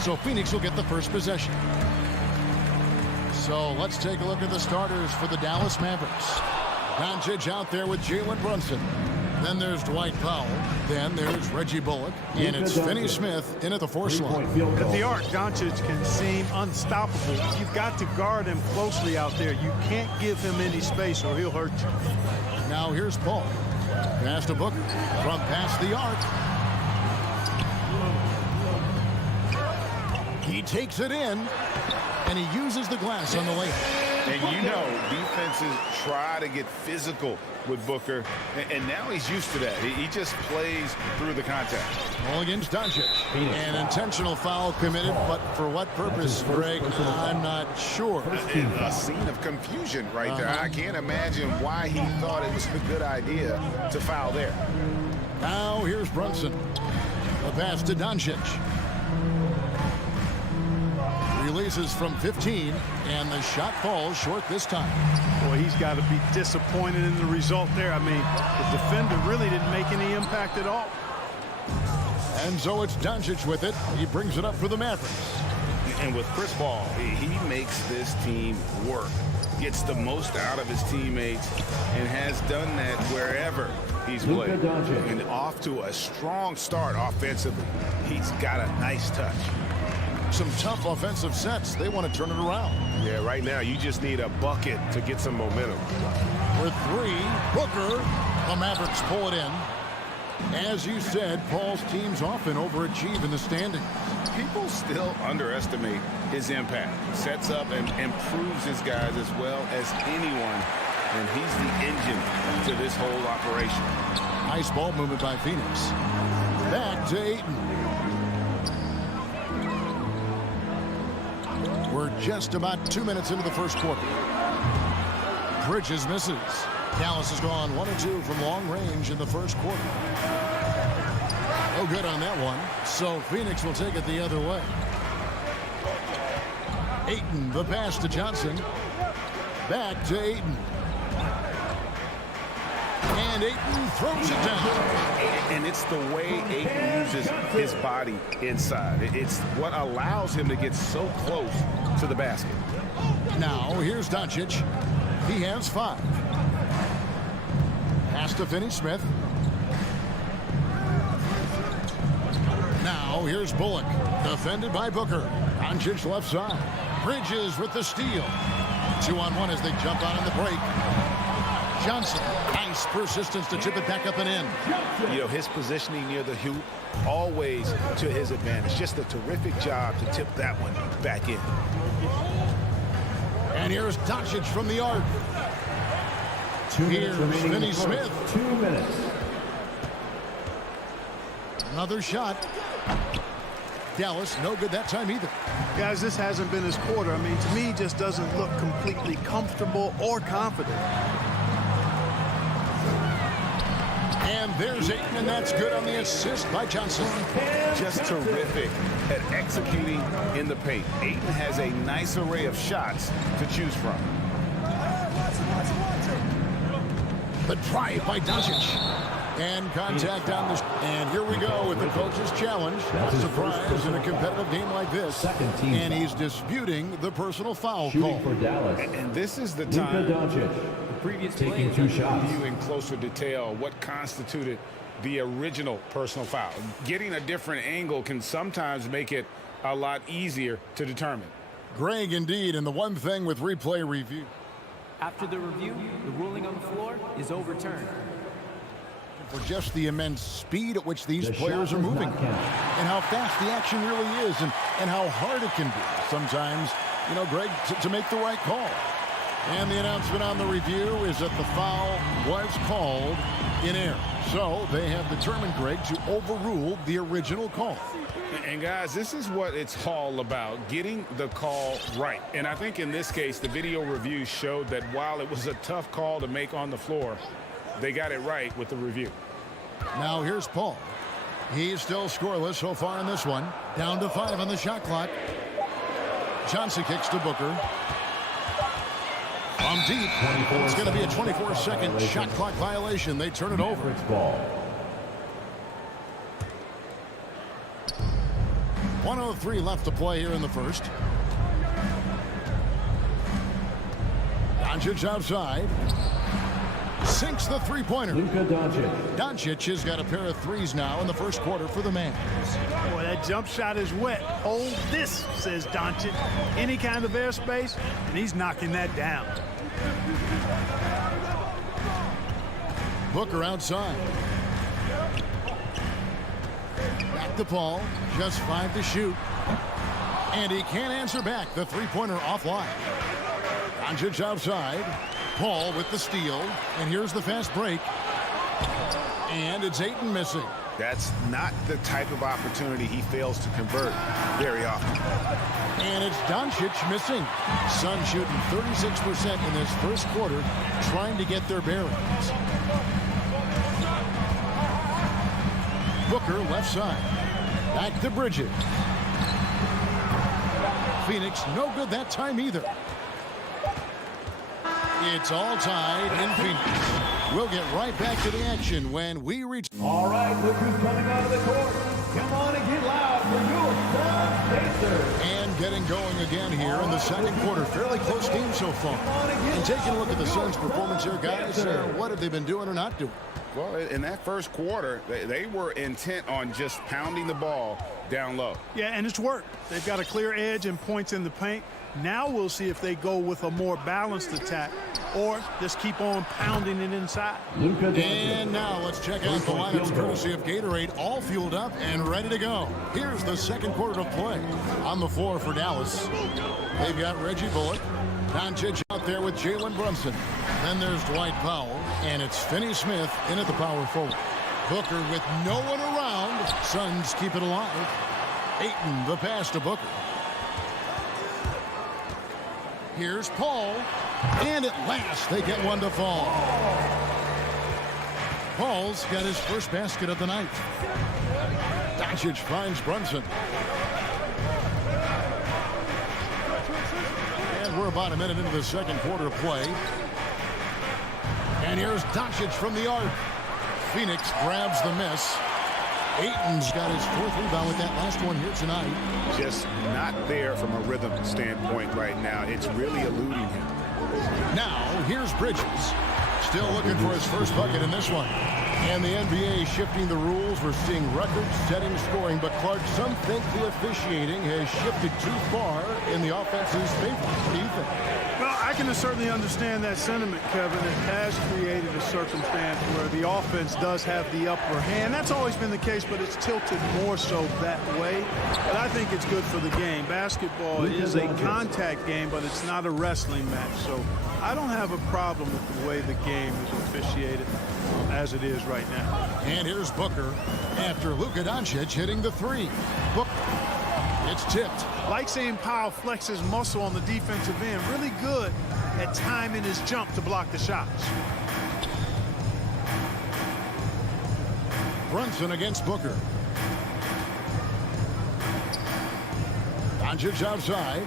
So Phoenix will get the first possession. So let's take a look at the starters for the Dallas Mavericks. Doncic out there with Jalen Brunson. Then there's Dwight Powell. Then there's Reggie Bullock. And it's Finney Smith in at the force line. At the arc, Doncic can seem unstoppable. You've got to guard him closely out there. You can't give him any space or he'll hurt you. Now here's Paul. Pass to Booker. From past the arc. He takes it in. And he uses the glass on the layup. And you know, defenses try to get physical with Booker, and now he's used to that. He just plays through the contact. Ball against Doncic. An intentional foul committed, but for what purpose, Greg? I'm not sure. A scene of confusion right there. I can't imagine why he thought it was a good idea to foul there. Now here's Brunson. A pass to Doncic. Releases from 15, and the shot falls short this time. Boy, he's got to be disappointed in the result there. I mean, the defender really didn't make any impact at all. And so it's Doncic with it. He brings it up for the Mavericks. And with Chris Paul, he makes this team work, gets the most out of his teammates, and has done that wherever he's played. And off to a strong start offensively. He's got a nice touch. Some tough offensive sets. They want to turn it around. Yeah, right now you just need a bucket to get some momentum. With three, Booker. The Mavericks pull it in. As you said, Paul's teams often overachieve in the standings. People still underestimate his impact. Sets up and improves his guys as well as anyone. And he's the engine to this whole operation. Nice ball movement by Phoenix. Back to Ayton. We're just about 2 minutes into the first quarter. Bridges misses. Dallas has gone 1 of 2 from long range in the first quarter. Oh, good on that one. So Phoenix will take it the other way. Ayton, the pass to Johnson. Back to Ayton. And Ayton throws it down. And it's the way Ayton uses his body inside. It's what allows him to get so close to the basket. Now here's Doncic. He has 5. Pass to Finney Smith. Now here's Bullock. Defended by Booker. Doncic left side. Bridges with the steal. 2-on-1 as they jump out on the break. Johnson, nice persistence to chip it back up and in. You know, his positioning near the hoop, always to his advantage. Just a terrific job to tip that one back in. And here's Doncic from the arc. Here's Finney Smith. 2 minutes. Another shot. Dallas, no good that time either. Guys, this hasn't been his quarter. I mean, to me, he just doesn't look completely comfortable or confident. And there's Ayton, and that's good on the assist by Johnson. Just terrific at executing in the paint. Ayton has a nice array of shots to choose from. The drive by Doncic. And contact on the... And here we go with the coach's challenge. Surprise in a competitive game like this. And he's disputing the personal foul call. For Dallas. And this is the time Doncic. the previous taking 2 shots. View in closer detail what constituted the original personal foul. Getting a different angle can sometimes make it a lot easier to determine. Greg, indeed, and the one thing with replay review. After the review, the ruling on the floor is overturned. For just the immense speed at which these players are moving and how fast the action really is and how hard it can be sometimes, you know, Greg, to make the right call. And the announcement on the review is that the foul was called in error. So they have determined, Greg, to overrule the original call. And guys, this is what it's all about, getting the call right. And I think in this case, the video review showed that while it was a tough call to make on the floor, they got it right with the review. Now here's Paul. He's still scoreless so far in this one. Down to 5 on the shot clock. Johnson kicks to Booker. From deep. It's going to be a 24-second shot clock violation. They turn it over. 1:03 left to play here in the first. Doncic outside. Sinks the three-pointer. Luka Doncic. Doncic has got a pair of threes now in the first quarter for the Mavs. Boy, that jump shot is wet. Hold this, says Doncic. Any kind of airspace, and he's knocking that down. Booker outside. Back to Paul. Just 5 to shoot. And he can't answer back. The three-pointer offline. Doncic outside. Paul with the steal. And here's the fast break. And it's Ayton missing. That's not the type of opportunity he fails to convert very often. And it's Doncic missing. Suns shooting 36% in this first quarter, trying to get their bearings. Booker left side. Back to Bridges. Phoenix no good that time either. It's all tied in Phoenix. We'll get right back to the action when we reach. All right, look who's coming out of the court. Come on and get loud for your Suns Pacers. And getting going again here in the second quarter. Fairly close game so far. And taking a look at the Suns' performance here, guys. What have they been doing or not doing? Well, in that first quarter, they were intent on just pounding the ball down low. Yeah, and it's worked. They've got a clear edge and points in the paint. Now we'll see if they go with a more balanced attack or just keep on pounding it inside. And now let's check out the lineups courtesy of Gatorade, all fueled up and ready to go. Here's the second quarter of play. On the floor for Dallas, they've got Reggie Bullock. Doncic out there with Jalen Brunson. Then there's Dwight Powell, and it's Finney Smith in at the power forward. Booker with no one around. Suns keep it alive. Ayton, the pass to Booker. Here's Paul, and at last they get one to fall. Paul's got his first basket of the night. Doncic finds Brunson. And we're about a minute into the second quarter play. And here's Doncic from the arc. Phoenix grabs the miss. Ayton's got his fourth rebound with that last one here tonight. Just not there from a rhythm standpoint right now. It's really eluding him. Now, here's Bridges. Still looking for his first bucket in this one. And the NBA shifting the rules. We're seeing record-setting scoring. But, Clark, some think the officiating has shifted too far in the offense's favor. What do you think? Well, I can certainly understand that sentiment, Kevin. It has created a circumstance where the offense does have the upper hand. That's always been the case, but it's tilted more so that way. But I think it's good for the game. Basketball is a contact game, but it's not a wrestling match. So I don't have a problem with the way the game is officiated as it is right now. And here's Booker after Luka Doncic hitting the three. Booker. It's tipped. Like seeing Powell flex his muscle on the defensive end. Really good at timing his jump to block the shots. Brunson against Booker. Doncic outside.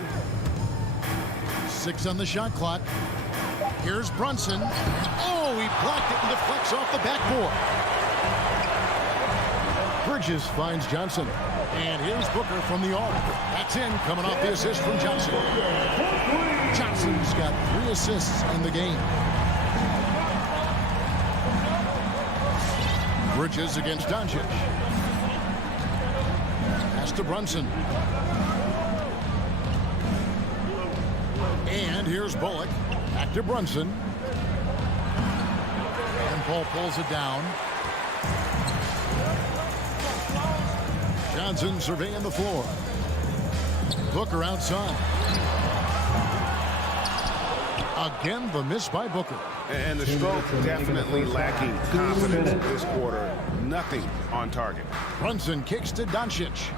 6 on the shot clock. Here's Brunson. Oh, he blocked it and deflects off the backboard. Bridges finds Johnson. And here's Booker from the arc. That's in, coming off the assist from Johnson. Johnson's got 3 assists in the game. Bridges against Doncic. Pass to Brunson. And here's Bullock. Back to Brunson. And Paul pulls it down. Johnson surveying the floor. Booker outside. Again, the miss by Booker. And the stroke definitely lacking confidence this quarter. Nothing on target. Brunson kicks to Doncic.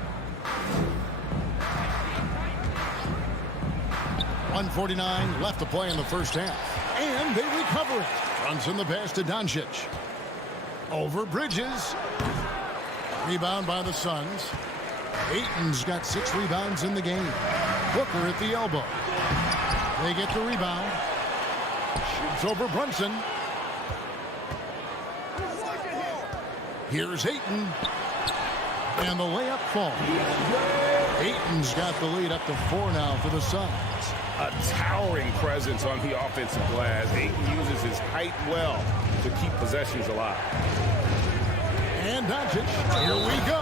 1:49 left to play in the first half. And they recover it. Brunson the pass to Doncic. Over Bridges. Rebound by the Suns. Ayton's got 6 rebounds in the game. Booker at the elbow. They get the rebound. Shoots over Brunson. Here's Ayton. And the layup falls. Ayton's got the lead up to 4 now for the Suns. A towering presence on the offensive glass. Ayton uses his height well to keep possessions alive. And Doncic, here we go.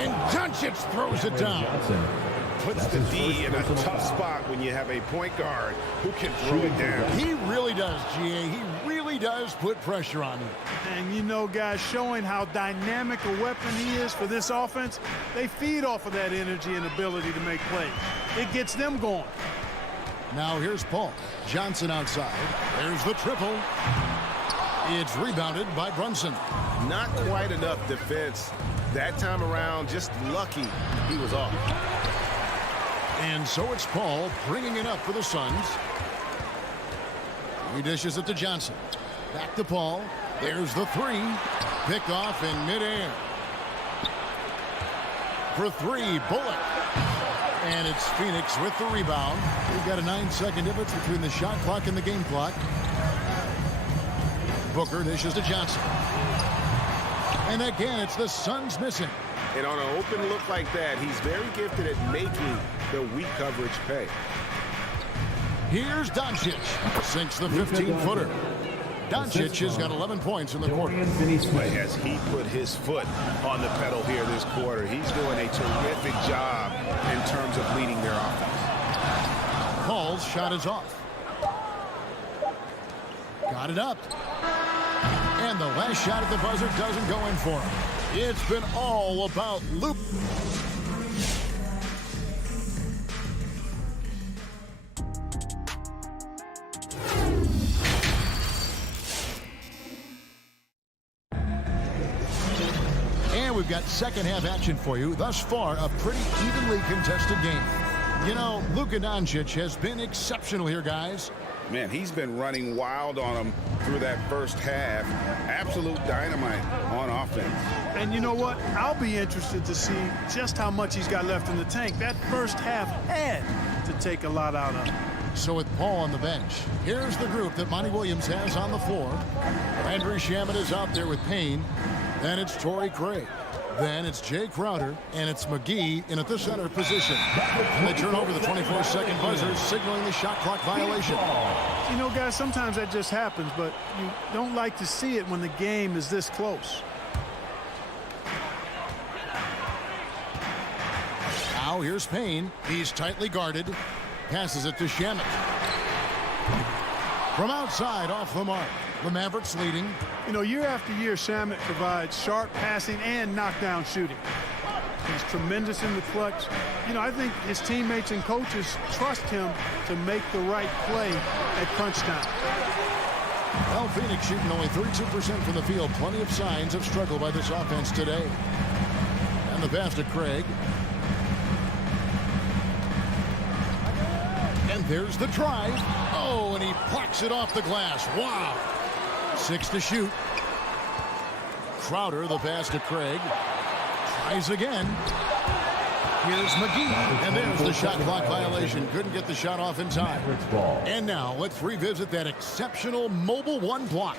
And Doncic throws it down. Puts the D in a tough spot when you have a point guard who can throw it down. He really does, GA. He really does put pressure on him. And you know, guys, showing how dynamic a weapon he is for this offense, they feed off of that energy and ability to make plays. It gets them going. Now here's Paul. Johnson outside. There's the triple. It's rebounded by Brunson. Not quite enough defense. That time around, just lucky he was off. And so it's Paul bringing it up for the Suns. He dishes it to Johnson. Back to Paul. There's the three. Picked off in midair. For three, Bullock. And it's Phoenix with the rebound. We've got a 9-second difference between the shot clock and the game clock. Booker dishes to Johnson. And again, it's the Suns missing. And on an open look like that, he's very gifted at making the weak coverage pay. Here's Doncic. Sinks the 15-footer. Doncic has got 11 points in the quarter. As he put his foot on the pedal here this quarter, he's doing a terrific job in terms of leading their offense. Paul's shot is off. Got it up. And the last shot at the buzzer doesn't go in for him. It's been all about Luke. And we've got second half action for you. Thus far, a pretty evenly contested game. You know, Luka Doncic has been exceptional here, guys. Man, he's been running wild on them through that first half. Absolute dynamite on offense. And you know what? I'll be interested to see just how much he's got left in the tank. That first half had to take a lot out of him. So with Paul on the bench, here's the group that Monty Williams has on the floor. Landry Shamet is out there with Payne. Then it's Torrey Craig. Then it's Jay Crowder, and it's McGee in at the center position. And they turn over the 24-second buzzer, signaling the shot clock violation. You know, guys, sometimes that just happens, but you don't like to see it when the game is this close. Now here's Payne. He's tightly guarded. Passes it to Shamet. From outside, off the mark. The Mavericks leading. You know, year after year, Shamet provides sharp passing and knockdown shooting. He's tremendous in the clutch. You know, I think his teammates and coaches trust him to make the right play at crunch time. Well, Phoenix shooting only 32% from the field. Plenty of signs of struggle by this offense today. And the pass to Craig. And there's the drive. Oh, and he plucks it off the glass. Wow. 6 to shoot. Crowder, the pass to Craig. Tries again. Here's McGee. And there's the shot clock violation. Couldn't get the shot off in time. And now let's revisit that exceptional mobile one block.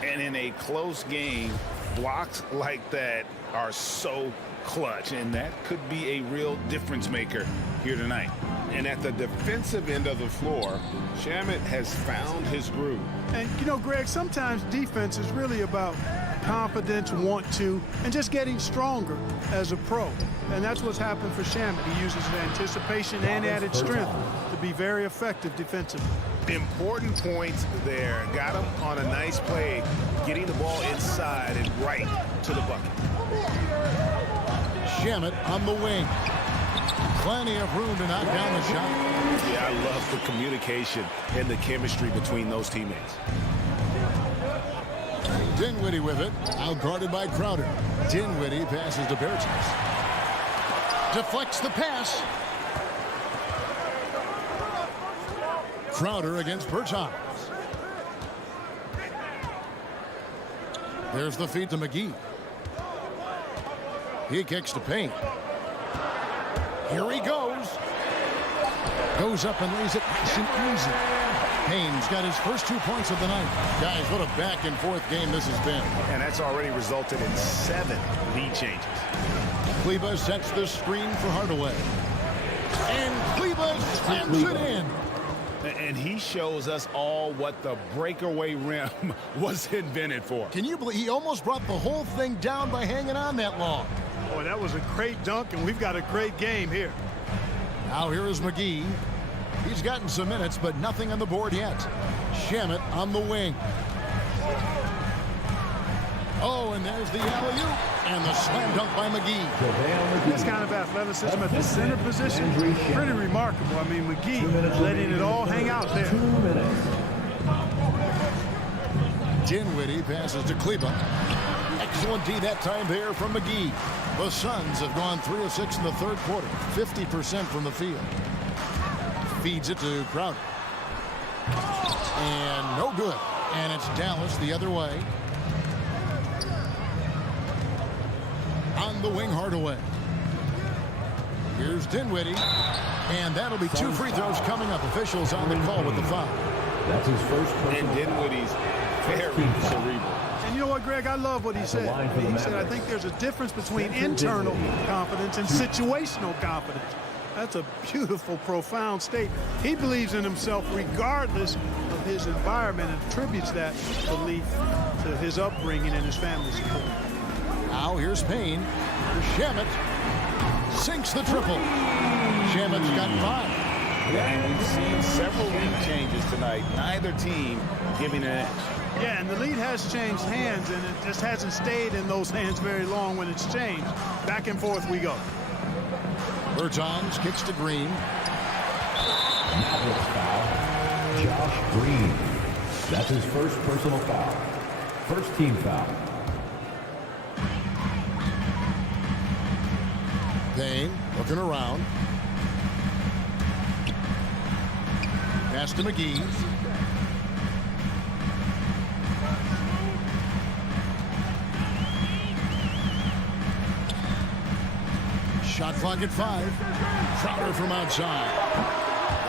And in a close game, blocks like that are so clutch, and that could be a real difference maker here tonight. And at the defensive end of the floor, Shamet has found his groove. And, you know, Greg, sometimes defense is really about confidence, want to, and just getting stronger as a pro. And that's what's happened for Shamet. He uses anticipation and added strength to be very effective defensively. Important points there. Got him on a nice play, getting the ball inside and right to the bucket. Shamet on the wing. Plenty of room to knock down the shot. Yeah, I love the communication and the chemistry between those teammates. Dinwiddie with it. Out guarded by Crowder. Dinwiddie passes to Bertans. Deflects the pass. Crowder against Bertans. There's the feed to McGee. He kicks to Payne. Here he goes. Goes up and lays it nice and easy. Payne's got his first 2 points of the night. Guys, what a back and forth game this has been. And that's already resulted in 7 lead changes. Kleba sets the screen for Hardaway. And Cleveland slams it in. And he shows us all what the breakaway rim was invented for. Can you believe he almost brought the whole thing down by hanging on that long? Boy, that was a great dunk, and we've got a great game here. Now here is McGee. He's gotten some minutes, but nothing on the board yet. Shamet on the wing. Oh, and there's the alley-oop. And the slam dunk by McGee. This kind of athleticism at the center position, pretty remarkable. I mean, McGee letting it all hang out there. Dinwiddie passes to Cleveland. Excellent D that time there from McGee. The Suns have gone 3 of 6 in the third quarter, 50% from the field. Feeds it to Crowder. And no good. And it's Dallas the other way. On the wing, Hardaway. Here's Dinwiddie. And that'll be 2 free throws coming up. Officials on the call with the foul. That's his first. And Dinwiddie's very cerebral. And you know what, Greg? I love what he said. He said, I think there's a difference between internal confidence and situational confidence. That's a beautiful, profound statement. He believes in himself regardless of his environment and attributes that belief to his upbringing and his family support. Now here's Payne. Shamet sinks the triple. Shamet's got 5. And we've seen several lead changes tonight. Neither team giving an edge. Yeah, and the lead has changed hands, and it just hasn't stayed in those hands very long when it's changed. Back and forth we go. Bertans kicks to Green. Mavericks foul. Josh Green. That's his first personal foul. First team foul. Payne looking around. Pass to McGee. Shot clock at 5. Crowder from outside.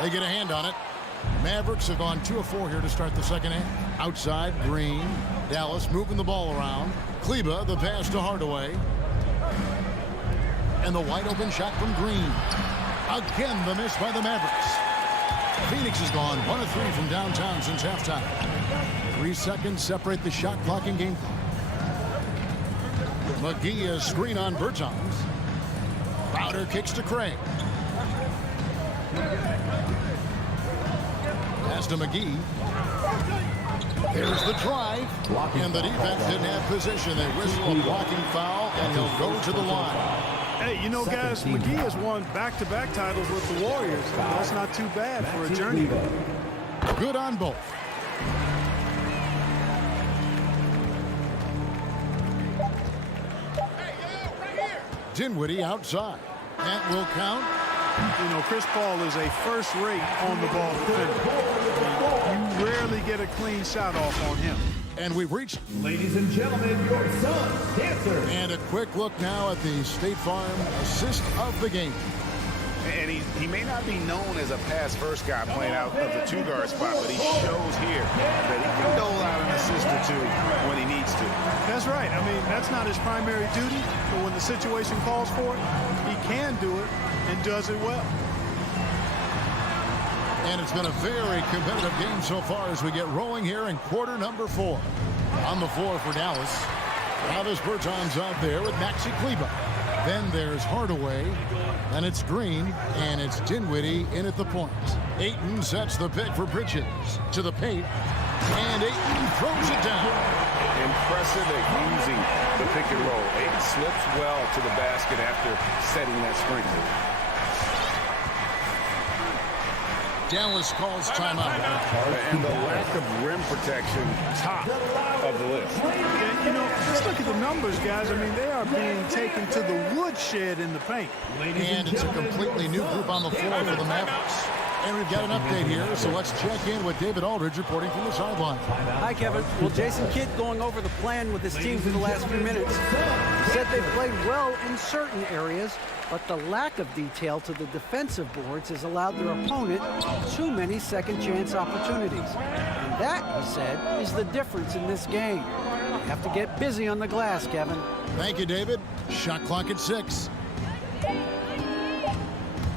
They get a hand on it. Mavericks have gone 2 of 4 here to start the second half. Outside, Green. Dallas moving the ball around. Kleba, the pass to Hardaway. And the wide open shot from Green. Again, the miss by the Mavericks. Phoenix has gone 1 of 3 from downtown since halftime. 3 seconds separate the shot clock and game clock. McGee is screen on Bertans. Crowder kicks to Craig. Pass to McGee. There's the drive. And the defense didn't have position. They whistle a blocking foul, and he'll go to the line. Hey, you know, guys, McGee has won back-to-back titles with the Warriors. That's not too bad for a journey. Good on both. Dinwiddie outside. That will count. You know, Chris Paul is a first-rate on-the-ball defender. You rarely get a clean shot off on him. And we've reached, Ladies and gentlemen, your Suns dancer. and a quick look now at the State Farm assist of the game. And he may not be known as a pass-first guy playing out of the 2-guard spot, but he shows here that he can dole out an assist or 2 when he needs to. That's right. I mean, that's not his primary duty, but when the situation calls for it, he can do it and does it well. And it's been a very competitive game so far as we get rolling here in quarter number 4. On the floor for Dallas. Travis Bertans out there with Maxi Kleba. Then there's Hardaway. Then it's Green. And it's Dinwiddie in at the point. Ayton sets the pick for Bridges. To the paint. And Ayton throws it down. Impressive at using the pick and roll. Ayton slips well to the basket after setting that screen. Dallas calls timeout. And the lack of rim protection, top of the list. And, you know, just look at the numbers, guys. I mean, they are being taken to the woodshed in the paint. And it's a completely new group on the floor for the Mavericks. And we've got an update here, so let's check in with David Aldridge reporting from the sideline. Hi, Kevin. Well, Jason Kidd going over the plan with his team for the last few minutes. He said they played well in certain areas, but the lack of detail to the defensive boards has allowed their opponent too many second-chance opportunities. And that, he said, is the difference in this game. You have to get busy on the glass, Kevin. Thank you, David. Shot clock at 6.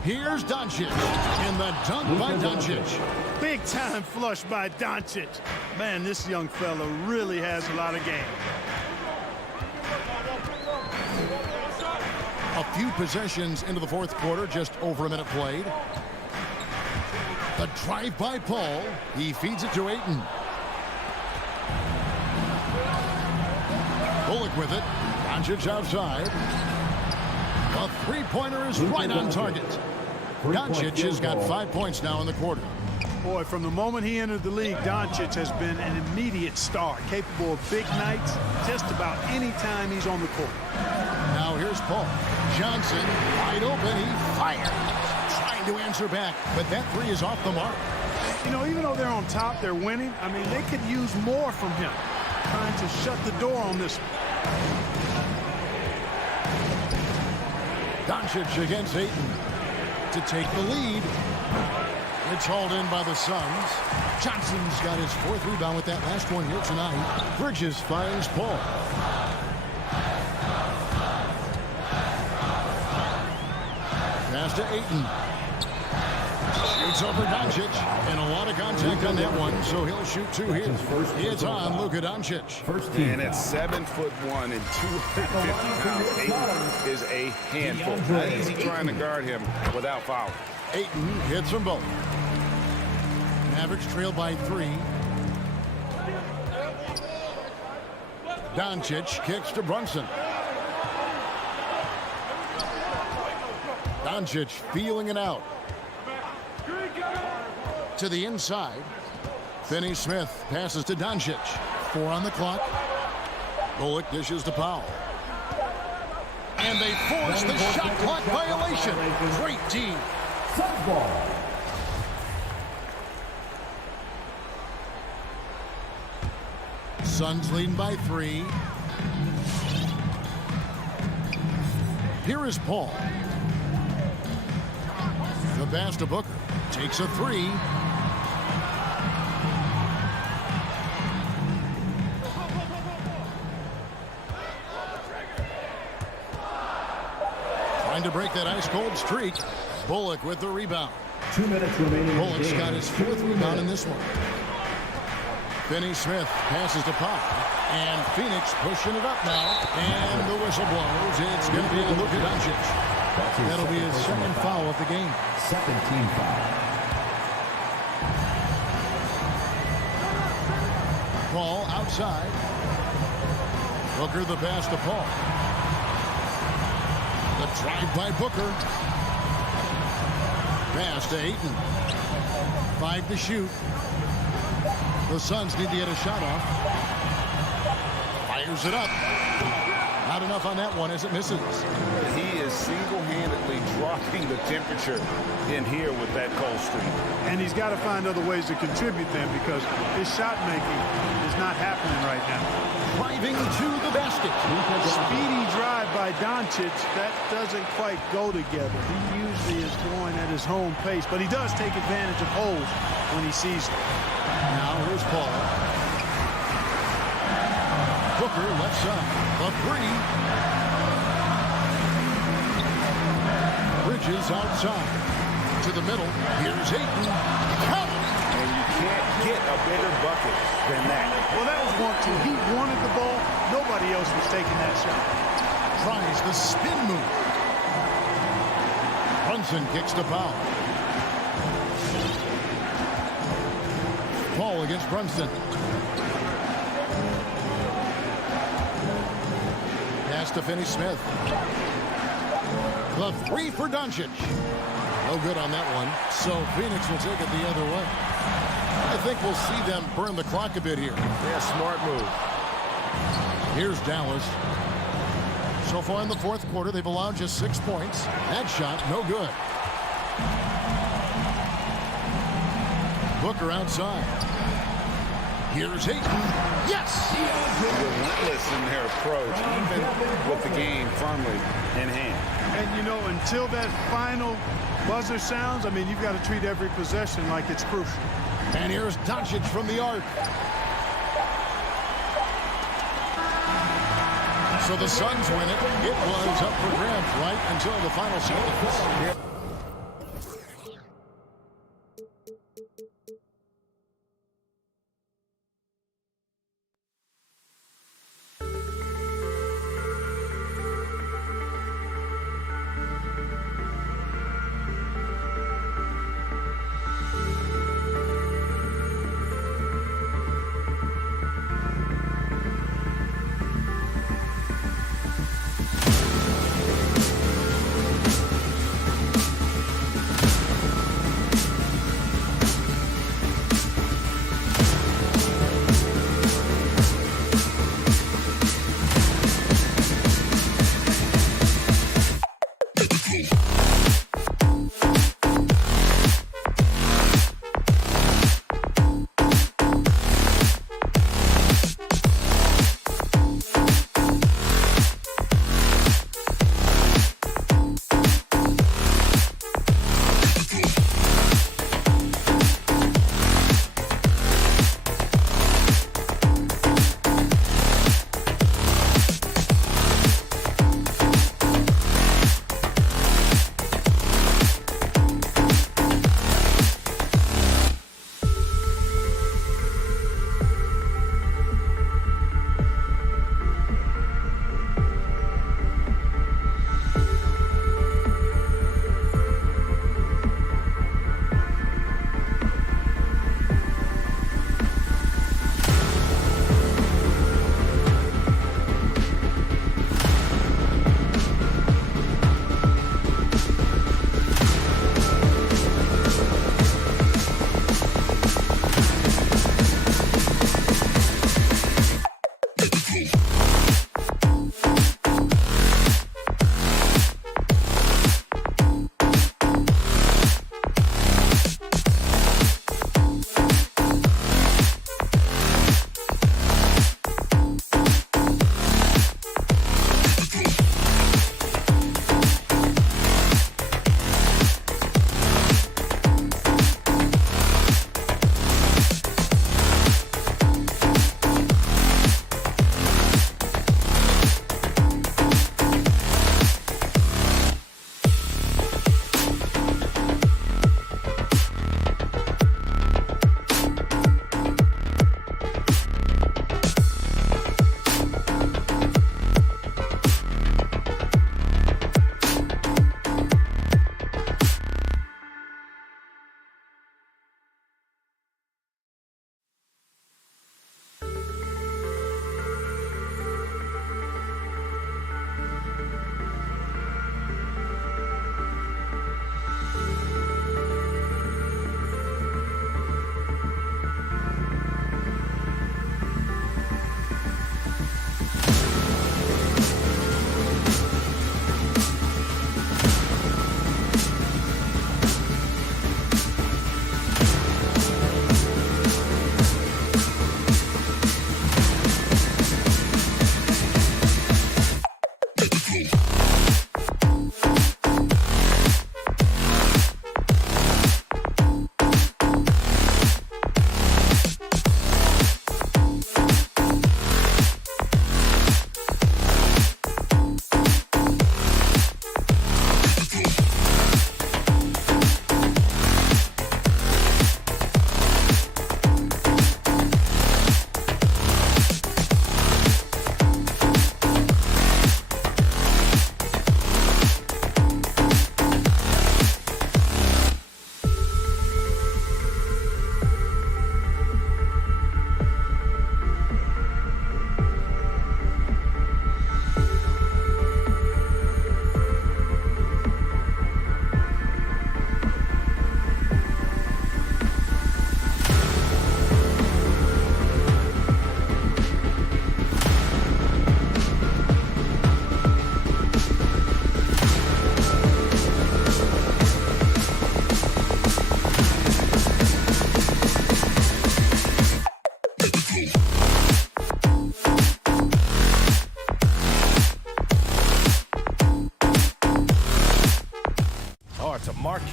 Here's Doncic, and the dunk by Doncic. Big time flush by Doncic. Man, this young fella really has a lot of game. A few possessions into the fourth quarter, just over a minute played. The drive by Paul. He feeds it to Ayton. Bullock with it. Doncic outside. A three-pointer is right on target. Doncic has got 5 points now in the quarter. Boy, from the moment he entered the league, Doncic has been an immediate star, capable of big nights just about any time he's on the court. Now here's Paul. Johnson, wide open. He fires. Trying to answer back, but that three is off the mark. You know, even though they're on top, they're winning. I mean, they could use more from him. Trying to shut the door on this one. Doncic against Ayton to take the lead. It's hauled in by the Suns. Johnson's got his fourth rebound with that last one here tonight. Bridges finds Paul. Pass to Ayton. Shoots over Doncic, and a lot of contact on that one, so he'll shoot two here. It's on Luka Doncic. And at 7'1" and 250 pounds, Ayton is a handful. Not easy trying to guard him without foul. Ayton hits them both. Mavericks trail by 3. Doncic kicks to Brunson. Doncic feeling it out. To the inside. Finney-Smith passes to Doncic. 4 on the clock. Bullock dishes to Powell. And they force the shot clock violation. Great team. Suns leading by 3. Here is Paul. The pass to Booker. Takes a 3. Trying to break that ice-cold streak. Bullock with the rebound. 2 minutes remaining. Bullock's got his 4th rebound in this one. Finney-Smith passes to Pop. And Phoenix pushing it up now. And the whistle blows. It's going to be on Luka Doncic. That'll be his second foul of the game. Second team foul. Paul outside. Booker the pass to Paul. The drive by Booker. Pass to Ayton. 5 to shoot. The Suns need to get a shot off. Fires it up. Not enough on that one as it misses. He is single-handedly dropping the temperature in here with that cold streak. And he's got to find other ways to contribute then, because his shot making is not happening right now. Driving to the basket. Speedy drive by Doncic. That doesn't quite go together. He usually is going at his home pace, but he does take advantage of holes when he sees them. Now here's Paul. Booker left side. A 3. Bridges outside. To the middle. Here's Ayton. Count. And you can't get a bigger bucket than that. Well, that was 1-2. He wanted the ball. Nobody else was taking that shot. Tries the spin move. Brunson kicks to Powell. Paul against Brunson. Pass to Finney-Smith. The 3 for Doncic. No good on that one. So Phoenix will take it the other way. I think we'll see them burn the clock a bit here. Yeah, smart move. Here's Dallas. So far in the fourth quarter, they've allowed just 6 points. That shot, no good. Booker outside. Here's Ayton. Yes! Relentless in their approach, even with the game firmly in hand. And, you know, until that final buzzer sounds, I mean, you've got to treat every possession like it's crucial. And here's Doncic from the arc. So the Suns win it. It was up for grabs right until the final seconds.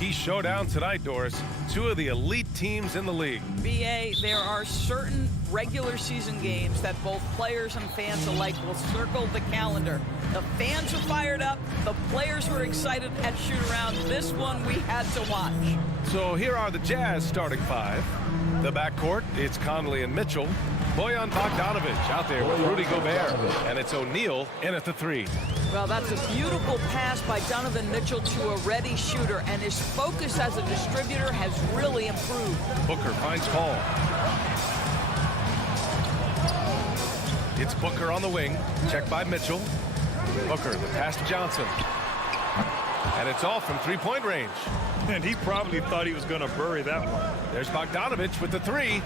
key showdown tonight, Doris. Two of the elite teams in the league. BA, there are certain regular season games that both players and fans alike will circle the calendar. The fans are fired up. The players were excited at shoot-around. This one we had to watch. So here are the Jazz starting five. The backcourt, it's Conley and Mitchell. Bojan Bogdanovic out there with Rudy Gobert. And it's O'Neal in at the three. Well, that's a beautiful pass by Donovan Mitchell to a ready shooter, and his focus as a distributor has really improved. Booker finds Paul. It's Booker on the wing. Checked by Mitchell. Booker, the pass to Johnson. And it's off from three-point range. And he probably thought he was going to bury that one. There's Bogdanovic with the three.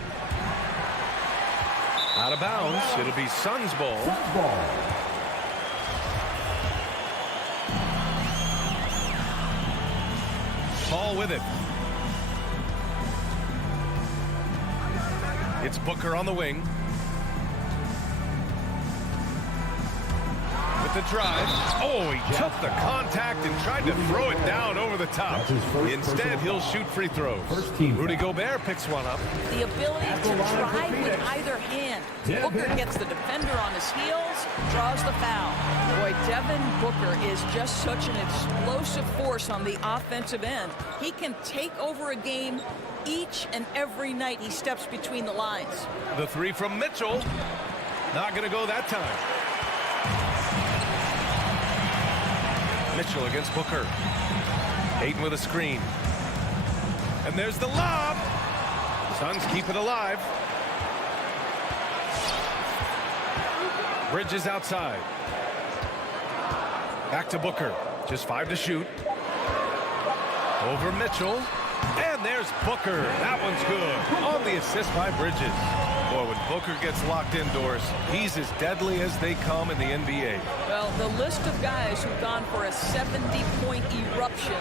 Out of bounds. It'll be Suns ball. Paul with it. It's Booker on the wing. With the drive. Oh, he took the contact and tried to throw it down over the top. Instead, he'll shoot free throws. Rudy Gobert picks one up. The ability to drive with either hand. Booker gets the defender on his heels, draws the foul. Boy, Devin Booker is just such an explosive force on the offensive end. He can take over a game each and every night he steps between the lines. The three from Mitchell. Not going to go that time. Mitchell against Booker. Ayton with a screen. And there's the lob. Suns keep it alive. Bridges outside. Back to Booker. Just 5 to shoot. Over Mitchell. And there's Booker. That one's good. On the assist by Bridges. Boy, when Booker gets locked indoors, he's as deadly as they come in the NBA. Well, the list of guys who've gone for a 70-point eruption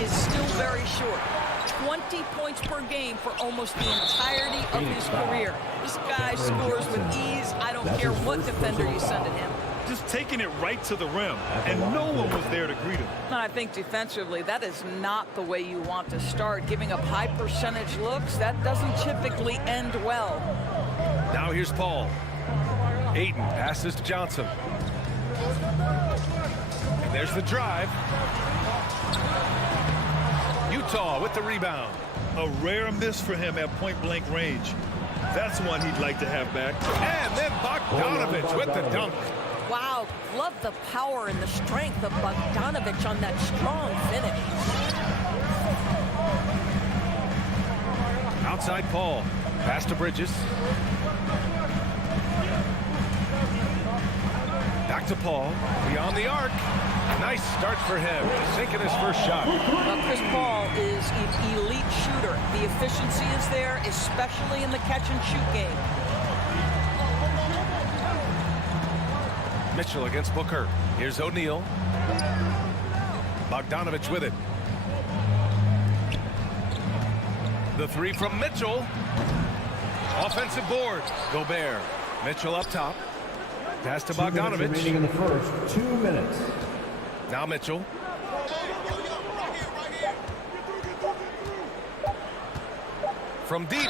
is still very short. 20 points per game for almost the entirety of his career. This guy scores with ease. I don't care what defender you send at him. Just taking it right to the rim, and no one was there to greet him. And I think defensively, that is not the way you want to start. Giving up high percentage looks, that doesn't typically end well. Now here's Paul. Ayton passes to Johnson. And there's the drive. Utah with the rebound. A rare miss for him at point-blank range. That's one he'd like to have back. And then Bogdanovic with the dunk. Wow, love the power and the strength of Bogdanovic on that strong finish. Outside Paul. Pass to Bridges. Back to Paul. Beyond the arc. Nice start for him. Sinking his first shot. Well, Chris Paul is an elite shooter. The efficiency is there, especially in the catch-and-shoot game. Mitchell against Booker. Here's O'Neal. Bogdanovic with it. The three from Mitchell. Offensive board. Gobert. Mitchell up top. Pass to Bogdanovic. Remaining in the first 2 minutes. Now Mitchell. From deep.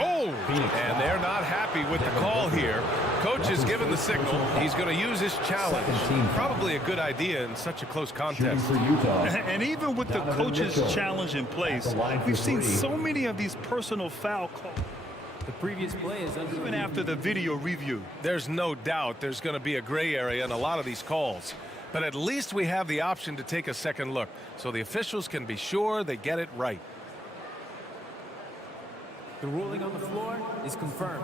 Oh, and they're not happy with the call here. Coach has given the signal. He's going to use his challenge. Probably a good idea in such a close contest. And even with the coach's challenge in place, we've seen so many of these personal foul calls. The previous play is under even after the video review. There's no doubt there's going to be a gray area in a lot of these calls. But at least we have the option to take a second look, so the officials can be sure they get it right. The ruling on the floor is confirmed.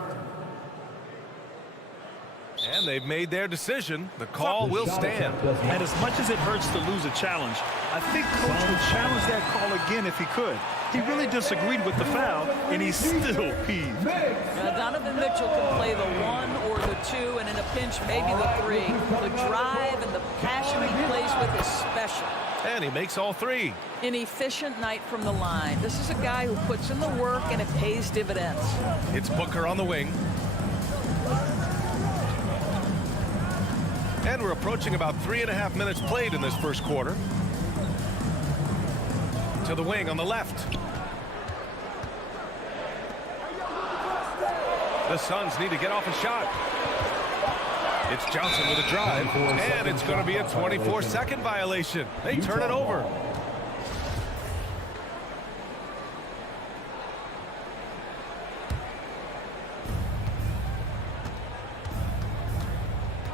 And they've made their decision. The call will stand. And as much as it hurts to lose a challenge, I think Coach would challenge that call again if he could. He really disagreed with the foul, and he's still peeved. Now, Donovan Mitchell can play the 1 or the 2, and in a pinch, maybe the 3. The drive and the passion he plays with is special. And he makes all 3. An efficient night from the line. This is a guy who puts in the work, and it pays dividends. It's Booker on the wing. And we're approaching about 3.5 minutes played in this first quarter. To to the wing on the left. The Suns need to get off a shot. It's Johnson with a drive, and it's going to be a 24-second violation. They turn it over.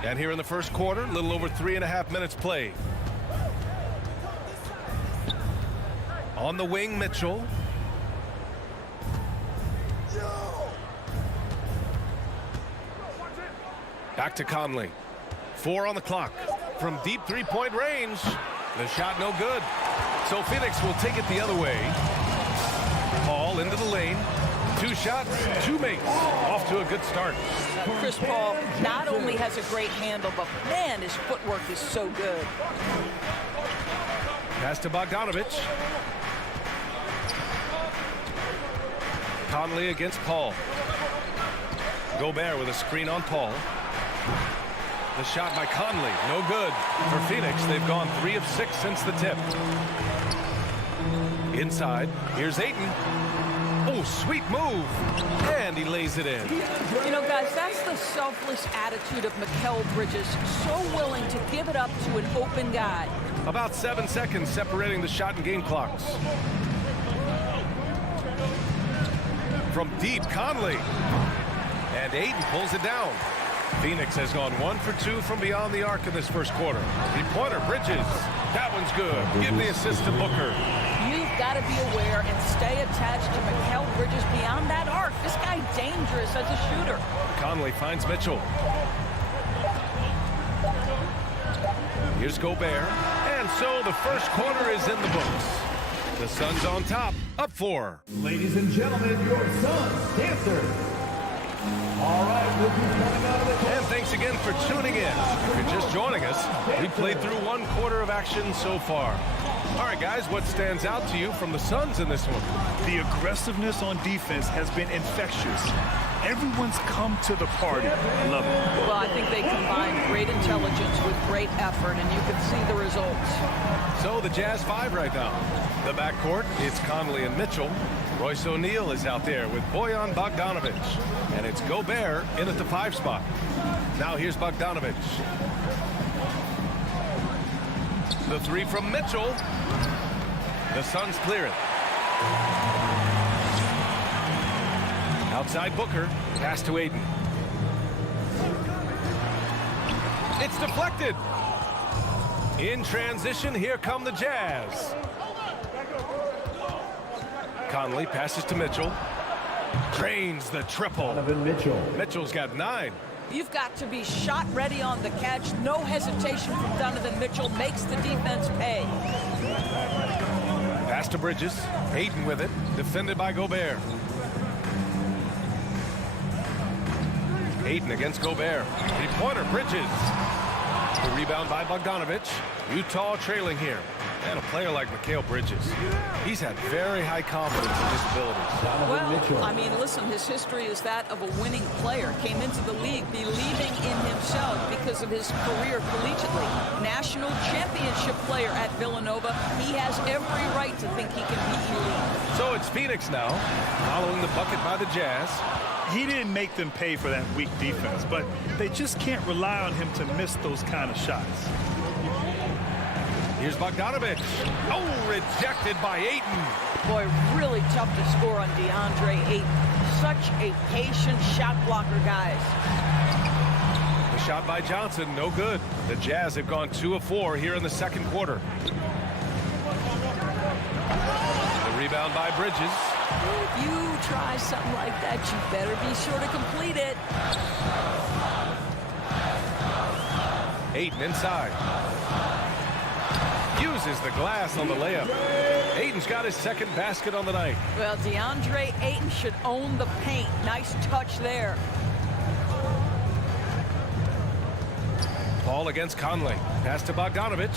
And here in the first quarter, a little over 3.5 minutes played. On the wing, Mitchell. Back to Conley. 4 on the clock. From deep three-point range. The shot no good. So Phoenix will take it the other way. Paul into the lane. 2 shots, 2 makes. Off to a good start. Chris Paul not only has a great handle, but man, his footwork is so good. Pass to Bogdanovich. Conley against Paul. Gobert with a screen on Paul. The shot by Conley, no good. For Phoenix, they've gone 3 of 6 since the tip. Inside, here's Ayton. Oh, sweet move. And he lays it in. You know, guys, that's the selfless attitude of Mikal Bridges. So willing to give it up to an open guy. About 7 seconds separating the shot and game clocks. From deep, Conley. And Ayton pulls it down. Phoenix has gone 1 for 2 from beyond the arc in this first quarter. Three-pointer, Bridges. That one's good. Give the assist to Booker. You've got to be aware and stay attached to Mikal Bridges beyond that arc. This guy dangerous as a shooter. Conley finds Mitchell. Here's Gobert. And so the first quarter is in the books. The Suns on top, up 4. Ladies and gentlemen, your Suns dancer. All right, we'll be coming out of the... And thanks again for tuning in. If you're just joining us, we played through 1 quarter of action so far. All right, guys, what stands out to you from the Suns in this one? The aggressiveness on defense has been infectious. Everyone's come to the party. Love it. Well, I think they combined great intelligence with great effort, and you can see the results. So the Jazz 5 right now. The backcourt, it's Conley and Mitchell. Royce O'Neal is out there with Bojan Bogdanovich. And it's Gobert in at the 5 spot. Now here's Bogdanovich. The 3 from Mitchell. The Suns clear it. Outside Booker. Pass to Ayton. It's deflected. In transition, here come the Jazz. Conley passes to Mitchell. Drains the triple. Mitchell's got 9. You've got to be shot ready on the catch. No hesitation from Donovan Mitchell. Makes the defense pay. Pass to Bridges. Ayton with it. Defended by Gobert. Ayton against Gobert. Three-pointer, Bridges. The rebound by Bogdanovich. Utah trailing here. And a player like Mikal Bridges, he's had very high confidence in his abilities. Well, I mean, listen, his history is that of a winning player. Came into the league believing in himself because of his career collegiately. National championship player at Villanova. He has every right to think he can be elite. So it's Phoenix now, following the bucket by the Jazz. He didn't make them pay for that weak defense, but they just can't rely on him to miss those kind of shots. Here's Bogdanovich. Oh, rejected by Ayton. Boy, really tough to score on DeAndre Ayton. Such a patient shot blocker, guys. The shot by Johnson, no good. The Jazz have gone 2 of 4 here in the second quarter. The rebound by Bridges. If you try something like that, you better be sure to complete it. Ayton inside. Uses the glass on the layup. Ayton's got his second basket on the night. Well, DeAndre Ayton should own the paint. Nice touch there. Ball against Conley. Pass to Bogdanovich.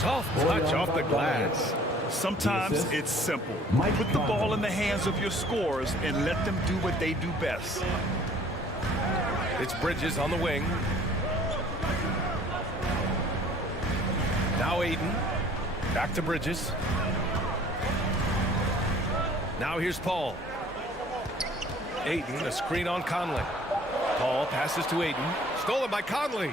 Soft touch off the glass. Sometimes it's simple. Put the ball in the hands of your scorers and let them do what they do best. It's Bridges on the wing. Now Ayton. Back to Bridges. Now here's Paul. Ayton, a screen on Conley. Paul passes to Ayton. Stolen by Conley.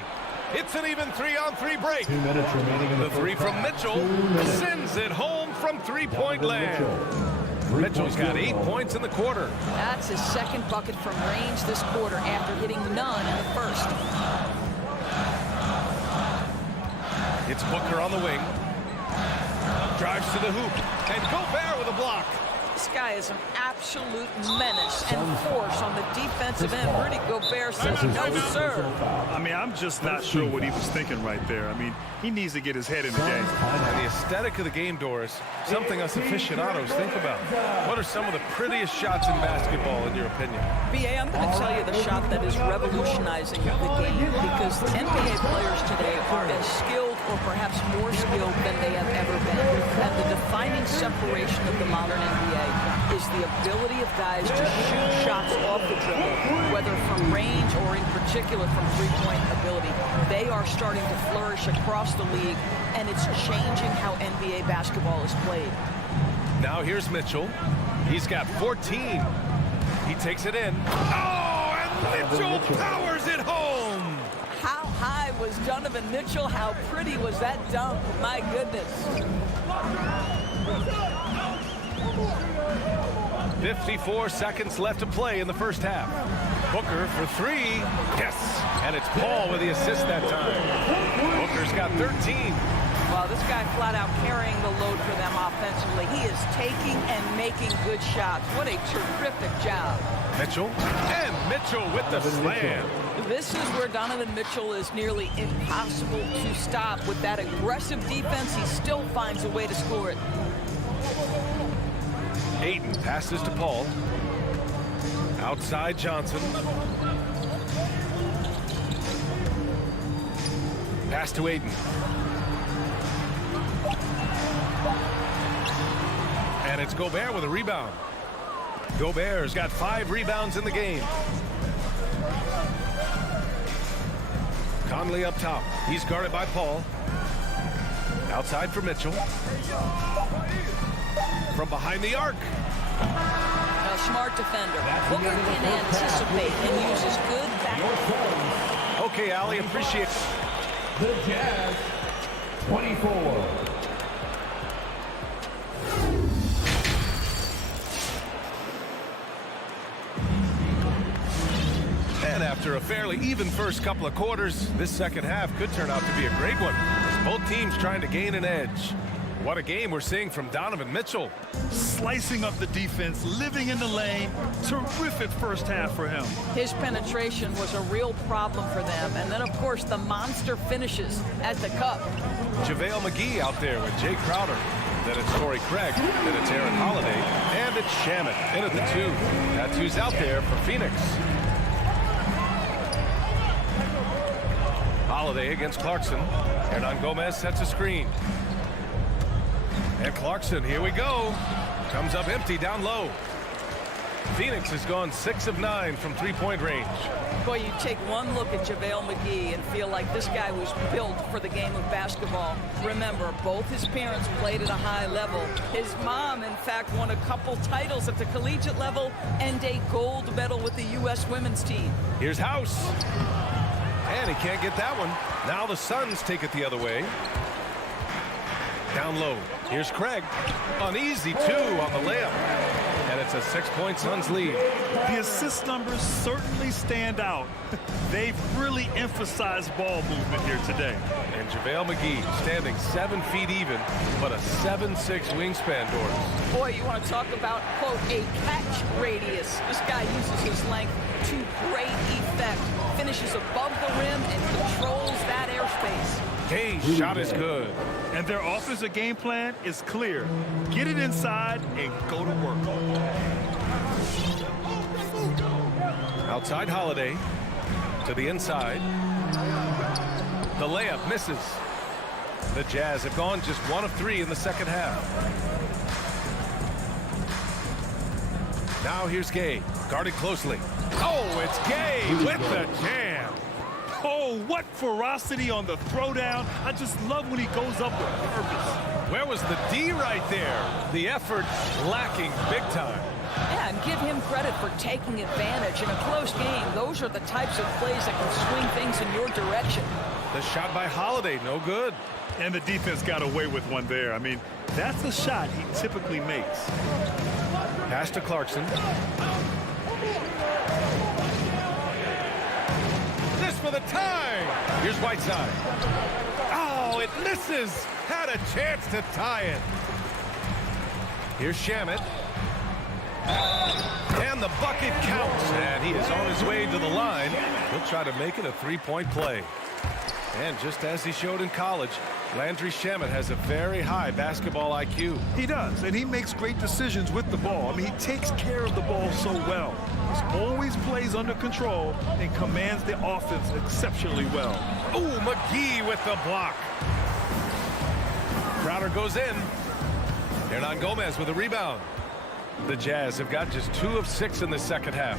It's an even 3-on-3 break. 2 minutes remaining in The three from Mitchell sends it home from three-point land. Mitchell's got 8 points in the quarter. That's his second bucket from range this quarter after hitting none in the first. It's Booker on the wing. Drives to the hoop. And Gobert with a block. This guy is an absolute menace and force on the defensive end. Rudy Gobert says no, sir. I mean, I'm just not sure what he was thinking right there. I mean, he needs to get his head in the game. And the aesthetic of the game, Doris, something us aficionados think about. What are some of the prettiest shots in basketball, in your opinion? B.A., I'm going to tell you the shot that is revolutionizing the game, because NBA players today are as skilled or perhaps more skilled than they have ever been. And the defining separation of the modern NBA is the ability of guys to shoot shots off the dribble, whether from range or in particular from three-point ability. They are starting to flourish across the league, and it's changing how NBA basketball is played. Now here's Mitchell. He's got 14. He takes it in. Oh, and Mitchell powers it home. How high was Donovan Mitchell? How pretty was that dunk? My goodness. 54 seconds left to play in the first half. Booker for three. Yes. And it's Paul with the assist that time. Booker's got 13. Well, this guy flat out carrying the load for them offensively. He is taking and making good shots. What a terrific job. Mitchell. And Mitchell with the slam. This is where Donovan Mitchell is nearly impossible to stop. With that aggressive defense, he still finds a way to score it. Ayton passes to Paul. Outside Johnson. Pass to Ayton. And it's Gobert with a rebound. Gobert's got 5 rebounds in the game. Conley up top. He's guarded by Paul. Outside for Mitchell. From behind the arc. A smart defender. Booker can anticipate and uses good back. Okay, Allie, appreciate it. The Jazz, 24. And after a fairly even first couple of quarters, this second half could turn out to be a great one. Both teams trying to gain an edge. What a game we're seeing from Donovan Mitchell. Slicing up the defense, living in the lane. Terrific first half for him. His penetration was a real problem for them. And then, of course, the monster finishes at the cup. JaVale McGee out there with Jay Crowder. Then it's Torrey Craig. Then it's Aaron Holiday. And it's Shamet in at the 2. That's who's out there for Phoenix. Holiday against Clarkson. Hernan Gomez sets a screen. And Clarkson, here we go. Comes up empty down low. Phoenix has gone 6 of 9 from three-point range. Boy, you take one look at JaVale McGee and feel like this guy was built for the game of basketball. Remember, both his parents played at a high level. His mom, in fact, won a couple titles at the collegiate level and a gold medal with the U.S. women's team. Here's House. And he can't get that one. Now the Suns take it the other way. Down low. Here's Craig. An easy 2 on the layup. And it's a 6-point Suns lead. The assist numbers certainly stand out. They've really emphasized ball movement here today. And JaVale McGee standing 7 feet even, but a 7'6" wingspan, Doris. Boy, you want to talk about, quote, a catch radius. This guy uses his length to great effect. Finishes above the rim and controls that airspace. Hayes' shot is good. And their offensive game plan is clear. Get it inside and go to work. Outside Holiday to the inside. The layup misses. The Jazz have gone just 1 of 3 in the second half. Now here's Gay, guarded closely. Oh, it's Gay with the jam. Oh, what ferocity on the throwdown. I just love when he goes up with purpose. Where was the D right there? The effort lacking big time. Yeah, and give him credit for taking advantage. In a close game, those are the types of plays that can swing things in your direction. The shot by Holiday, no good. And the defense got away with one there. I mean, that's a shot he typically makes. Pass to Clarkson. This for the tie. Here's Whiteside. Oh, it misses. Had a chance to tie it. Here's Shamet. And the bucket counts. And he is on his way to the line. He'll try to make it a three-point play. And just as he showed in college, Landry Shamet has a very high basketball IQ. He does, and he makes great decisions with the ball. I mean, he takes care of the ball so well. He always plays under control and commands the offense exceptionally well. Ooh, McGee with the block. Crowder goes in. Hernan Gomez with a rebound. The Jazz have got just 2 of 6 in the second half.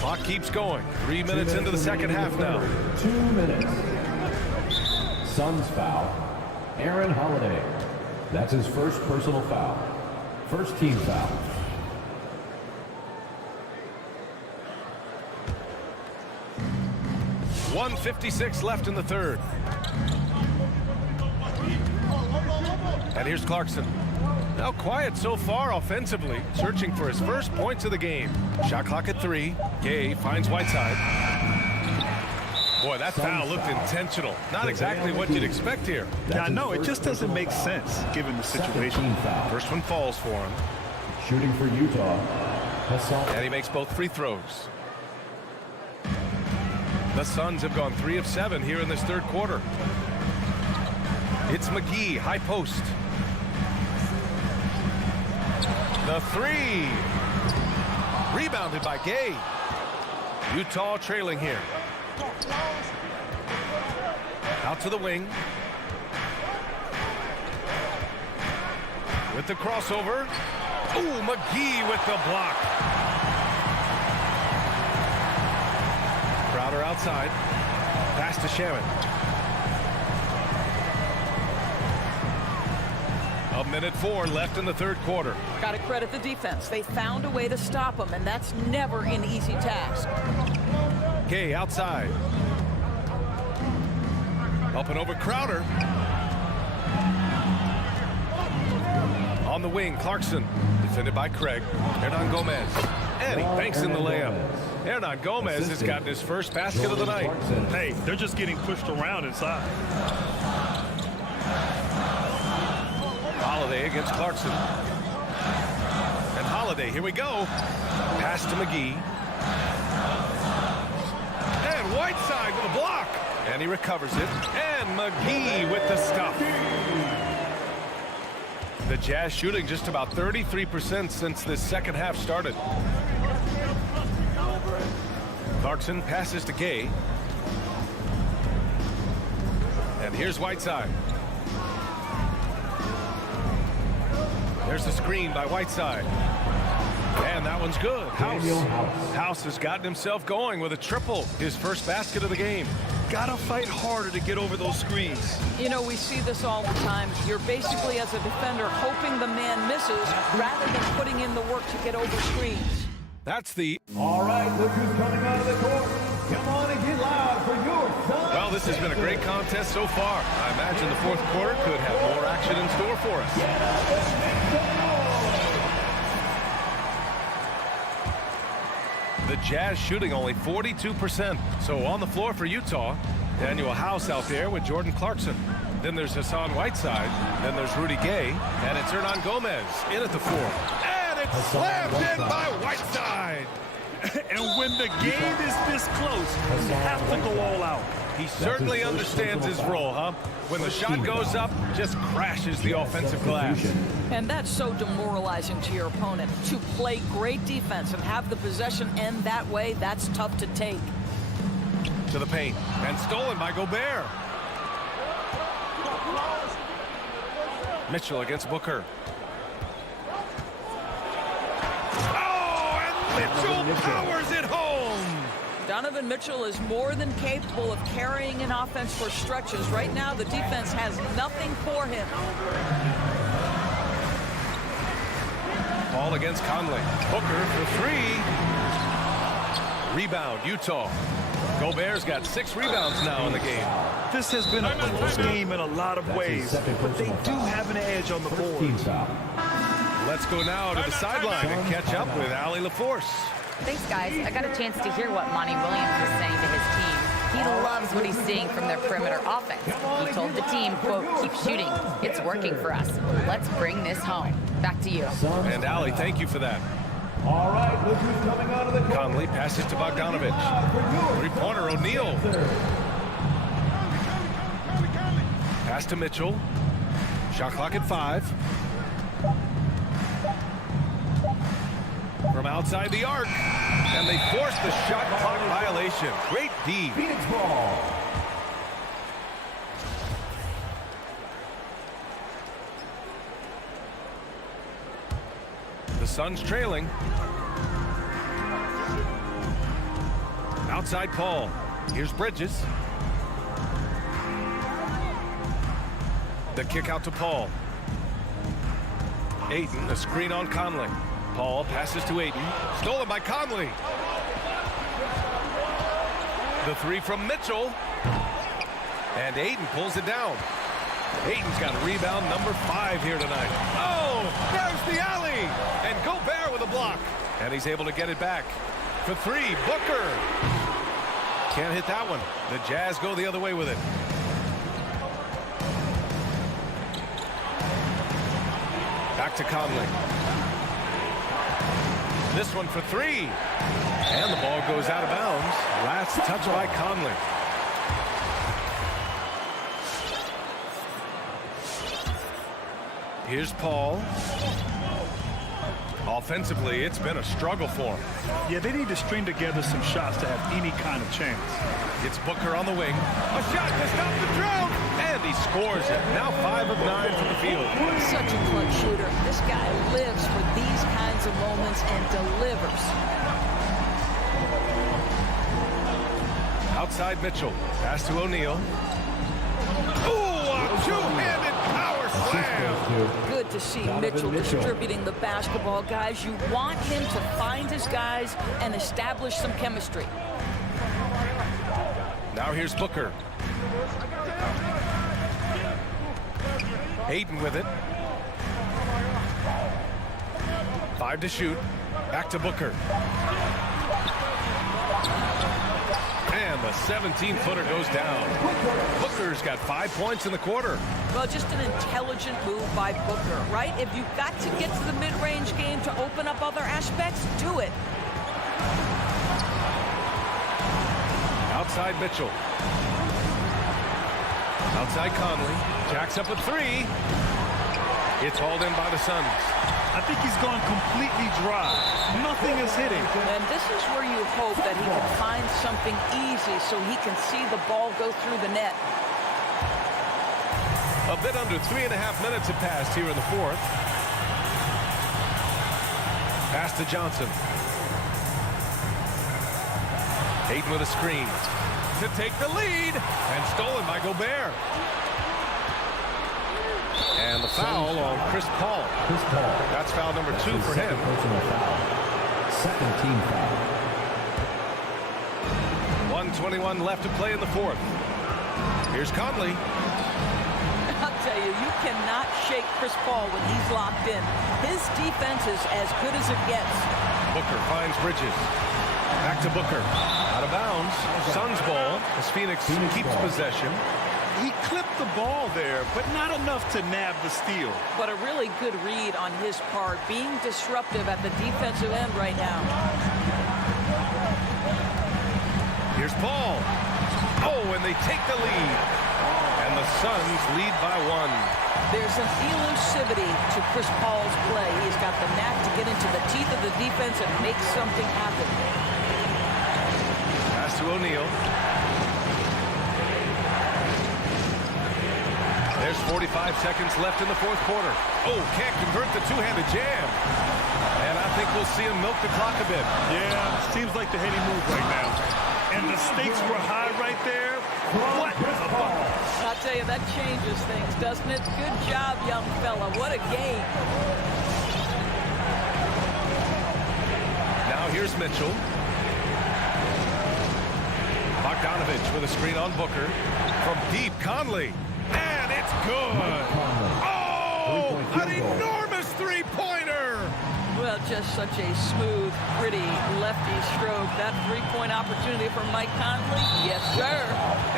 Clock keeps going. 3 minutes into the second half now. 2 minutes. Suns foul. Aaron Holiday. That's his first personal foul. First team foul. .156 left in the third. And here's Clarkson. Now quiet so far offensively, searching for his first points of the game. Shot clock at 3. Gay finds Whiteside. Boy, that foul looked intentional. Not exactly what you'd expect here. Yeah, no, it just doesn't make sense given the situation. First one falls for him. Shooting for Utah. And he makes both free throws. The Suns have gone 3 of 7 here in this third quarter. It's McGee, high post. The 3. Rebounded by Gay. Utah trailing here. Out to the wing. With the crossover. Ooh, McGee with the block. Crowder outside. Pass to Shamet. A minute 4 left in the third quarter. Got to credit the defense. They found a way to stop him, and that's never an easy task. Gay outside. Up and over Crowder. On the wing, Clarkson. Defended by Craig. Hernan Gomez. And he banks in the layup. Hernan Gomez has gotten his first basket of the night. Hey, they're just getting pushed around inside. Holiday against Clarkson. And Holiday, here we go. Pass to McGee. And Whiteside with a block. And he recovers it. And McGee with the stuff. The Jazz shooting just about 33% since this second half started. Clarkson passes to Gay. And here's Whiteside. There's the screen by Whiteside. And that one's good. House has gotten himself going with a triple. His first basket of the game. Gotta fight harder to get over those screens. You know, we see this all the time. You're basically, as a defender, hoping the man misses rather than putting in the work to get over screens. That's the... All right, look who's coming out of the court. Come on and get loud for your Suns. Well, this has been a great contest so far. I imagine the fourth quarter could have more action in store for us. Get up and make some noise. The Jazz shooting only 42%. So on the floor for Utah, Daniel House out there with Jordan Clarkson. Then there's Hassan Whiteside. Then there's Rudy Gay. And it's Hernan Gomez in at the 4. And it's slammed in by Whiteside. And when the game is this close, you have to go all out. He certainly understands his role, huh? When the shot goes up, just crashes the offensive glass. And that's so demoralizing to your opponent. To play great defense and have the possession end that way, that's tough to take. To the paint. And stolen by Gobert. Mitchell against Booker. Oh, and Mitchell powers it home. Donovan Mitchell is more than capable of carrying an offense for stretches. Right now, the defense has nothing for him. Ball against Conley. Booker for three. Rebound, Utah. Gobert's got 6 rebounds now in the game. This has been a close game in a lot of ways, but they do have an edge on the board. Let's go now to the sideline and catch up with Allie LaForce. Thanks, guys. I got a chance to hear what Monty Williams was saying to his team. He loves what he's seeing from their perimeter offense. He told the team, quote, keep shooting. It's working for us. Let's bring this home. Back to you. And Allie, thank you for that. All right, look who's coming out of the Conley passes to Bogdanovich. Three-pointer, O'Neal. Pass to Mitchell. Shot clock at 5. From outside the arc. And they force the shot clock violation. Great D. Phoenix ball. The Suns trailing. Outside Paul. Here's Bridges. The kick out to Paul. Ayton, a screen on Conley. Paul passes to Ayton. Stolen by Conley. The three from Mitchell. And Ayton pulls it down. Ayton's got rebound number 5 here tonight. Oh, there's the alley. And Gobert with a block. And he's able to get it back. For 3, Booker. Can't hit that one. The Jazz go the other way with it. Back to Conley. This one for 3. And the ball goes out of bounds. Last touch by Conley. Here's Paul. Offensively, it's been a struggle for him. Yeah, they need to string together some shots to have any kind of chance. It's Booker on the wing. A shot to stop the drought. And he scores it. Now 5 of 9 from the field. Such a clutch shooter. This guy lives for these kinds of moments and delivers. Outside Mitchell. Pass to O'Neal. Ooh, a two-handed power slam. Good to see Mitchell distributing the basketball, guys. You want him to find his guys and establish some chemistry. Now here's Booker. Ayton with it. 5 to shoot. Back to Booker. And the 17-footer goes down. Booker's got 5 points in the quarter. Well, just an intelligent move by Booker, right? If you've got to get to the mid-range game to open up other aspects, do it. Outside Mitchell. Outside Conley. Jacks up a 3. It's hauled in by the Suns. I think he's gone completely dry. Nothing is hitting. And this is where you hope that he can find something easy so he can see the ball go through the net. A bit under 3.5 minutes have passed here in the 4th. Pass to Johnson. Ayton with a screen to take the lead. And stolen by Gobert. And the foul on Chris Paul. That's foul number 2 for him. Second team foul. 1:21 left to play in the 4th. Here's Conley. I'll tell you, you cannot shake Chris Paul when he's locked in. His defense is as good as it gets. Booker finds Bridges. Back to Booker. Out of bounds. Suns ball as Phoenix keeps possession. He clipped the ball there, but not enough to nab the steal. But a really good read on his part, being disruptive at the defensive end right now. Here's Paul. Oh, and they take the lead. And the Suns lead by 1. There's an elusivity to Chris Paul's play. He's got the knack to get into the teeth of the defense and make something happen. Pass to O'Neal. There's 45 seconds left in the 4th quarter. Oh, can't convert the two-handed jam. And I think we'll see him milk the clock a bit. Yeah, seems like the heady move right now. And the stakes were high right there. What a bucket. I'll tell you, that changes things, doesn't it? Good job, young fella. What a game. Now here's Mitchell. Bogdanovich with a screen on Booker. From deep, Conley. And it's good. Oh, an enormous three-pointer. Well, just such a smooth, pretty lefty stroke. That three-point opportunity for Mike Conley. Yes, sir.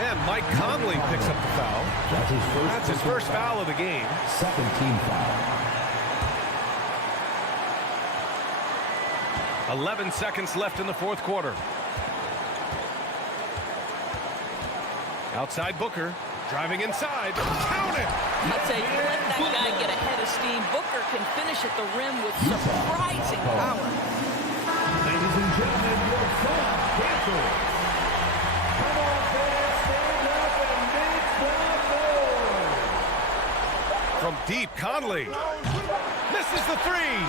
And Mike Conley picks up the foul. That's his first foul of the game. Second team foul. 11 seconds left in the fourth quarter. Outside Booker, driving inside. Count it! I'll tell you, let that guy get ahead of steam. Booker can finish at the rim with surprising power. Ladies and gentlemen, your foul canceled. Come on, fans, stand up and make some noise. From deep, Conley. Misses the three.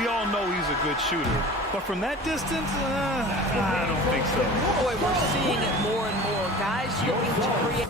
We all know he's a good shooter. But from that distance, I don't think so. Boy, we're seeing it more and more. Guys looking to create.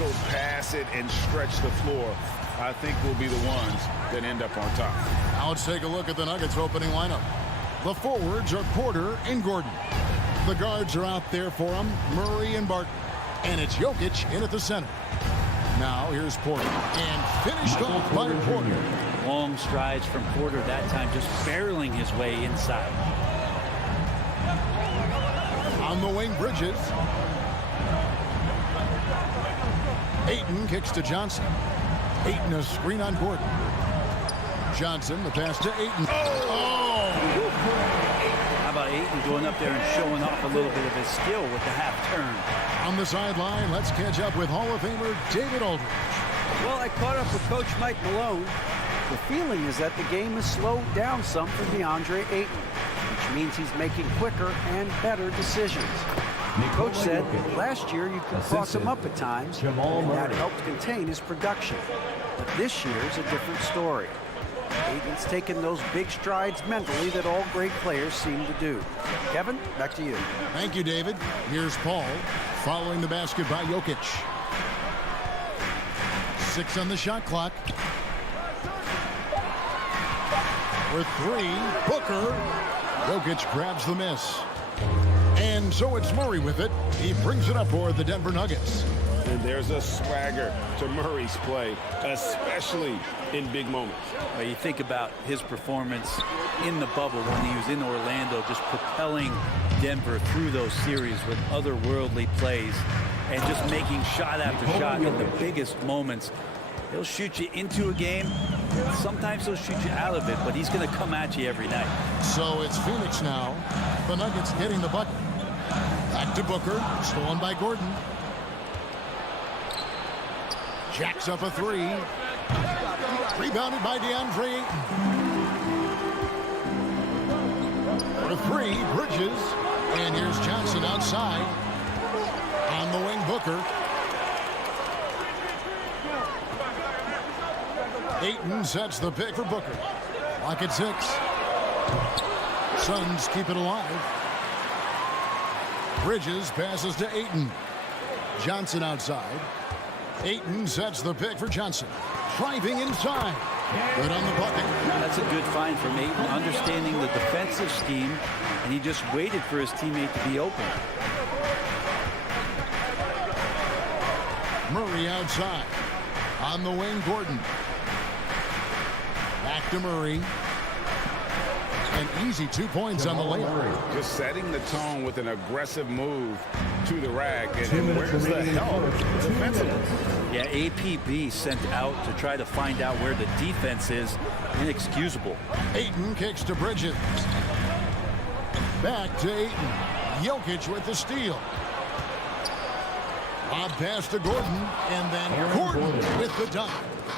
also pass it and stretch the floor, I think will be the ones that end up on top. Now let's take a look at the Nuggets opening lineup. The forwards are Porter and Gordon. The guards are out there for them, Murray and Barton. And it's Jokic in at the center. Now here's Porter. And finished off by Porter. Long strides from Porter that time, just barreling his way inside. On the wing, Bridges. Ayton kicks to Johnson. Ayton a screen on Gordon. Johnson, the pass to Ayton. Oh! How about Ayton going up there and showing off a little bit of his skill with the half turn? On the sideline, let's catch up with Hall of Famer David Aldridge. Well, I caught up with Coach Mike Malone. The feeling is that the game has slowed down some for DeAndre Ayton, which means he's making quicker and better decisions. The coach said last year you could cross him up at times, and that helped contain his production. But this year's a different story. Ayton's taken those big strides mentally that all great players seem to do. Kevin, back to you. Thank you, David. Here's Paul following the basket by Jokic. 6 on the shot clock. For 3, Booker. Jokic grabs the miss. And so it's Murray with it. He brings it up for the Denver Nuggets. And there's a swagger to Murray's play, especially in big moments. Well, you think about his performance in the bubble when he was in Orlando, just propelling Denver through those series with otherworldly plays and just making shot after shot in the biggest moments. He'll shoot you into a game. Sometimes he'll shoot you out of it, but he's going to come at you every night. So it's Phoenix now. The Nuggets getting the bucket. Back to Booker. Stolen by Gordon. Jacks up a 3. Rebounded by DeAndre Ayton. For 3, Bridges. And here's Johnson outside. On the wing, Booker. Ayton sets the pick for Booker. Lock at 6. Suns keep it alive. Bridges passes to Ayton. Johnson outside. Ayton sets the pick for Johnson. Driving inside. Good on the bucket. That's a good find from Ayton, understanding the defensive scheme, and he just waited for his teammate to be open. Murray outside. On the wing, Gordon. Back to Murray. An easy 2 points on the layup. Just setting the tone with an aggressive move to the rack. And where's the help defensively? Yeah, APB sent out to try to find out where the defense is. Inexcusable. Ayton kicks to Bridges. Back to Ayton. Jokic with the steal. Lob pass to Gordon. And then Gordon with the dunk.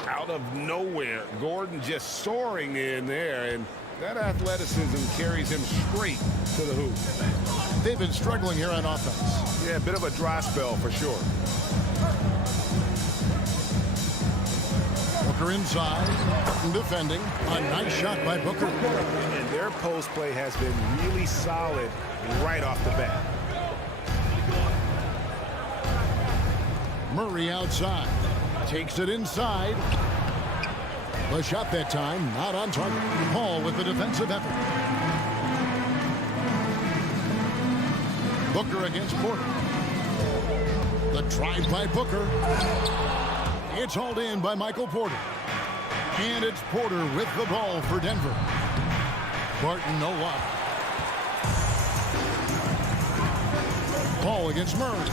Out of nowhere, Gordon just soaring in there, and that athleticism carries him straight to the hoop. They've been struggling here on offense. Yeah, a bit of a dry spell for sure. Booker inside, defending. A nice shot by Booker. And their post play has been really solid right off the bat. Murray outside. Takes it inside. The shot that time, not on target. Paul with the defensive effort. Booker against Porter. The drive by Booker. It's hauled in by Michael Porter. And it's Porter with the ball for Denver. Barton, no luck. Paul against Murray.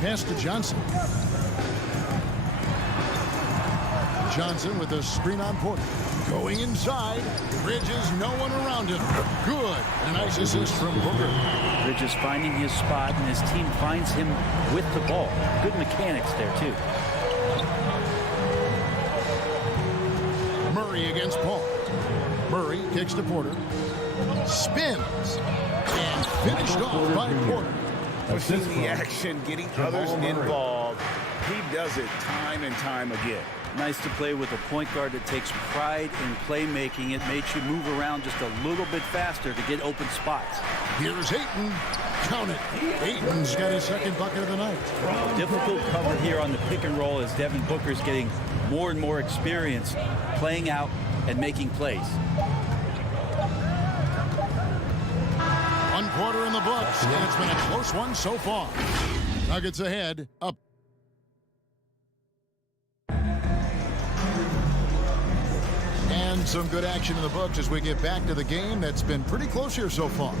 Pass to Johnson. Johnson with a screen on Porter. Going inside. Bridges, no one around him. Good. A nice assist from Booker. Bridges finding his spot, and his team finds him with the ball. Good mechanics there, too. Murray against Paul. Murray kicks to Porter. Spins. And finished off by Porter. Pushing the action, getting others involved. He does it time and time again. Nice to play with a point guard that takes pride in playmaking. It makes you move around just a little bit faster to get open spots. Here's Ayton. Count it. Ayton's got his second bucket of the night. Difficult cover here on the pick and roll as Devin Booker's getting more and more experience playing out and making plays. One quarter in the books, and it's been a close one so far. Nuggets ahead, up. And some good action in the books as we get back to the game that's been pretty close here so far.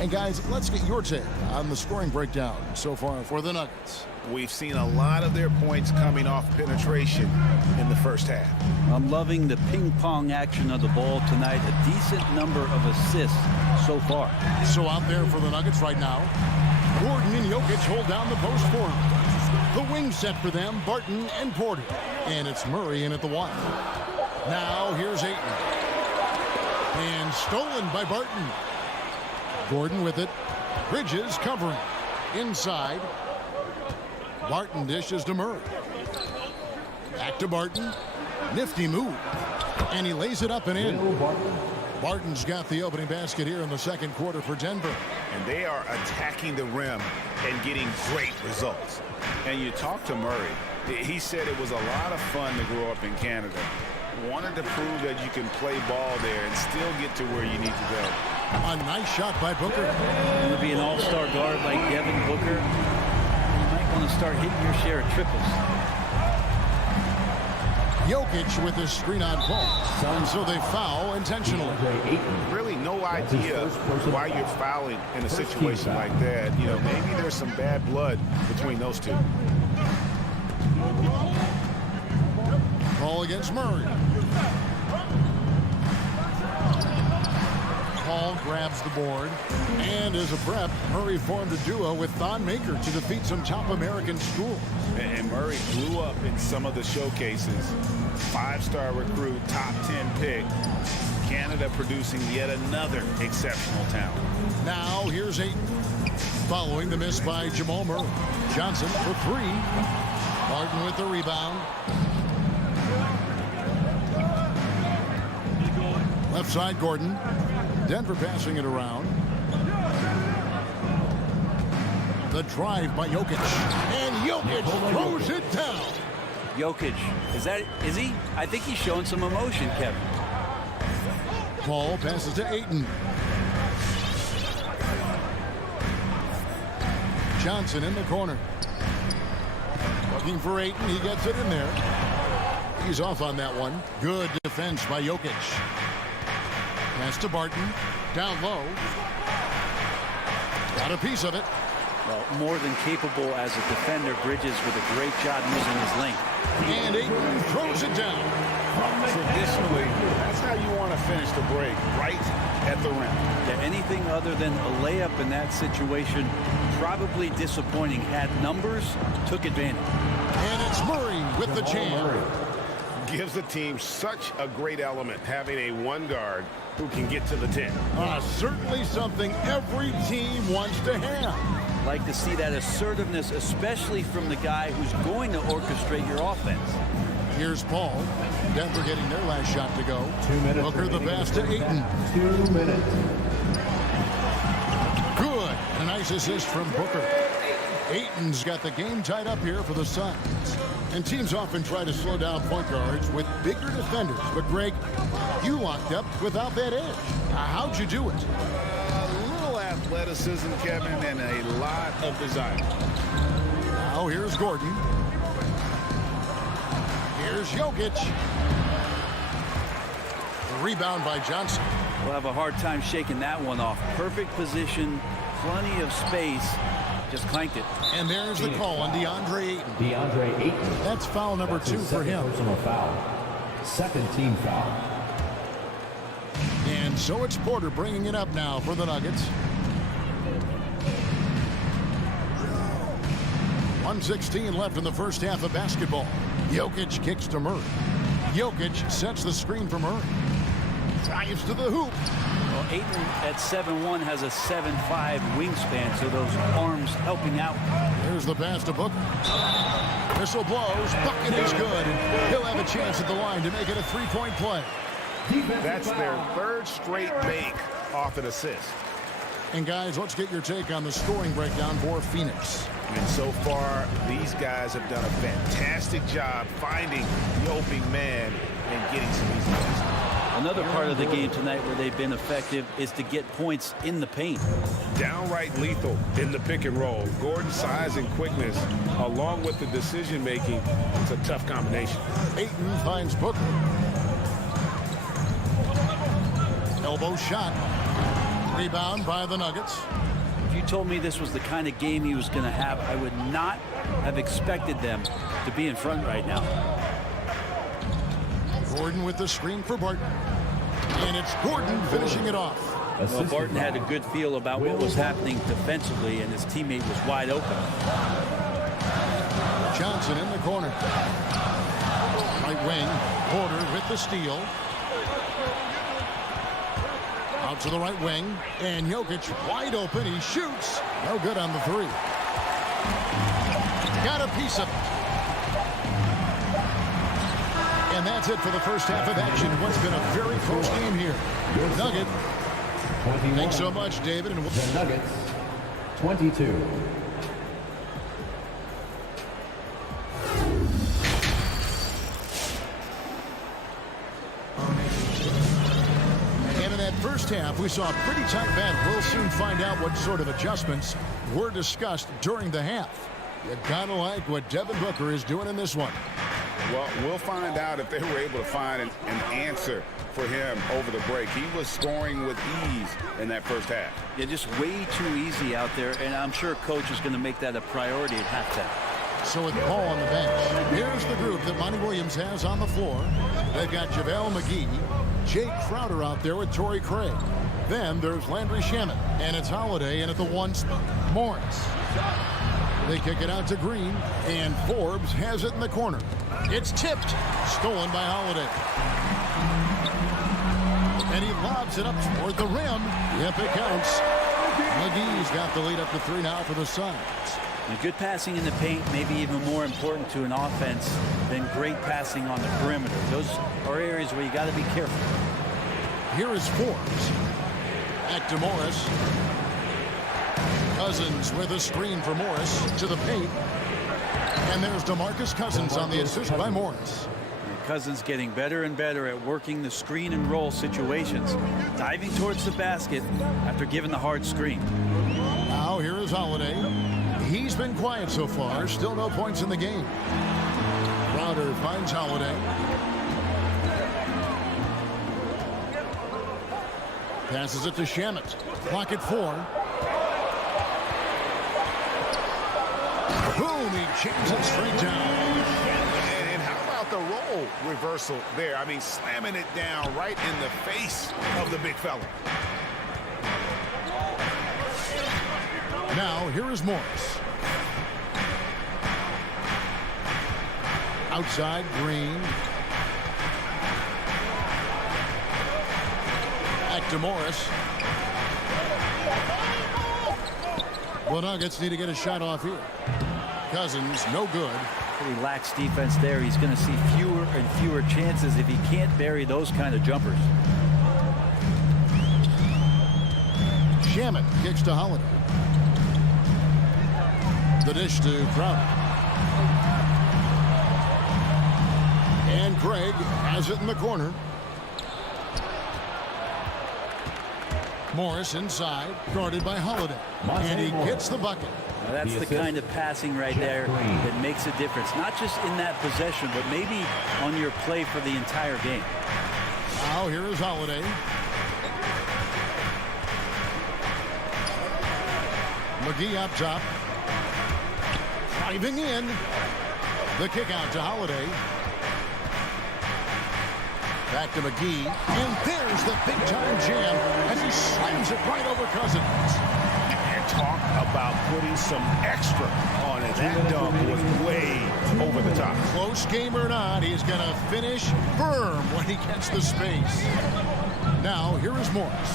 And guys, let's get your take on the scoring breakdown so far for the Nuggets. We've seen a lot of their points coming off penetration in the first half. I'm loving the ping-pong action of the ball tonight. A decent number of assists so far. So out there for the Nuggets right now, Gordon and Jokic hold down the post for them. The wing set for them, Barton and Porter. And it's Murray in at the one. Now here's Ayton. And stolen by Barton. Gordon with it. Bridges covering. Inside. Barton dishes to Murray. Back to Barton. Nifty move. And he lays it up and in. Barton's got the opening basket here in the second quarter for Denver. And they are attacking the rim and getting great results. And you talk to Murray. He said it was a lot of fun to grow up in Canada. Wanted to prove that you can play ball there and still get to where you need to go. A nice shot by Booker. To be an all-star guard like Devin Booker, you might want to start hitting your share of triples. Jokic with his screen on ball. And so they foul intentionally. Really no idea why you're fouling in a situation like that. You know, maybe there's some bad blood between those two. Ball against Murray. Paul grabs the board. And as a prep, Murray formed a duo with Thon Maker to defeat some top American schools. And Murray blew up in some of the showcases. Five-star recruit, top 10 pick. Canada producing yet another exceptional talent. Now here's Ayton. Following the miss by Jamal Murray. Johnson for three. Barton with the rebound. Left side, Gordon. Denver passing it around. The drive by Jokic. And Jokic throws it down. Jokic, is he? I think he's showing some emotion, Kevin. Paul passes to Ayton. Johnson in the corner. Looking for Ayton. He gets it in there. He's off on that one. Good defense by Jokic. Pass to Barton. Down low. Got a piece of it. Well, more than capable as a defender. Bridges with a great job using his length. And Ayton throws it down. Traditionally, that's how you want to finish the break, right at the rim. Yeah, anything other than a layup in that situation, probably disappointing. Had numbers, took advantage. And it's Murray with the jam. Gives the team such a great element, having a one guard who can get to the 10. Certainly something every team wants to have. Like to see that assertiveness, especially from the guy who's going to orchestrate your offense. Here's Paul. Denver getting their last shot to go. 2 minutes. Booker the pass to Ayton. 2 minutes. Good. A nice assist from Booker. Ayton's got the game tied up here for the Suns. And teams often try to slow down point guards with bigger defenders. But, Greg, you locked up without that edge. How'd you do it? A little athleticism, Kevin, and a lot of desire. Now here's Gordon. Here's Jokic. The rebound by Johnson. We'll have a hard time shaking that one off. Perfect position, plenty of space. Just clanked it. And there's the call on DeAndre Ayton. DeAndre Ayton. That's foul number 2 for him. Personal foul. Second team foul. And so it's Porter bringing it up now for the Nuggets. 1:16 left in the first half of basketball. Jokic kicks to Murray. Jokic sets the screen for Murray. Drives to the hoop. Well, Ayton at 7'1" has a 7'5" wingspan, so those arms helping out. There's the pass to Booker. Whistle blows. Bucket is good. And he'll have a chance at the line to make it a three-point play. That's their third straight make off an assist. And guys, let's get your take on the scoring breakdown for Phoenix. And so far, these guys have done a fantastic job finding the opening man and getting some easy baskets. Another part of the game tonight where they've been effective is to get points in the paint. Downright lethal in the pick and roll. Gordon's size and quickness, along with the decision making, it's a tough combination. Ayton finds Booker. Elbow shot. Rebound by the Nuggets. If you told me this was the kind of game he was going to have, I would not have expected them to be in front right now. Gordon with the screen for Barton. And it's Gordon finishing it off. Well, Barton had a good feel about what was happening defensively, and his teammate was wide open. Johnson in the corner. Right wing. Porter with the steal. Out to the right wing. And Jokic wide open. He shoots. No good on the three. Got a piece of it. And that's it for the first half of action. What's been a very close game here. Nugget. Thanks so much, David. And the Nuggets, 22. And in that first half, we saw a pretty tight battle. We'll soon find out what sort of adjustments were discussed during the half. You gotta like what Devin Booker is doing in this one. Well, we'll find out if they were able to find an answer for him over the break. He was scoring with ease in that first half. Yeah, just way too easy out there, and I'm sure coach is going to make that a priority at halftime. So with Paul on the bench, here's the group that Monty Williams has on the floor. They've got JaVale McGee, Jake Crowder out there with Torrey Craig. Then there's Landry Shamet, and it's Holiday in at the one spot. Morris. They kick it out to Green, and Forbes has it in the corner. It's tipped. Stolen by Holiday. And he lobs it up toward the rim. Yep, it counts. McGee's got the lead up to 3 now for the Suns. And good passing in the paint may be even more important to an offense than great passing on the perimeter. Those are areas where you got to be careful. Here is Forbes. Back to Morris. Cousins with a screen for Morris to the paint. And there's DeMarcus Cousins on the assist by Morris. And Cousins getting better and better at working the screen and roll situations. Diving towards the basket after giving the hard screen. Now here is Holiday. He's been quiet so far. Still no points in the game. Crowder finds Holiday. Passes it to Shamet. Clock at 4. Boom, he jams it straight down. And how about the role reversal there? I mean, slamming it down right in the face of the big fella. Now, here is Morris. Outside, Green. Back to Morris. The Nuggets need to get a shot off here. Cousins, no good. Pretty lax defense there. He's going to see fewer and fewer chances if he can't bury those kind of jumpers. Shamet kicks to Holiday. The dish to Crowder. And Craig has it in the corner. Morris inside, guarded by Holiday. And he gets the bucket. Now that's the kind of passing right there that makes a difference. Not just in that possession, but maybe on your play for the entire game. Now here is Holiday. McGee up top. Driving in. The kick out to Holiday. Back to McGee. And there's the big-time jam as he slams it right over Cousins. And talk about putting some extra on it. That dunk was way over the top. Close game or not, he's going to finish firm when he gets the space. Now, here is Morris.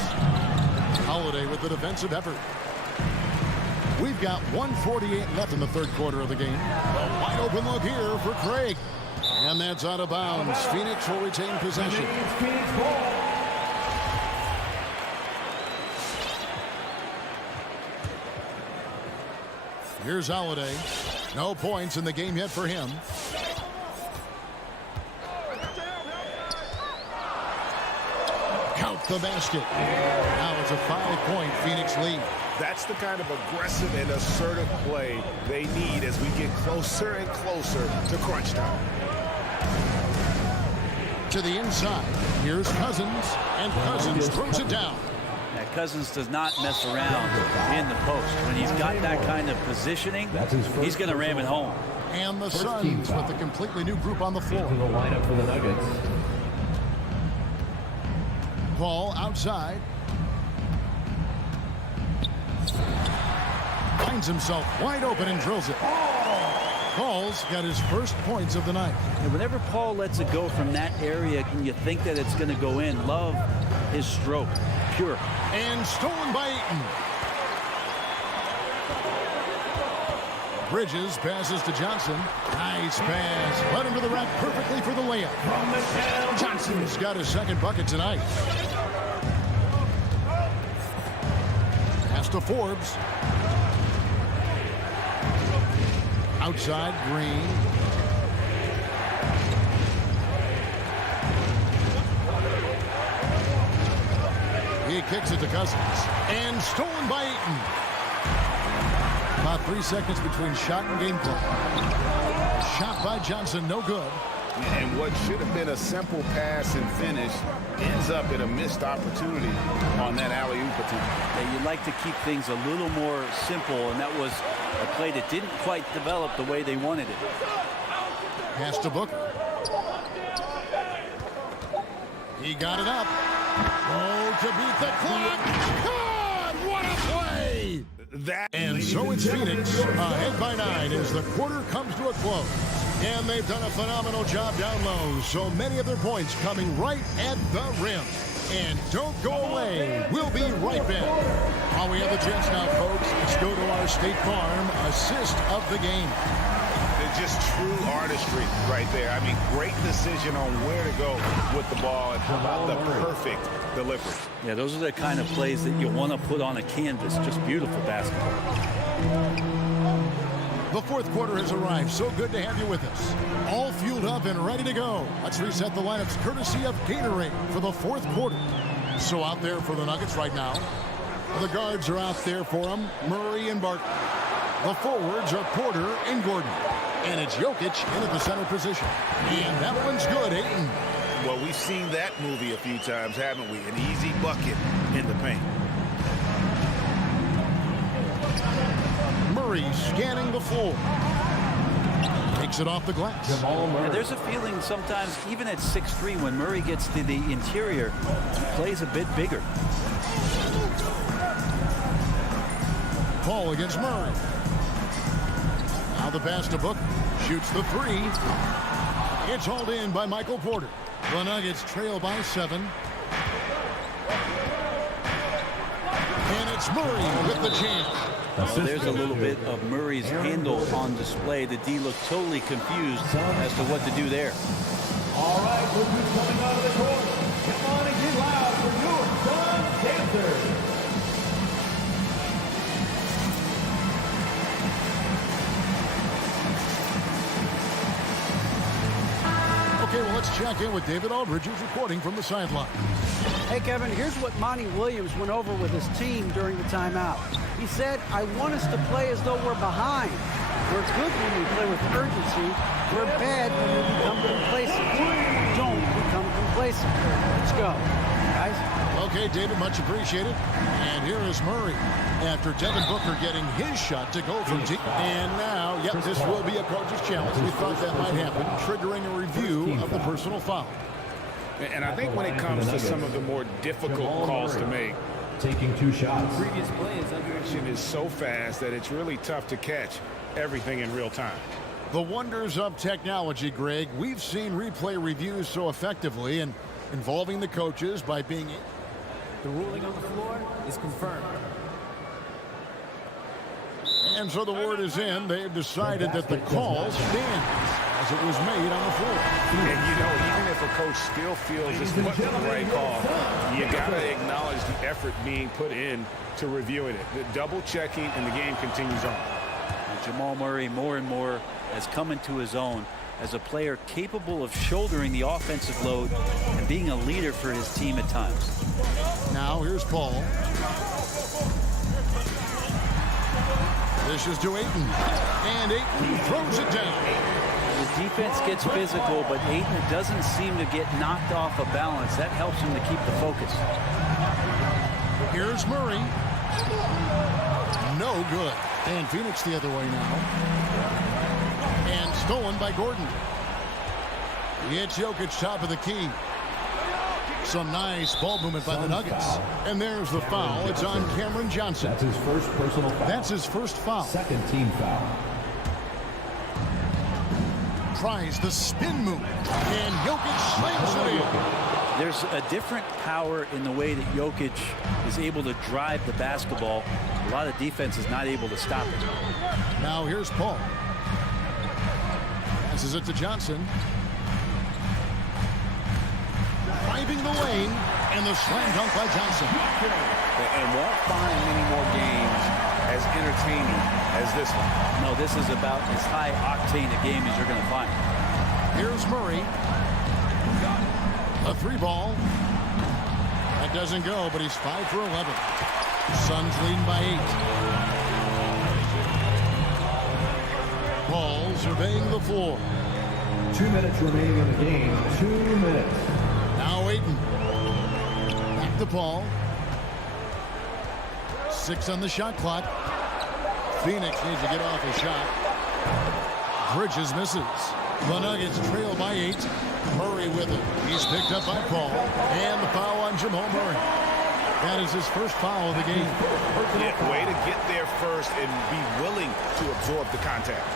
Holiday with the defensive effort. We've got 1:48 left in the third quarter of the game. A wide open look here for Craig. And that's out of bounds. Phoenix will retain possession. Here's Holiday. No points in the game yet for him. Count the basket. Now it's a 5-point Phoenix lead. That's the kind of aggressive and assertive play they need as we get closer and closer to crunch time. To the inside. Here's Cousins. And Cousins throws it down. Yeah, Cousins does not mess around in the post. When he's got that kind of positioning, he's going to ram it home. And the Suns with a completely new group on the floor. The lineup for the Nuggets. Ball outside. Finds himself wide open and drills it. Paul's got his first points of the night. And whenever Paul lets it go from that area, and you think that it's going to go in, love his stroke. Pure. And stolen by Ayton. Bridges passes to Johnson. Nice pass. Led him to the rack perfectly for the layup. Johnson's got his second bucket tonight. Pass to Forbes. Outside, Green. He kicks it to Cousins. And stolen by Ayton. About 3 seconds between shot and game play. Shot by Johnson, no good. And what should have been a simple pass and finish ends up in a missed opportunity on that alley-oop attempt. Yeah, you'd like to keep things a little more simple, and that was a play that didn't quite develop the way they wanted it. Pass to Booker. He got it up. Oh, to beat the clock. God, what a play! And so it's Phoenix ahead by 9 as the quarter comes to a close. And they've done a phenomenal job down low. So many of their points coming right at the rim. And don't go away. We'll be right back. While we have the chance now, folks, let's go to our State Farm assist of the game. It's just true artistry right there. I mean, great decision on where to go with the ball and how about the perfect delivery. Yeah, those are the kind of plays that you want to put on a canvas. Just beautiful basketball. The fourth quarter has arrived. So good to have you with us. All fueled up and ready to go. Let's reset the lineups courtesy of Gatorade for the fourth quarter. So out there for the Nuggets right now. The guards are out there for them, Murray and Barton. The forwards are Porter and Gordon. And it's Jokic in at the center position. And that one's good, Ayton. Well, we've seen that movie a few times, haven't we? An easy bucket in the paint. Murray scanning the floor. Takes it off the glass. And there's a feeling sometimes, even at 6'3", when Murray gets to the interior, he plays a bit bigger. Paul against Murray. Now the pass to Booker. Shoots the three. It's hauled in by Michael Porter. The Nuggets trail by 7. And it's Murray with the jam. Well, there's a little bit of Murray's handle on display. The D looked totally confused as to what to do there. All right, look who's coming out of the court. Come on and get loud for your Suns Dancers. Okay, well, let's check in with David Aldridge, who's reporting from the sideline. Hey, Kevin, here's what Monty Williams went over with his team during the timeout. He said, I want us to play as though we're behind. We're good when we play with urgency. We're bad when we become complacent. Don't become complacent. Let's go, guys. Okay, David, much appreciated. And here is Murray after Devin Booker getting his shot to go from deep. And now, yep, this will be a coach's challenge. We thought that might happen, triggering a review of the personal foul. And I think when it comes to some of the more difficult calls to make, taking 2 shots. Previous play is under. Action is so fast that it's really tough to catch everything in real time. The wonders of technology, Greg. We've seen replay reviews so effectively and involving the coaches by being... The ruling on the floor is confirmed. And so the word is in. They've decided that the call stands as it was made on the floor. And, you know, even if a coach still feels this wasn't the right call, you got to acknowledge the effort being put in to reviewing it. The double checking, and the game continues on. And Jamal Murray more and more has come into his own as a player capable of shouldering the offensive load and being a leader for his team at times. Now here's Paul. This is to Ayton. And Ayton throws it down. The defense gets physical, but Ayton doesn't seem to get knocked off of balance. That helps him to keep the focus. Here's Murray. No good. And Phoenix the other way now. And stolen by Gordon. It's Jokic top of the key. Some nice ball movement by the Nuggets. And there's the foul. It's on Cameron Johnson. That's his first personal foul. That's his first foul. Second team foul. Tries the spin move. And Jokic slams it in. There's a different power in the way that Jokic is able to drive the basketball. A lot of defense is not able to stop it. Now here's Paul. Passes it to Johnson. Driving the lane, and the slam dunk by Johnson. And won't find many more games as entertaining as this one. No, this is about as high octane a game as you're going to find. Here's Murray. A three ball. That doesn't go, but he's 5 for 11. Suns leading by 8. Paul surveying the floor. 2 minutes remaining in the game. 2 minutes. Now Ayton. Back to Paul. 6 on the shot clock. Phoenix needs to get off a shot. Bridges misses. The Nuggets trail by 8. Murray with it. He's picked up by Paul. And the foul on Jamal Murray. That is his first foul of the game. Yeah, way to get there first and be willing to absorb the contact.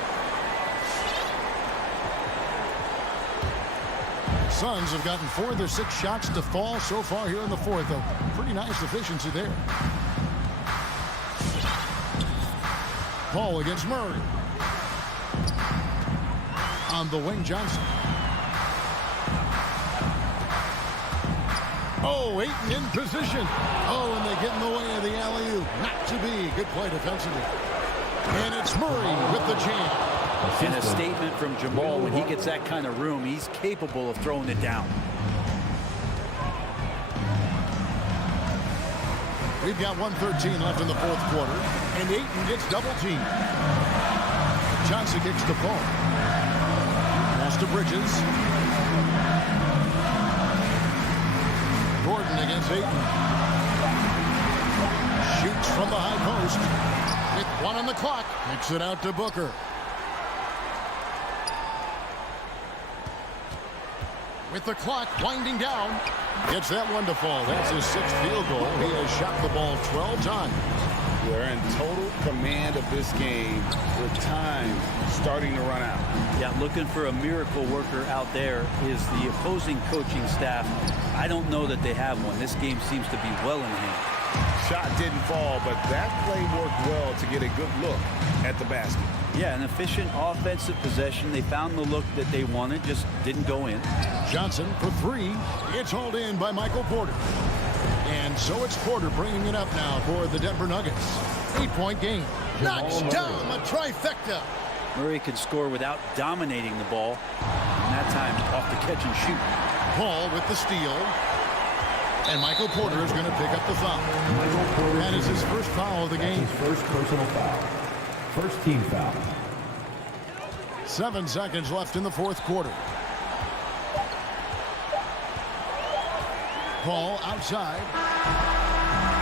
Suns have gotten 4 of their 6 shots to fall so far here in the fourth. A pretty nice efficiency there. Paul against Murray. On the wing, Johnson. Oh, Ayton in position. Oh, and they get in the way of the alley-oop. Not to be. Good play defensively. And it's Murray with the jam. And a statement from Jamal, when he gets that kind of room, he's capable of throwing it down. We've got 1:13 left in the fourth quarter, and Ayton gets double-teamed. Johnson kicks to Paul. Pass to Bridges. Gordon against Ayton. Shoots from the high post. With 1 on the clock. Kicks it out to Booker. With the clock winding down, gets that one to fall. That's his 6th field goal. He has shot the ball 12 times. We're in total command of this game with time starting to run out. Yeah, looking for a miracle worker out there is the opposing coaching staff. I don't know that they have one. This game seems to be well in hand. Shot didn't fall, but that play worked well to get a good look at the basket. Yeah, an efficient offensive possession. They found the look that they wanted, just didn't go in. Johnson for 3. It's hauled in by Michael Porter. And so it's Porter bringing it up now for the Denver Nuggets. 8-point game. Knocks down a trifecta. Murray can score without dominating the ball. And that time off the catch and shoot. Paul with the steal. And Michael Porter is going to pick up the foul. That is his first foul of the game. His first personal foul. First team foul. 7 seconds left in the fourth quarter. Paul outside.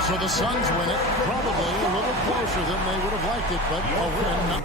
So the Suns win it. Probably a little closer than they would have liked it, but a win.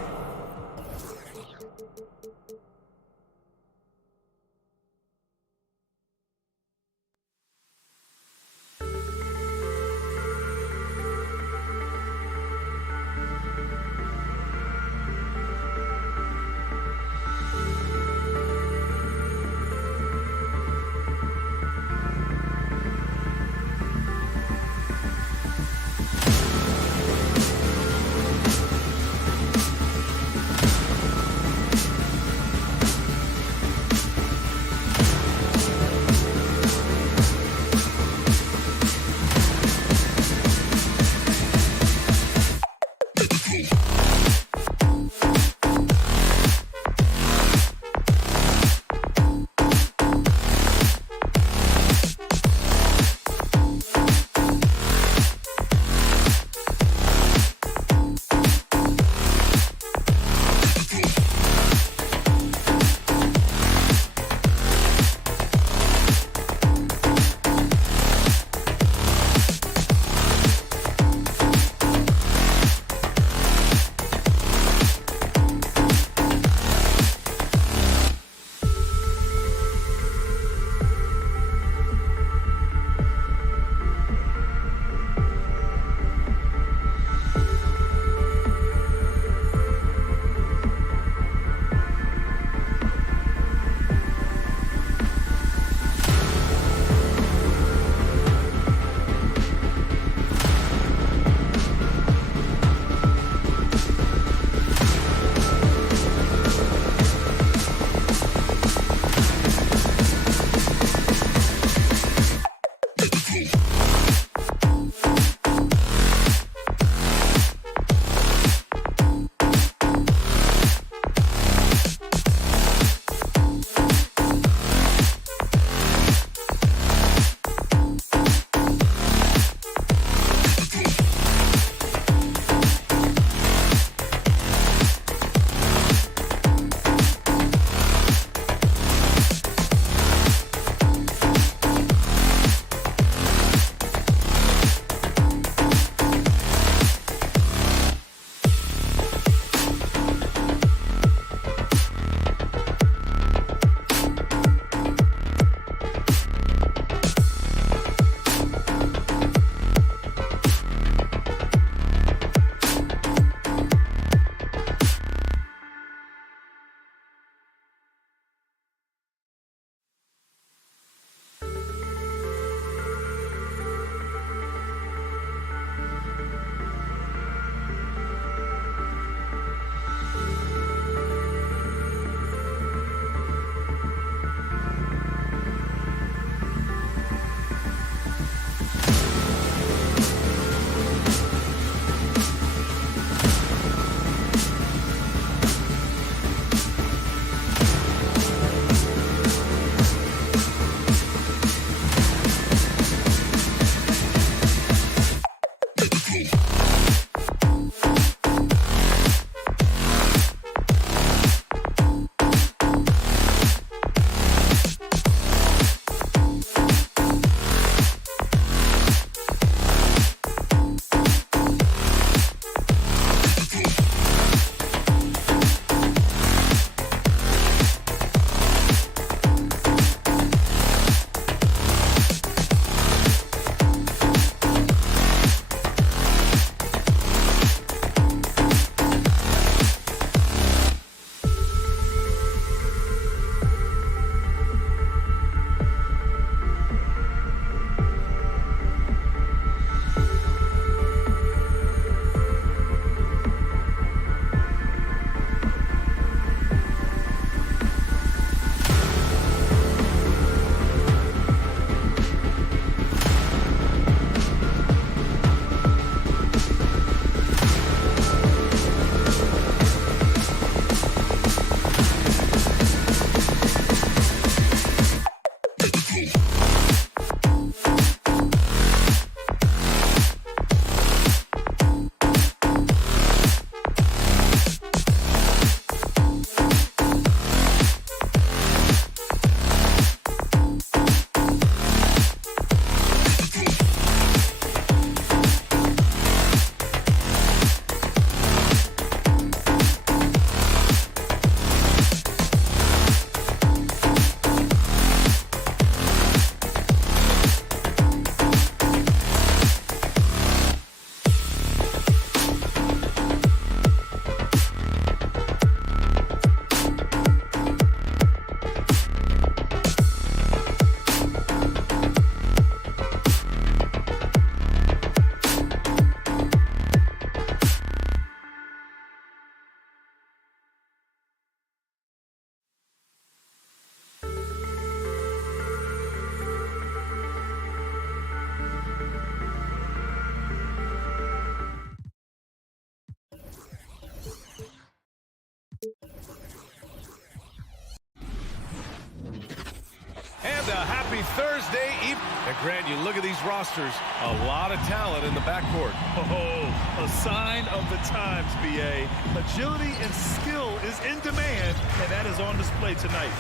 And a happy Thursday evening. And Grant, you look at these rosters, a lot of talent in the backcourt. Oh, a sign of the times, BA. Agility and skill is in demand, and that is on display tonight.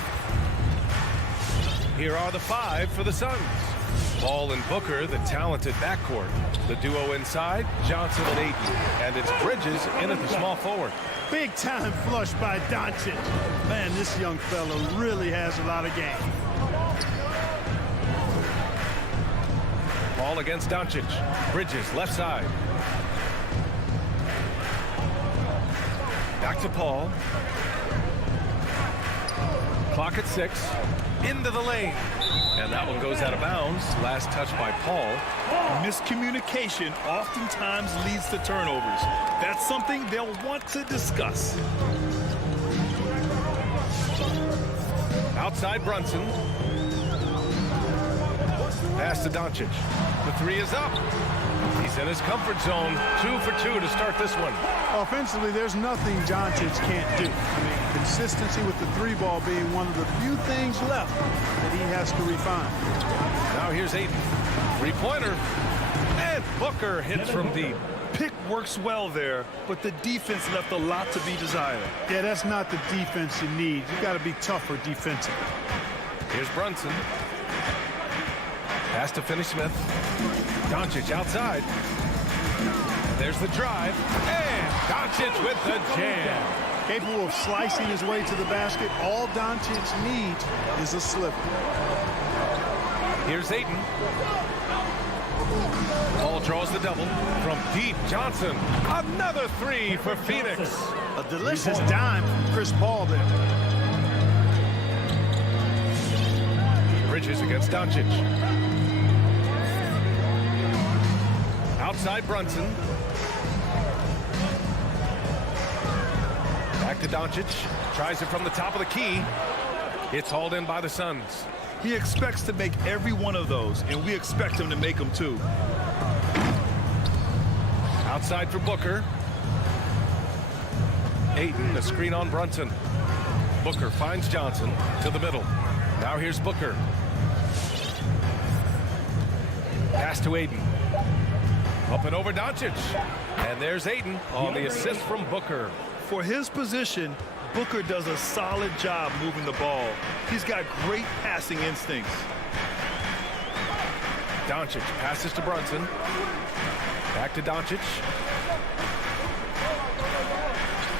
Here are the 5 for the Suns. Paul and Booker, the talented backcourt. The duo inside, Johnson and Ayton. And it's Bridges in at the small forward. Big time flush by Doncic. Man, this young fella really has a lot of game. Paul against Doncic. Bridges left side. Back to Paul. Clock at 6. Into the lane. And that one goes out of bounds. Last touch by Paul. Miscommunication oftentimes leads to turnovers. That's something they'll want to discuss. Outside Brunson. Pass to Doncic. The 3 is up. He's in his comfort zone. 2 for 2 to start this one. Offensively, there's nothing Doncic can't do. I mean, consistency with the 3 ball being one of the few things left that he has to refine. Now here's Ayton. 3-pointer. And Booker hits from deep. Pick works well there, but the defense left a lot to be desired. Yeah, that's not the defense you need. You got to be tougher defensively. Here's Brunson. Pass to Finney-Smith. Doncic outside. There's the drive. And Doncic with the jam. Capable of slicing his way to the basket. All Doncic needs is a slipper. Here's Ayton. Paul draws the double. From deep, Johnson. Another 3 for Phoenix. A delicious dime from Chris Paul there. Bridges against Doncic. Outside Brunson. Back to Doncic. Tries it from the top of the key. It's hauled in by the Suns. He expects to make every one of those, and we expect him to make them too. Outside for Booker. Ayton, a screen on Brunson. Booker finds Johnson to the middle. Now here's Booker. Pass to Ayton. Up and over Doncic. And there's Ayton on the assist from Booker. For his position, Booker does a solid job moving the ball. He's got great passing instincts. Doncic passes to Brunson. Back to Doncic.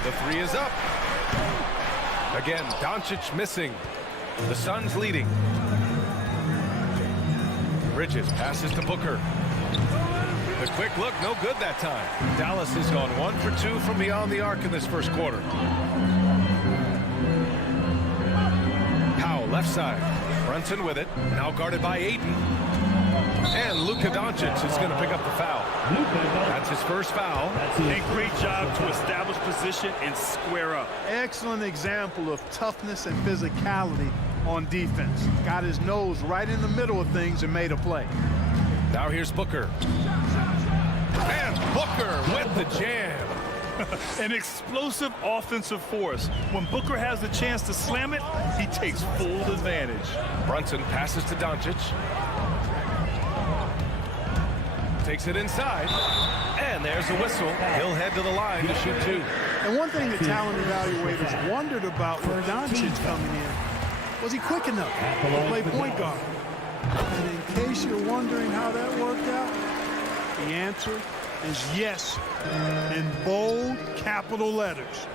The 3 is up. Again, Doncic missing. The Suns leading. Bridges passes to Booker. The quick look, no good that time. Dallas has gone 1 for 2 from beyond the arc in this first quarter. Powell left side. Brunson with it. Now guarded by Ayton. And Luka Doncic is going to pick up the foul. That's his first foul. A great job to establish position and square up. Excellent example of toughness and physicality on defense. Got his nose right in the middle of things and made a play. Now here's Booker. And Booker with the jam. An explosive offensive force. When Booker has the chance to slam it, he takes full advantage. Brunson passes to Doncic. Takes it inside. And there's a whistle. He'll head to the line to shoot 2. And one thing that talent evaluators wondered about with Doncic coming in, was he quick enough to play point guard? And in case you're wondering how that worked out, the answer is yes, in bold capital letters.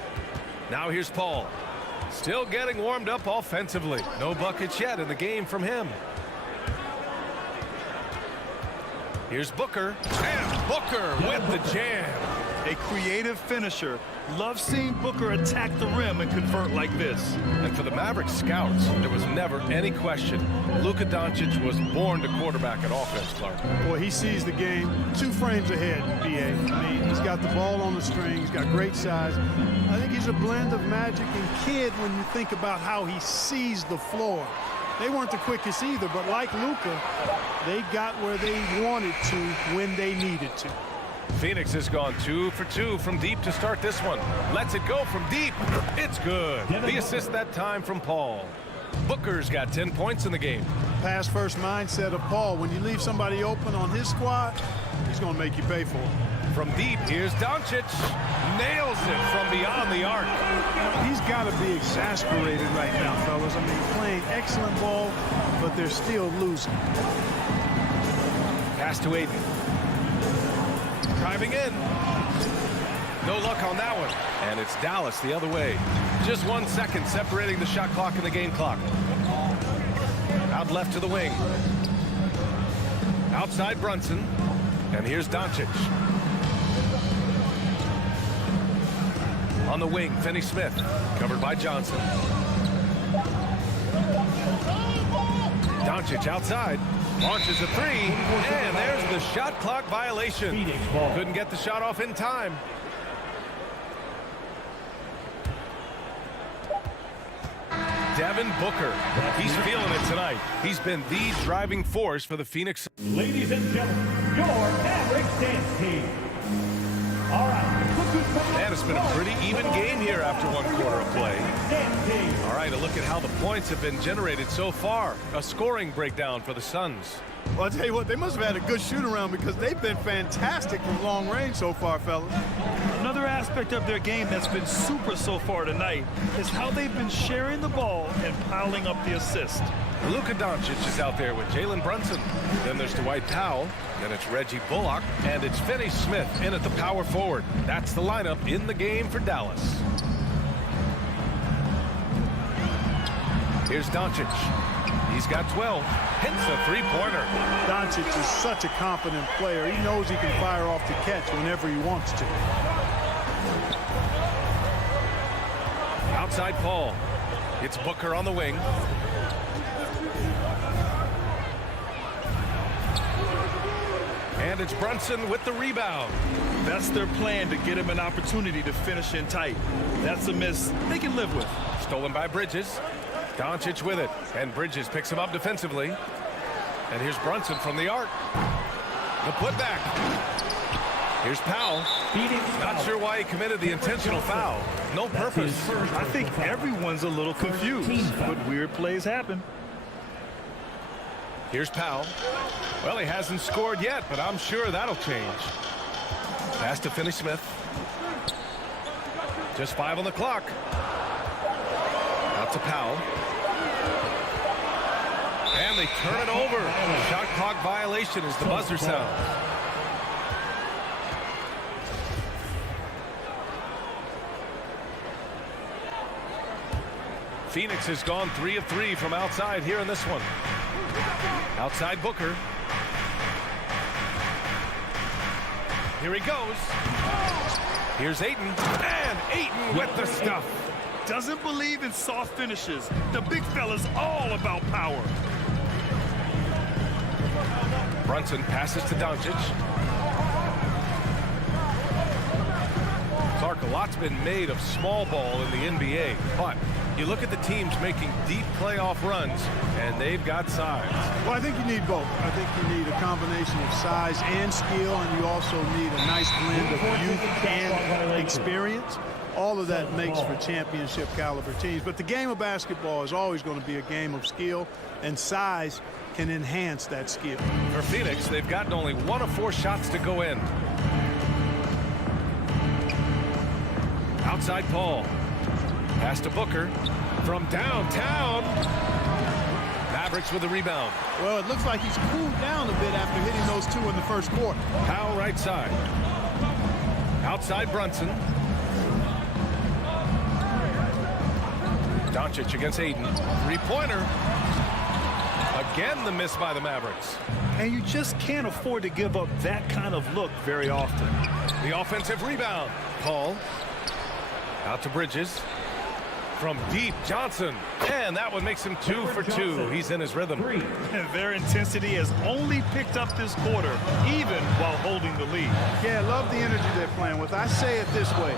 Now here's Paul. Still getting warmed up offensively. No buckets yet in the game from him. Here's Booker. And Booker with the jam. A creative finisher. Love seeing Booker attack the rim and convert like this. And for the Mavericks scouts, there was never any question. Luka Doncic was born to quarterback at offense, Clark. Boy, he sees the game 2 frames ahead, B.A. I mean, he's got the ball on the string. He's got great size. I think he's a blend of Magic and Kidd when you think about how he sees the floor. They weren't the quickest either, but like Luka, they got where they wanted to when they needed to. Phoenix has gone 2 for 2 from deep to start this one. Lets it go from deep. It's good. The assist that time from Paul. Booker's got 10 points in the game. pass-first mindset of Paul. When you leave somebody open on his squad, he's going to make you pay for it. From deep, here's Doncic. Nails it from beyond the arc. He's got to be exasperated right now, fellas. I mean, playing excellent ball, but they're still losing. Pass to Aiden. Driving in. No luck on that one. And it's Dallas the other way. Just 1 second separating the shot clock and the game clock. Out left to the wing. Outside Brunson. And here's Doncic. On the wing, Finney-Smith. Covered by Johnson. Doncic outside. Launches a three. And there's the shot clock violation. Couldn't get the shot off in time. Devin Booker. He's feeling it tonight. He's been the driving force for the Phoenix. Ladies and gentlemen, your Mavericks dance team. All right. Man, it's been a pretty even game here after 1 quarter of play. All right, a look at how the points have been generated so far. A scoring breakdown for the Suns. Well, I'll tell you what, they must have had a good shoot-around because they've been fantastic from long range so far, fellas. Another aspect of their game that's been super so far tonight is how they've been sharing the ball and piling up the assist. Luka Doncic is out there with Jalen Brunson. Then there's Dwight Powell. Then it's Reggie Bullock. And it's Finney-Smith in at the power forward. That's the lineup in the game for Dallas. Here's Doncic. He's got 12. Hits a three-pointer. Doncic is such a confident player. He knows he can fire off the catch whenever he wants to. Outside Paul. It's Booker on the wing. And it's Brunson with the rebound. That's their plan, to get him an opportunity to finish in tight. That's a miss they can live with. Stolen by Bridges. Doncic with it. And Bridges picks him up defensively. And here's Brunson from the arc. The putback. Here's Powell. Not sure why he committed the intentional foul. No purpose. I think everyone's a little confused, but weird plays happen. Here's Powell. Well, he hasn't scored yet, but I'm sure that'll change. Pass to Finney-Smith. Just 5 on the clock. Out to Powell. And they turn it over. Shot clock violation as the buzzer sounds. Phoenix has gone 3 of 3 from outside here in this one. Outside Booker. Here he goes. Here's Ayton. And Ayton with the stuff. Doesn't believe in soft finishes. The big fella's all about power. Brunson passes to Doncic. Clark, a lot's been made of small ball in the NBA, but you look at the teams making deep playoff runs, and they've got size. Well, I think you need both. I think you need a combination of size and skill, and you also need a nice blend of youth and experience. All of that makes for championship caliber teams. But the game of basketball is always going to be a game of skill, and size can enhance that skill. For Phoenix, they've gotten only 1 of 4 shots to go in. Outside Paul. Pass to Booker from downtown. Mavericks with the rebound. Well, it looks like he's cooled down a bit after hitting those 2 in the first quarter. Powell right side. Outside Brunson. Doncic against Ayton. Three-pointer. Again, the miss by the Mavericks. And you just can't afford to give up that kind of look very often. The offensive rebound. Paul. Out to Bridges. From deep, Johnson. And that one makes him 2 for 2. He's in his rhythm. And their intensity has only picked up this quarter, even while holding the lead. Yeah, I love the energy they're playing with. I say it this way.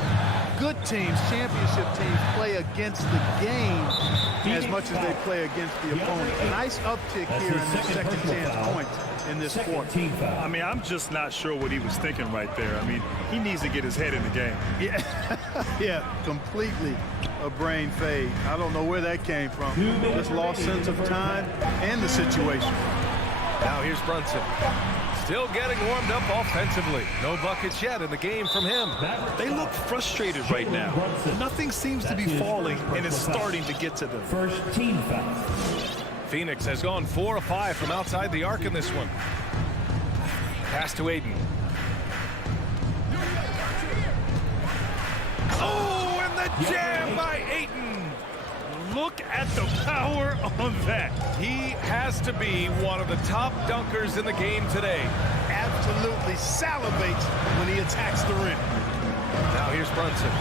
Good teams, championship teams, play against the game as much as they play against the opponent. Nice uptick here in the second chance points in this quarter. I mean, I'm just not sure what he was thinking right there. I mean, he needs to get his head in the game. Yeah, completely a brain fade. I don't know where that came from. Just lost sense of time and the situation. Now here's Brunson. Still getting warmed up offensively. No buckets yet in the game from him. They look frustrated right now. Nothing seems to be falling, and it's starting to get to them. First team foul. Phoenix has gone 4 of 5 from outside the arc in this one. Pass to Aiden. Oh, and the jam by Aiden. Look at the power on that. He has to be one of the top dunkers in the game today. Absolutely salivates when he attacks the rim. Now here's Brunson.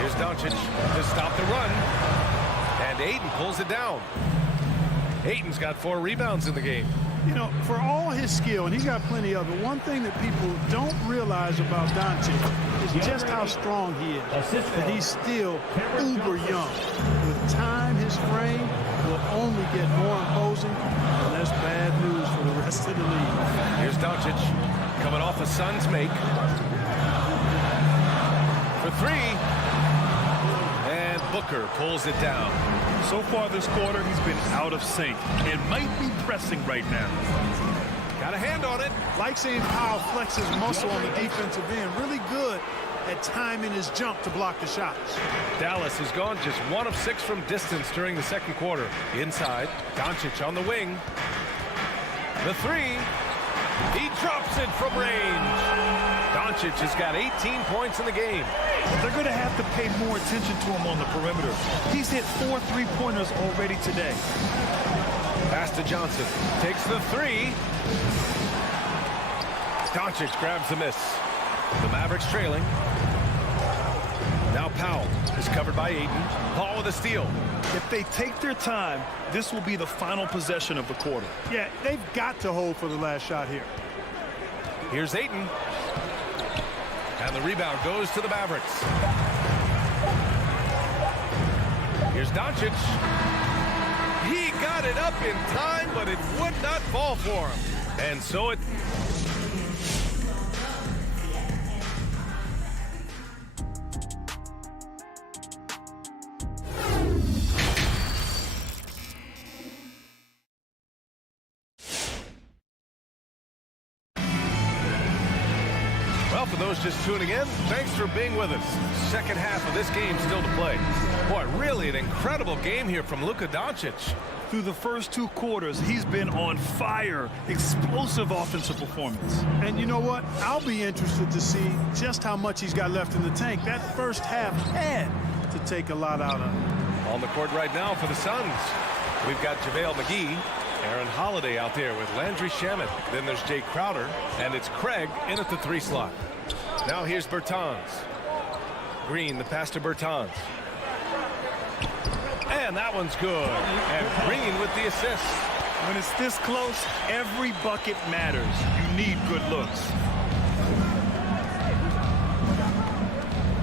Here's Doncic to stop the run. And Aiden pulls it down. Aiden's got 4 rebounds in the game. You know, for all his skill, and he's got plenty of it, one thing that people don't realize about Doncic is just how strong he is. And he's still uber young. With time, his frame will only get more imposing, and that's bad news for the rest of the league. Here's Doncic coming off a Suns make. For 3. And Booker pulls it down. So far this quarter, he's been out of sync and might be pressing right now. Got a hand on it. Like seeing Powell flex his muscle on the defensive end. Really good at timing his jump to block the shots. Dallas has gone just 1 of 6 from distance during the second quarter. Inside, Doncic on the wing. The 3. He drops it from range. Doncic has got 18 points in the game. They're going to have to pay more attention to him on the perimeter. He's hit 4 3-pointers already today. Pass to Johnson. Takes the 3. Doncic grabs the miss. The Mavericks trailing. Now Powell is covered by Aiden. Paul with a steal. If they take their time, this will be the final possession of the quarter. Yeah, they've got to hold for the last shot here. Here's Aiden. And the rebound goes to the Mavericks. Here's Doncic. He got it up in time, but it would not fall for him. And so it... Well, for those just tuning in, thanks for being with us. Second half of this game still to play. Boy, really an incredible game here from Luka Doncic. Through the first 2 quarters, he's been on fire. Explosive offensive performance. And you know what? I'll be interested to see just how much he's got left in the tank. That first half had to take a lot out of him. On the court right now for the Suns, we've got JaVale McGee, Aaron Holiday out there with Landry Shamet. Then there's Jay Crowder, and it's Craig in at the 3 slot. Now here's Bertans. Green, the pass to Bertans. And that one's good. And Green with the assist. When it's this close, every bucket matters. You need good looks.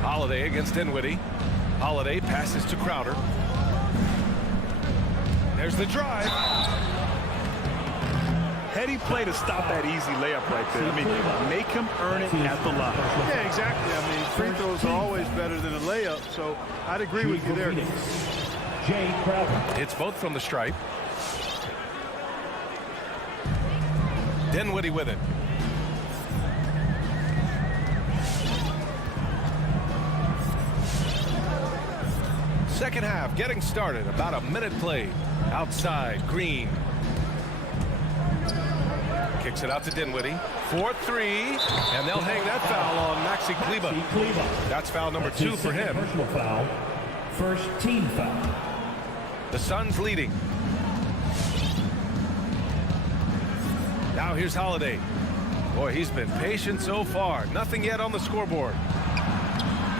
Holiday against Dinwiddie. Holiday passes to Crowder. There's the drive. Heady play to stop that easy layup right there. I mean, make him earn it at the line. Yeah, exactly. I mean, free throws are always better than a layup, so I'd agree with you there. Jay Crowder. It's both from the stripe. Dinwiddie with it. Second half getting started. About a minute played. Outside, Green. Kicks it out to Dinwiddie. 4-3. And they'll hang that foul on Maxi Kleba. That's foul number 2 for him. Personal foul. First team foul. The Suns leading. Now here's Holiday. Boy, he's been patient so far. Nothing yet on the scoreboard.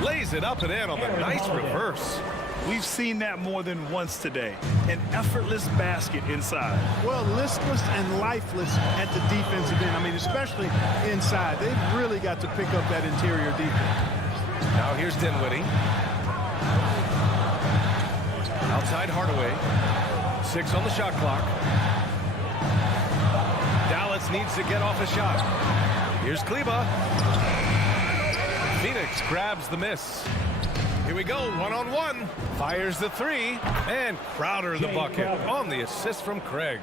Lays it up and in on the nice reverse. We've seen that more than once today. An effortless basket inside. Well, listless and lifeless at the defensive end. I mean, especially inside. They've really got to pick up that interior defense. Now here's Dinwiddie. Outside Hardaway. 6 on the shot clock. Dallas needs to get off a shot. Here's Kleba. Phoenix grabs the miss. Here we go, one-on-one. Fires the 3, and Crowder the bucket on the assist from Craig.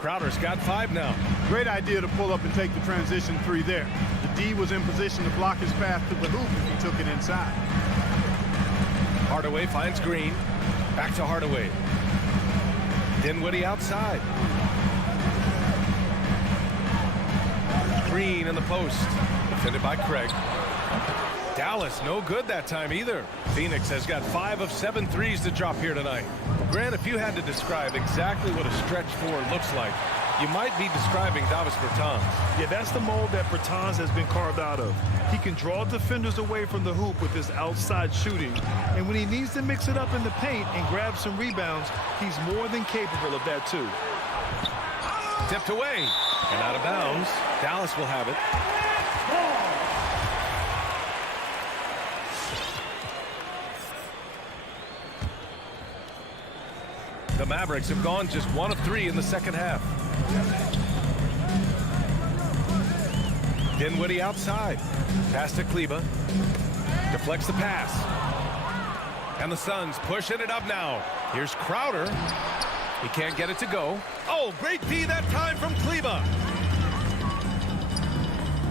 Crowder's got 5 now. Great idea to pull up and take the transition 3 there. The D was in position to block his path to the hoop if he took it inside. Hardaway finds Green. Back to Hardaway. Dinwiddie outside. Green in the post. Defended by Craig. Dallas no good that time either. Phoenix has got 5 of 7 threes to drop here tonight. Grant, if you had to describe exactly what a stretch 4 looks like, you might be describing Davis Bertans. Yeah, that's the mold that Bertans has been carved out of. He can draw defenders away from the hoop with his outside shooting. And when he needs to mix it up in the paint and grab some rebounds, he's more than capable of that too. Tipped away and out of bounds. Dallas will have it. The Mavericks have gone just 1 of 3 in the second half. Dinwiddie outside. Pass to Kleba. Deflects the pass. And the Suns pushing it up now. Here's Crowder. He can't get it to go. Oh, great D that time from Kleba.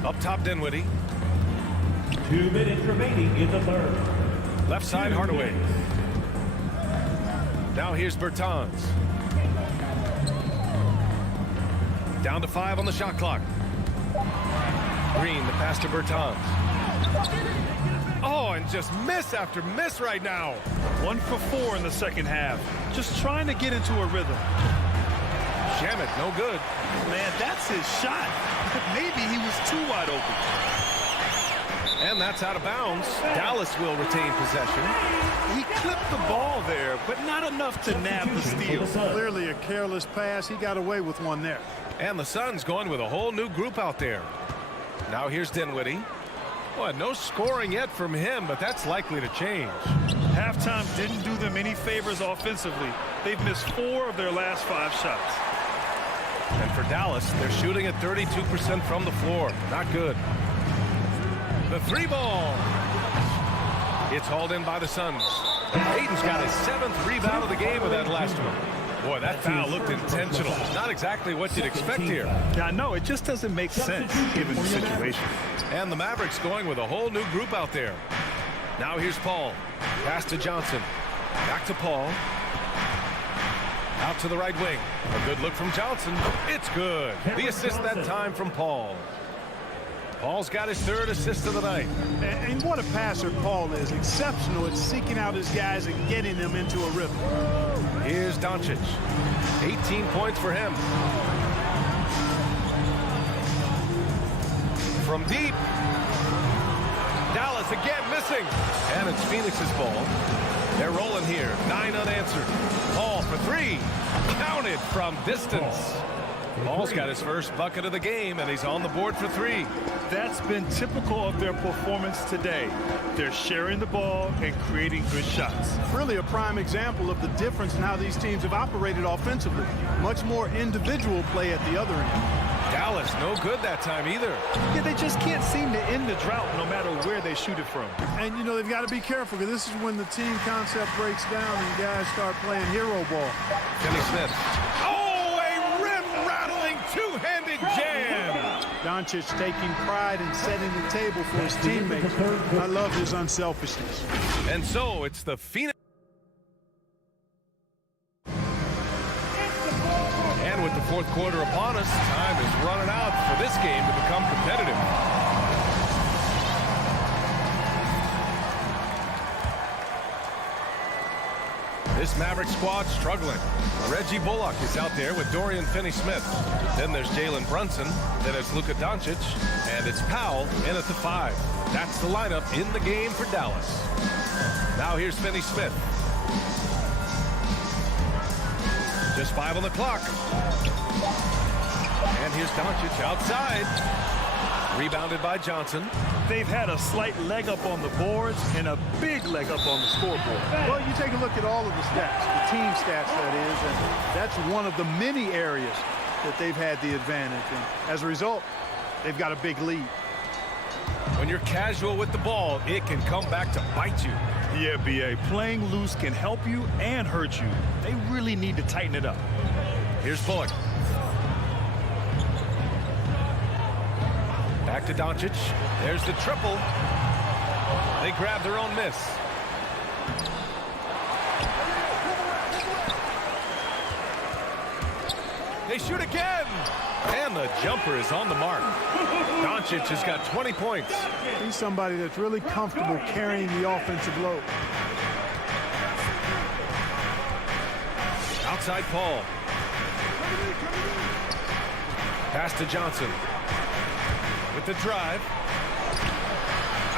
Up top, Dinwiddie. 2 minutes remaining in the third. Left side, Hardaway. Now here's Bertans. Down to 5 on the shot clock. Green, the pass to Bertans. Oh, and just miss after miss right now. 1 for 4 in the second half. Just trying to get into a rhythm. Shamet, no good. Man, that's his shot. Maybe he was too wide open. And that's out of bounds. Dallas will retain possession. He clipped the ball there, but not enough to nab the steal. Clearly a careless pass. He got away with one there. And the Suns going with a whole new group out there. Now here's Dinwiddie. Well, no scoring yet from him, but that's likely to change. Halftime didn't do them any favors offensively. They've missed 4 of their last 5 shots. And for Dallas, they're shooting at 32% from the floor. Not good. The 3 ball. It's hauled in by the Suns. Ayton's got his 7th rebound of the game with that last one. Boy, that foul looked intentional. Not exactly what you'd expect here. Yeah, I know. It just doesn't make sense given the situation. And the Mavericks going with a whole new group out there. Now here's Paul. Pass to Johnson. Back to Paul. Out to the right wing. A good look from Johnson. It's good. The assist that time from Paul. Paul's got his 3rd assist of the night. And what a passer Paul is. Exceptional at seeking out his guys and getting them into a rhythm. Here's Doncic. 18 points for him. From deep. Dallas again missing. And it's Phoenix's ball. They're rolling here. 9 unanswered. Paul for 3. Counted from distance. Paul's got his first bucket of the game, and he's on the board for 3. That's been typical of their performance today. They're sharing the ball and creating good shots. Really a prime example of the difference in how these teams have operated offensively. Much more individual play at the other end. Dallas no good that time either. Yeah, they just can't seem to end the drought no matter where they shoot it from. And, you know, they've got to be careful because this is when the team concept breaks down and guys start playing hero ball. Kenny Smith. Oh, a rim-rattling two-handed jam. Doncic taking pride in setting the table for his teammates. I love his unselfishness. And so it's the Phoenix. And with the fourth quarter upon us, time is running out for this game to become competitive. This Maverick squad struggling. Reggie Bullock is out there with Dorian Finney-Smith. Then there's Jalen Brunson. Then it's Luka Doncic. And it's Powell in at the 5. That's the lineup in the game for Dallas. Now here's Finney-Smith. Just 5 on the clock. And here's Doncic outside. Rebounded by Johnson. They've had a slight leg up on the boards and a big leg up on the scoreboard. Well, you take a look at all of the stats, the team stats that is, and that's one of the many areas that they've had the advantage. And as a result, they've got a big lead. When you're casual with the ball, it can come back to bite you. Yeah, B.A. Playing loose can help you and hurt you. They really need to tighten it up. Here's Bullock. Back to Doncic. There's the triple. They grab their own miss. They shoot again. And the jumper is on the mark. Doncic has got 20 points. He's somebody that's really comfortable carrying the offensive load. Outside Paul. Pass to Johnson. With the drive.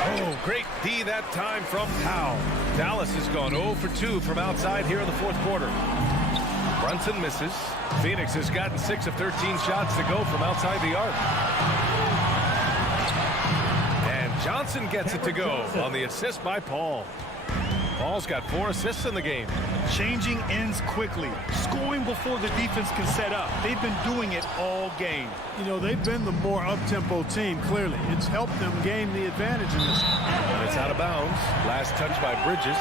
Oh, great D that time from Powell. Dallas has gone 0 for 2 from outside here in the fourth quarter. Brunson misses. Phoenix has gotten 6 of 13 shots to go from outside the arc. And Johnson gets it to go on the assist by Paul. Paul's got 4 assists in the game. Changing ends quickly, scoring before the defense can set up. They've been doing it all game. You know, they've been the more up-tempo team, clearly. It's helped them gain the advantage in this. And it's out of bounds. Last touch by Bridges.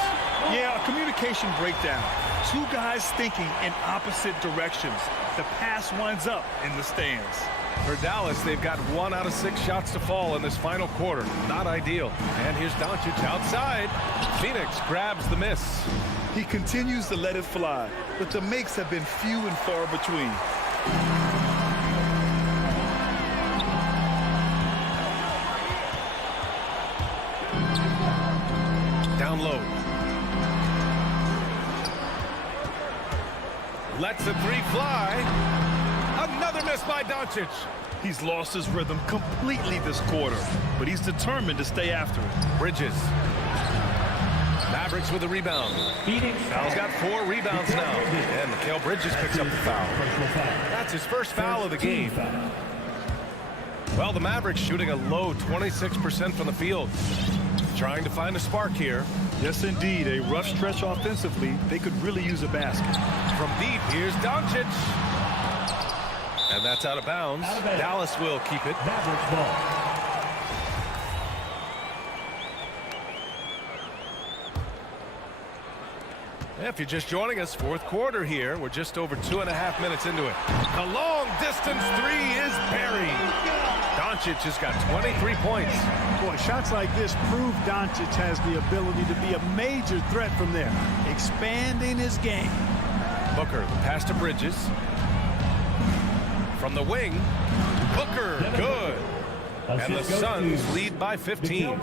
Yeah, a communication breakdown. Two guys thinking in opposite directions. The pass winds up in the stands. For Dallas, they've got 1 out of 6 shots to fall in this final quarter. Not ideal. And here's Doncic outside. Phoenix grabs the miss. He continues to let it fly, but the makes have been few and far between. Down low. Lets the 3 fly. Another miss by Doncic. He's lost his rhythm completely this quarter, but he's determined to stay after it. Bridges. Mavericks with a rebound. Foul's got 4 rebounds now. And Mikal Bridges picks up the foul. That's his first foul of the game. Well, the Mavericks shooting a low 26% from the field. Trying to find a spark here. Yes, indeed. A rough stretch offensively. They could really use a basket. From deep, here's Doncic. And that's out of bounds. Dallas will keep it. Mavericks ball. If you're just joining us, fourth quarter here. We're just over 2.5 minutes into it. The long distance 3 is buried. Doncic has got 23 points. Boy, shots like this prove Doncic has the ability to be a major threat from there, expanding his game. Booker, the pass to Bridges. From the wing, Booker, good. And the Suns lead by 15.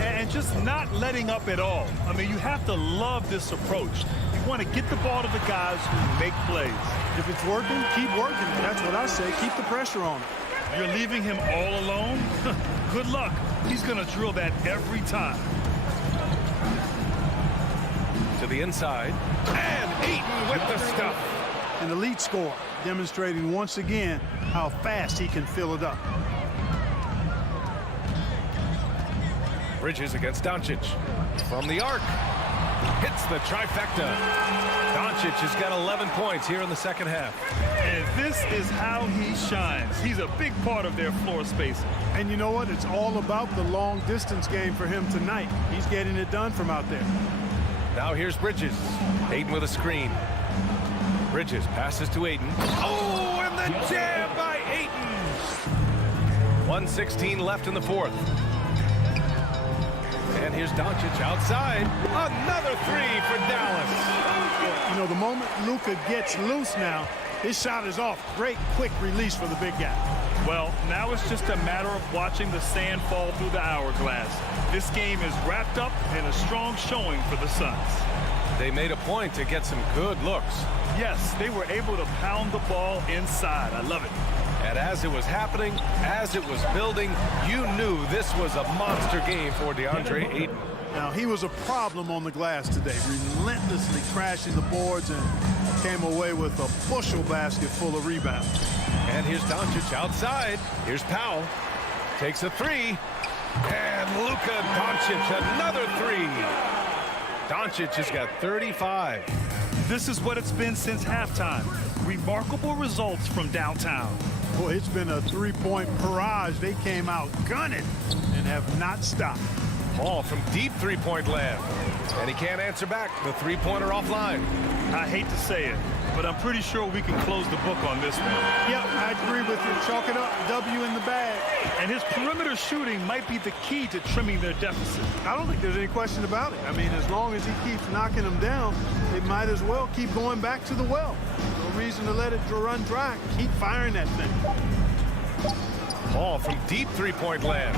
And just not letting up at all. I mean, you have to love this approach. You want to get the ball to the guys who make plays. If it's working, keep working. That's what I say. Keep the pressure on him. You're leaving him all alone? Good luck. He's going to drill that every time. To the inside. And Ayton with the stuff. An elite scorer, demonstrating once again how fast he can fill it up. Bridges against Doncic. From the arc. Hits the trifecta. Doncic has got 11 points here in the second half. And this is how he shines. He's a big part of their floor spacing. And you know what? It's all about the long distance game for him tonight. He's getting it done from out there. Now here's Bridges. Ayton with a screen. Bridges passes to Ayton. Oh, and the jam by Ayton. 1:16 left in the fourth. And here's Doncic outside. Another 3 for Dallas. You know, the moment Luka gets loose now, his shot is off. Great quick release for the big guy. Well, now it's just a matter of watching the sand fall through the hourglass. This game is wrapped up in a strong showing for the Suns. They made a point to get some good looks. Yes, they were able to pound the ball inside. I love it. And as it was happening, as it was building, you knew this was a monster game for DeAndre Ayton. Now, he was a problem on the glass today, relentlessly crashing the boards and came away with a bushel basket full of rebounds. And here's Doncic outside. Here's Powell. Takes a three. And Luka Doncic, another three. Doncic has got 35. This is what it's been since halftime. Remarkable results from downtown. Boy, it's been a three-point barrage. They came out gunning and have not stopped. Paul from deep three-point land. And he can't answer back. The three-pointer offline. I hate to say it, but I'm pretty sure we can close the book on this one. Yep, I agree with you. Chalk it up. W in the bag. And his perimeter shooting might be the key to trimming their deficit. I don't think there's any question about it. I mean, as long as he keeps knocking them down, they might as well keep going back to the well. No reason to let it run dry. Keep firing that thing. Paul from deep three-point land.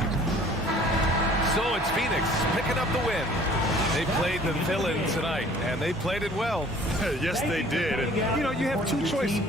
So it's Phoenix picking up the win. They played the villain tonight, and they played it well. Yes, they did. And, you know, you have two choices.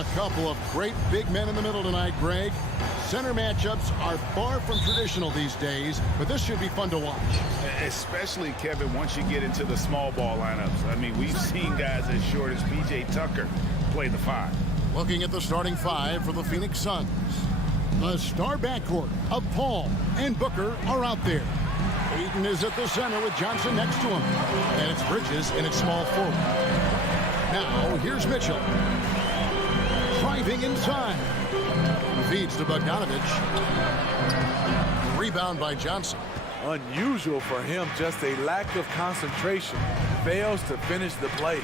A couple of great big men in the middle tonight, Greg. Center matchups are far from traditional these days, but this should be fun to watch. Especially, Kevin, once you get into the small ball lineups. I mean, we've seen guys as short as P.J. Tucker play the 5. Looking at the starting 5 for the Phoenix Suns. The star backcourt of Paul and Booker are out there. Ayton is at the center with Johnson next to him. And it's Bridges in its small forward. Now, here's Mitchell. Driving inside. Feeds to Bogdanovich. Rebound by Johnson. Unusual for him, just a lack of concentration. Fails to finish the play.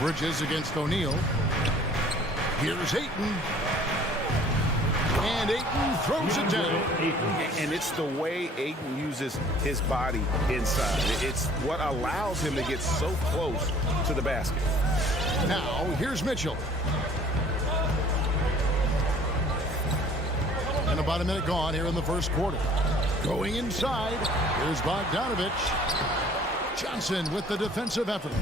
Bridges against O'Neal. Here's Ayton. And Ayton throws it down. And it's the way Ayton uses his body inside. It's what allows him to get so close to the basket. Now, here's Mitchell. And about a minute gone here in the first quarter. Going inside, here's Bogdanovich. Johnson with the defensive effort.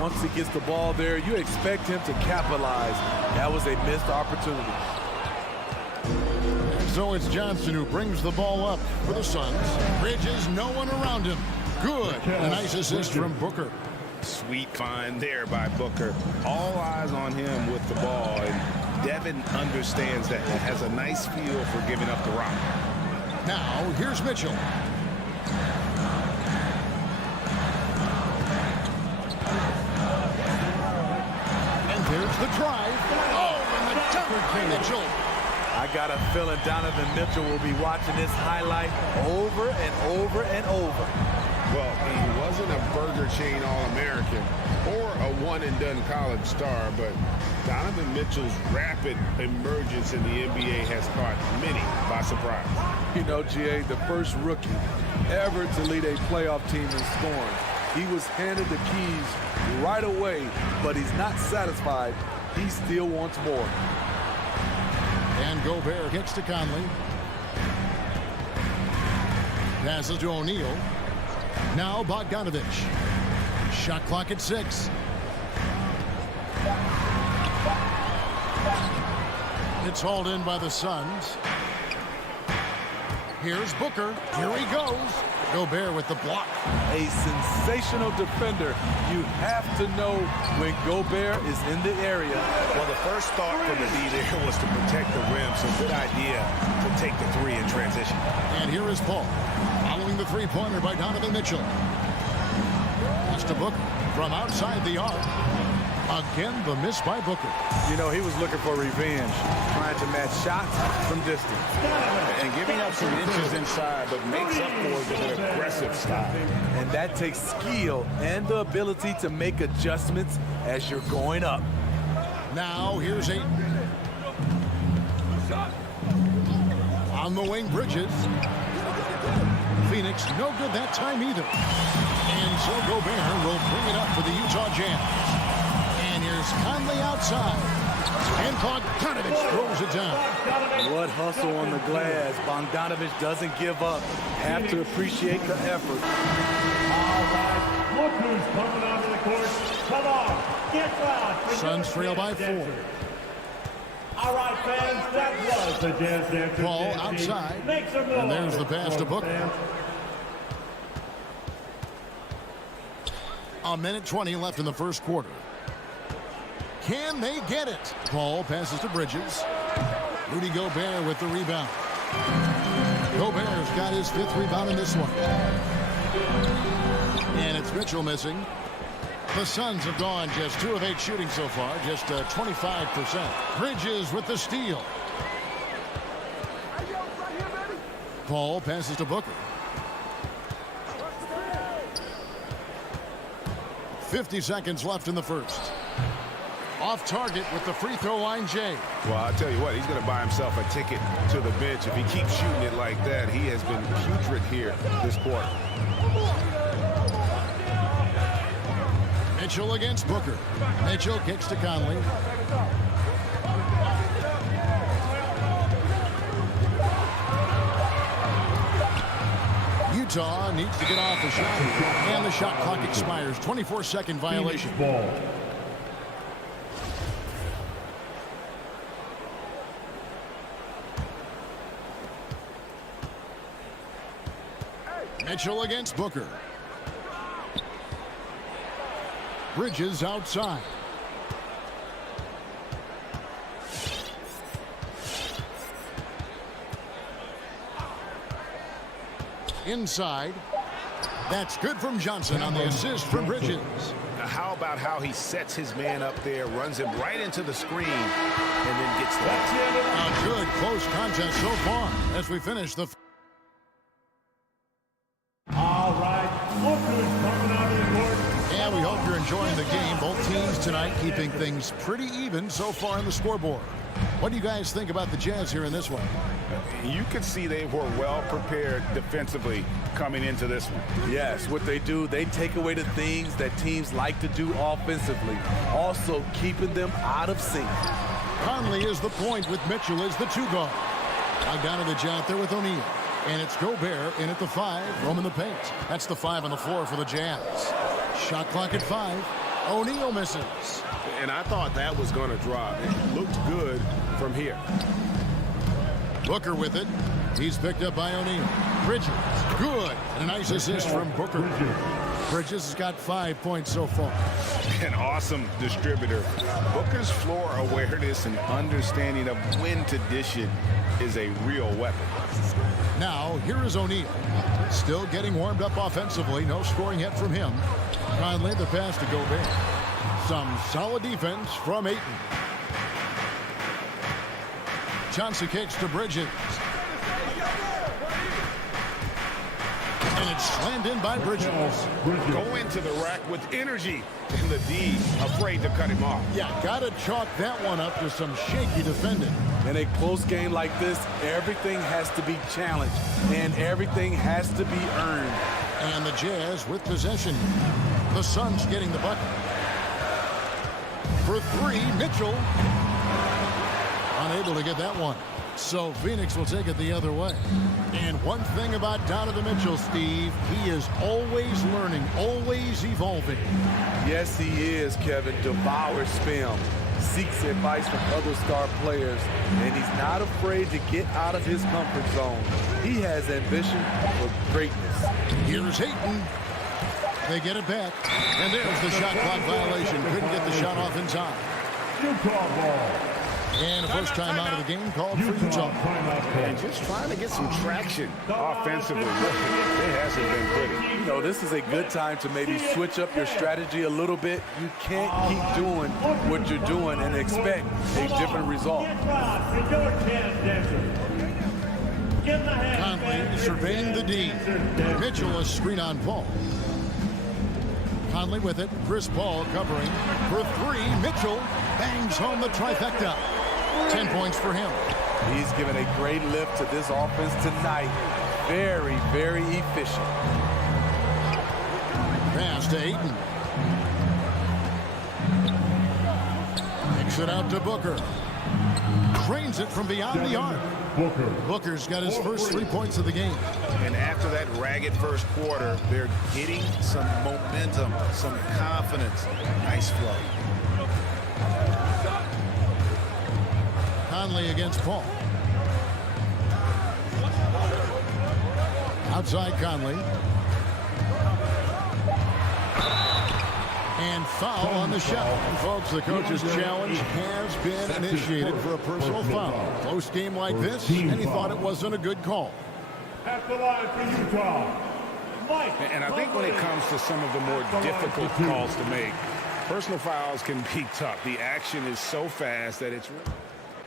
Once he gets the ball there, you expect him to capitalize. That was a missed opportunity. And so it's Johnson who brings the ball up for the Suns. Bridges, no one around him. Good. A nice assist from Booker. Sweet find there by Booker. All eyes on him with the ball. And Devin understands that. Has a nice feel for giving up the rock. Now, here's Mitchell. And there's the drive. Oh, and the dunk by Mitchell. I got a feeling Donovan Mitchell will be watching this highlight over and over and over. Well, he wasn't a burger chain All-American or a one-and-done college star, but Donovan Mitchell's rapid emergence in the NBA has caught many by surprise. You know, G.A., the first rookie ever to lead a playoff team in scoring. He was handed the keys right away, but he's not satisfied. He still wants more. And Gobert gets to Conley. Passes to O'Neal. Now Bogdanovich. Shot clock at 6. It's hauled in by the Suns. Here's Booker. Here he goes. Gobert with the block. A sensational defender. You have to know when Gobert is in the area. Well, the first thought from the D there was to protect the rim, so good idea to take the 3 in transition. And here is Paul. Following the three-pointer by Donovan Mitchell. That's to Booker from outside the arc. Again, the miss by Booker. You know, he was looking for revenge, trying to match shots from distance. And giving up some inches inside, but makes up for it with an aggressive style. And that takes skill and the ability to make adjustments as you're going up. Now, here's Ayton. On the wing, Bridges. Phoenix, no good that time either. And so Gobert will bring it up for the Utah Jazz. And here's Conley outside. And Bogdanovich throws it down. What hustle on the glass. Bogdanovich doesn't give up. Have to appreciate the effort. All right, look who's coming onto the court. Come on, get loud. Suns trail by 4. All right, fans, that was the Jazz Dancer. Paul outside. And there's the pass to Booker. A minute 20 left in the first quarter. Can they get it? Paul passes to Bridges. Rudy Gobert with the rebound. Gobert's got his 5th rebound in this one. And it's Mitchell missing. The Suns have gone just 2 of 8 shooting so far, just 25%. Bridges with the steal. Paul passes to Booker. 50 seconds left in the first. Off target with the free throw line, Jay. Well, I'll tell you what, he's going to buy himself a ticket to the bench. If he keeps shooting it like that, he has been putrid here this quarter. Mitchell against Booker. Mitchell kicks to Conley. Utah needs to get off the shot, and the shot clock expires. 24-second violation. Ball. Mitchell against Booker. Bridges outside. Inside. That's good from Johnson on the assist from Bridges. Now, how about how he sets his man up there, runs him right into the screen, and then gets that. A good close contest so far as we finish the. All right, Booker's coming out of the court. And we hope you're enjoying the game. Both teams tonight keeping things pretty even so far on the scoreboard. What do you guys think about the Jazz here in this one? You could see they were well prepared defensively coming into this one. Yes, what they do, they take away the things that teams like to do offensively, also keeping them out of sync. Conley is the point with Mitchell as the 2 guard. Bogdanovich out there with O'Neal. And it's Gobert in at the 5, roaming the paint. That's the 5 on the floor for the Jazz. Shot clock at 5. O'Neal misses. And I thought that was going to drop. It looked good from here. Booker with it. He's picked up by O'Neal. Bridges, good. And a nice assist from Booker. Bridges has got 5 points so far. An awesome distributor. Booker's floor awareness and understanding of when to dish it is a real weapon. Now, here is O'Neal. Still getting warmed up offensively. No scoring yet from him. Conley the pass to Gobert. Some solid defense from Ayton. Johnson kicks to Bridges. And it's slammed in by Bridges. Go into the rack with energy. And the D afraid to cut him off. Yeah, got to chalk that one up to some shaky defending. In a close game like this, everything has to be challenged, and everything has to be earned. And the Jazz with possession. The Suns getting the bucket. For 3, Mitchell. Unable to get that one. So Phoenix will take it the other way. And one thing about Donovan Mitchell, Steve, he is always learning, always evolving. Yes, he is, Kevin. Devours film, seeks advice from other star players, and he's not afraid to get out of his comfort zone. He has ambition for greatness. Here's Ayton. They get it back. And there's the shot clock violation. Couldn't get the shot off in time. Utah ball. And a first time out of the game called for Utah. And just trying to get some traction offensively. It hasn't been pretty. You know, this is a good time to maybe switch up your strategy a little bit. You can't keep doing what you're doing and expect a different result. Conley surveying the D. Mitchell a screen on Paul. Conley with it. Chris Paul covering. For 3, Mitchell bangs home the trifecta. 10 points for him. He's given a great lift to this offense tonight. Very, very efficient. Pass to Ayton. Kicks it out to Booker. Trains it from beyond the arc. Booker's got his first 3 points of the game. And after that ragged first quarter, they're getting some momentum, some confidence. Nice flow. Conley against Paul. Outside Conley. And foul on the shot. And folks, the coach's challenge has been initiated for a personal foul. Close game like this, and he thought it wasn't a good call. At the line for Utah, Mike. And I think when it comes to some of the more difficult calls to make, personal fouls can be tough. The action is so fast that it's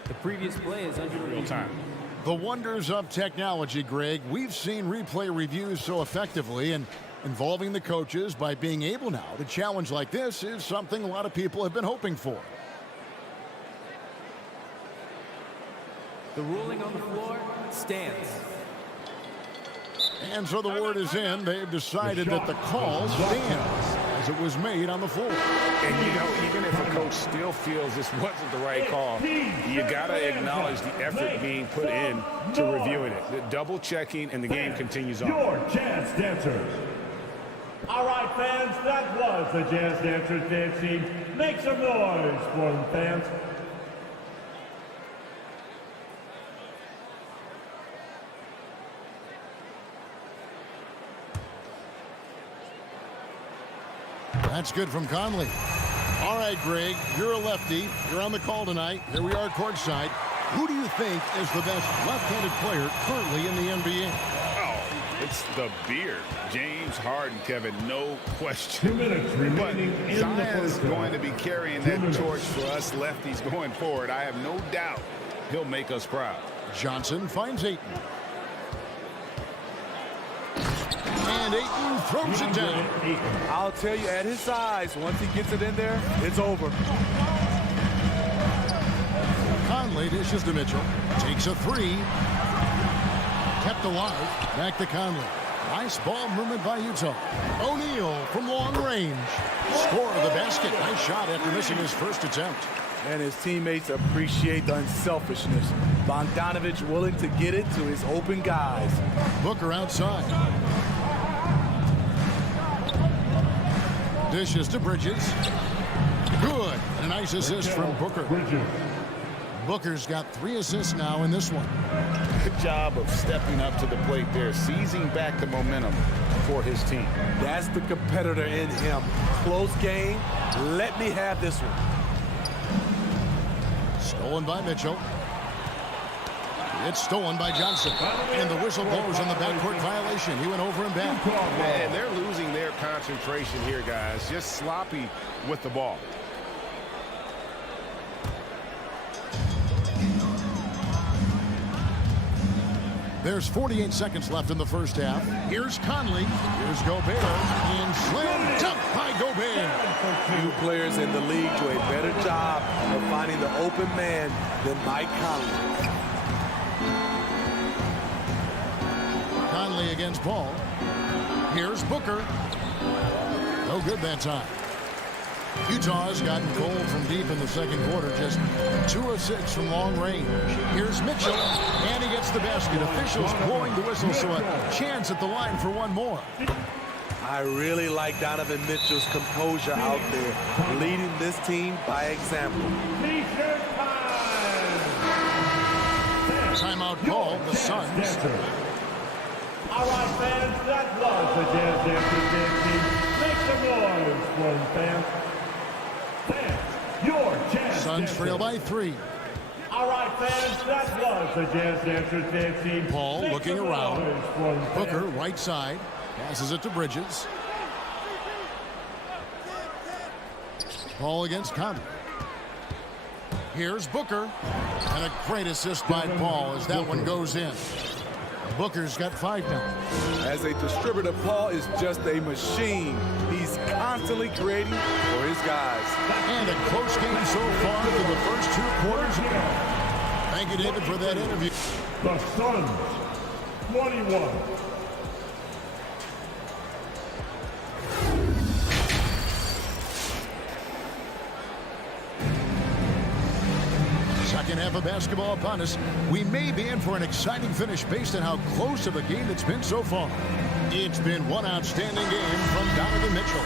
the previous play is under real time. The wonders of technology, Greg. We've seen replay reviews so effectively, and involving the coaches by being able now to challenge like this is something a lot of people have been hoping for. The ruling on the floor stands. And so the word is in. They've decided that the call stands. as it was made on the floor. And, you know, even if a coach still feels this wasn't the right call, you got to acknowledge the effort being put in to reviewing it. The double checking, and the game continues on. Your Jazz Dancers. All right, fans, that was the Jazz Dancers dancing. Make some noise for them, fans. That's good from Conley. All right, Greg, you're a lefty. You're on the call tonight. Here we are courtside. Who do you think is the best left-handed player currently in the NBA? Oh, it's the beard. James Harden, Kevin, no question. 2 minutes remaining But in the Zion is first going to half. be carrying that torch for us lefties going forward. I have no doubt he'll make us proud. Johnson finds Ayton. And Ayton throws it down. I'll tell you, at his size, once he gets it in there, it's over. Conley dishes to Mitchell. Takes a three. Kept alive. Back to Conley. Nice ball movement by Utah. O'Neal from long range. Score of the basket. Nice shot after missing his first attempt. And his teammates appreciate the unselfishness. Bogdanovich willing to get it to his open guys. Booker outside. Dishes to Bridges. Good. And a nice assist from Booker. Booker's got 3 assists now in this one. Good job of stepping up to the plate there, seizing back the momentum for his team. That's the competitor in him. Close game. Let me have this one. Stolen by Mitchell. It's stolen by Johnson. And the whistle blows on the backcourt violation. He went over and back. Man, they're losing their concentration here, guys. Just sloppy with the ball. There's 48 seconds left in the first half. Here's Conley. Here's Gobert. And slam dunk by Gobert. Few players in the league do a better job of finding the open man than Mike Conley. Conley against Paul. Here's Booker. No good that time. Utah has gotten cold from deep in the second quarter. Just 2 of 6 from long range. Here's Mitchell. And he gets the basket. Officials blowing the whistle, so a chance at the line for one more. I really like Donovan Mitchell's composure out there, leading this team by example. Timeout call, the Suns. All right, fans, that was the Jazz Dancers dancing. Make some noise for them, fans. Fans, your Jazz Suns Dancers. trail by 3. All right, fans, that was the Jazz Dancers dancing. Paul Make looking some around. noise for them, fans. Booker, right side. Passes it to Bridges. Paul against Conley. Here's Booker. And a great assist by Paul as that one goes in. Booker's got 5 now. As a distributor, Paul is just a machine. He's constantly creating for his guys. And a close game so far through the first 2 quarters. Thank you, David, for that interview. The Suns, 21. Second half of basketball upon us. We may be in for an exciting finish based on how close of a game it's been so far. It's been one outstanding game from Donovan Mitchell.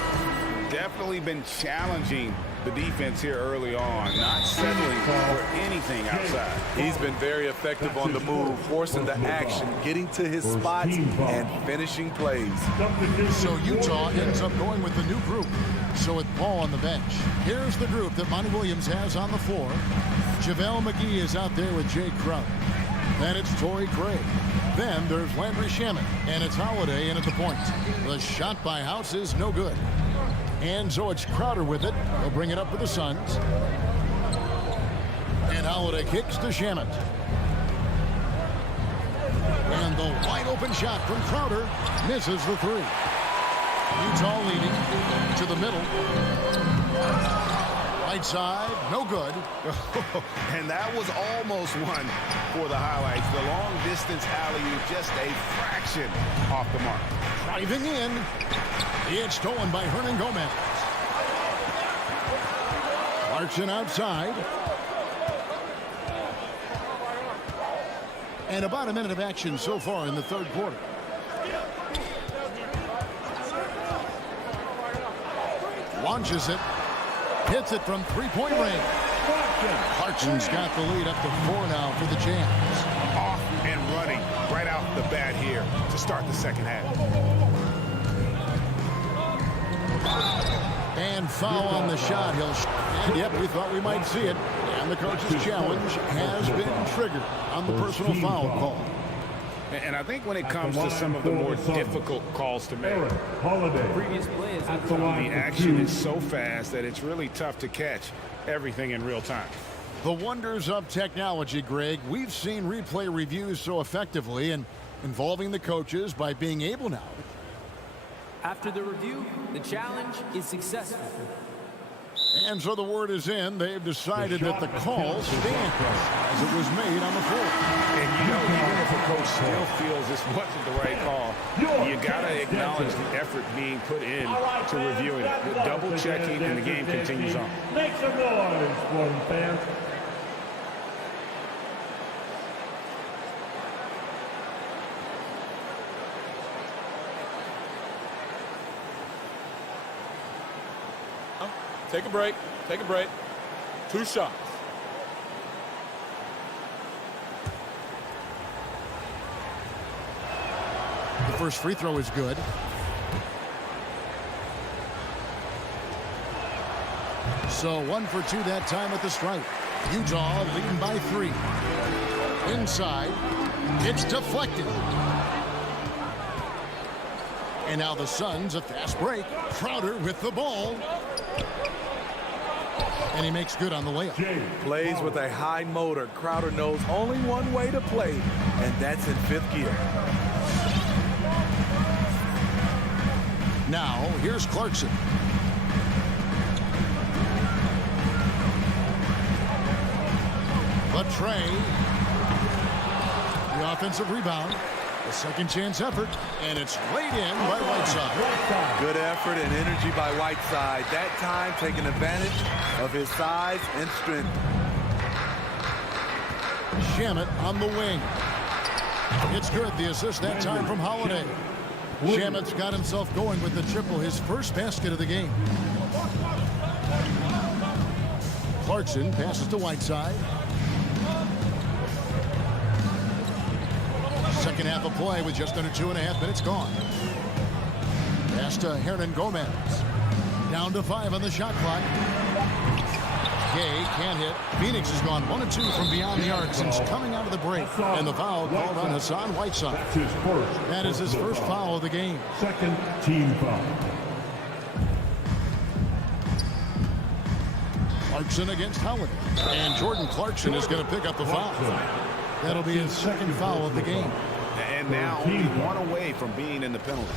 Definitely been challenging the defense here early on, not settling for anything outside. He's been very effective on the move, forcing the action, getting to his spots, and finishing plays. So Utah ends up going with the new group. So with Paul on the bench, here's the group that Monty Williams has on the floor. JaVale McGee is out there with Jay Crowder. Then it's Torrey Craig. Then there's Landry Shamet, and it's Holiday in at the point. The shot by House is no good. And so it's Crowder with it. He'll bring it up for the Suns. And Holiday kicks to Shamet. And the wide open shot from Crowder misses the 3. Utah leading to the middle. Right side, no good. And that was almost one for the highlights. The long-distance alley-oop, just a fraction off the mark. Driving in. It's stolen by Hernan Gomez. Clarkson outside. And about a minute of action so far in the third quarter. Launches it. Hits it from three-point range. Clarkson's got the lead up to 4 now for the Jazz. Off and running right out the bat here to start the second half. And foul on the shot. And yep, we thought we might see it. And the coach's challenge has been triggered on the personal foul call. And I think when it comes to some of the more difficult calls to make, Previous play is the action is so fast that it's really tough to catch everything in real time. The wonders of technology, Greg. We've seen replay reviews so effectively and involving the coaches by being able now. After the review, the challenge is successful. And so the word is in. They've decided that the call stands as it was made on the floor. And you know, even if a coach still feels this wasn't the right call, you got to acknowledge the effort being put in to reviewing it, the double checking, and the game continues on. Make some noise for them, fans. Take a break. Take a break. 2 shots. The first free throw is good. So 1 for 2 that time at the stripe. Utah leading by 3. Inside. It's deflected. And now the Suns, a fast break. Crowder with the ball. And he makes good on the layup. Plays with a high motor. Crowder knows only one way to play, and that's in 5th gear. Now, here's Clarkson. But Trey, the offensive rebound, a second chance effort, and it's laid in by Whiteside. Good effort and energy by Whiteside. That time taking advantage of his size and strength. Shamet on the wing. It's good. The assist that time from Holiday. Shamet's got himself going with the triple, his first basket of the game. Clarkson passes to Whiteside. Second half of play with just under 2.5 minutes gone. Pass to Hernan Gomez. Down to 5 on the shot clock. Gay can't hit. Phoenix has gone 1 of 2 from beyond the arc since coming out of the break. And the foul called on Hassan Whiteside. That is his first foul of the game. Second team foul. Clarkson against Howard. And Jordan Clarkson is going to pick up the foul. That'll be his second foul of the game. And now only 1 away from being in the penalty.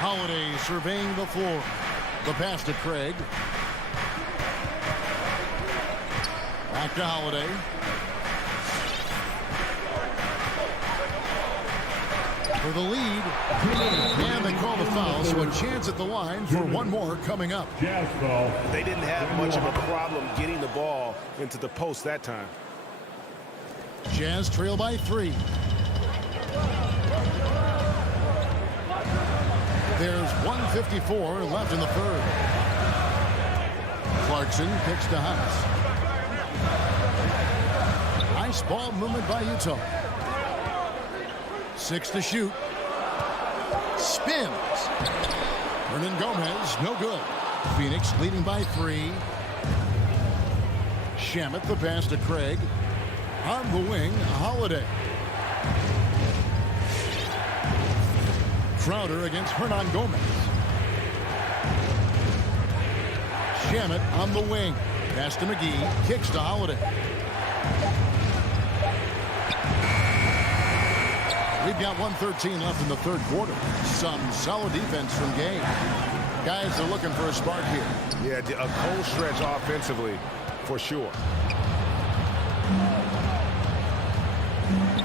Holiday surveying the floor. The pass to Craig. Back to Holiday. For the lead. And they call the foul, so a chance at the line for one more coming up. Jazz ball. They didn't have much of a problem getting the ball into the post that time. Jazz trail by 3. There's 1:54 left in the third. Clarkson picks to House. Nice ball movement by Utah. 6 to shoot. Spins. Hernan Gomez, no good. Phoenix leading by 3. Shamet the pass to Craig. On the wing, Holiday. Crowder against Hernan Gomez. Shamet on the wing. Pass to McGee. Kicks to Holiday. We've got 1:13 left in the third quarter. Some solid defense from Gay. Guys are looking for a spark here. Yeah, a cold stretch offensively, for sure.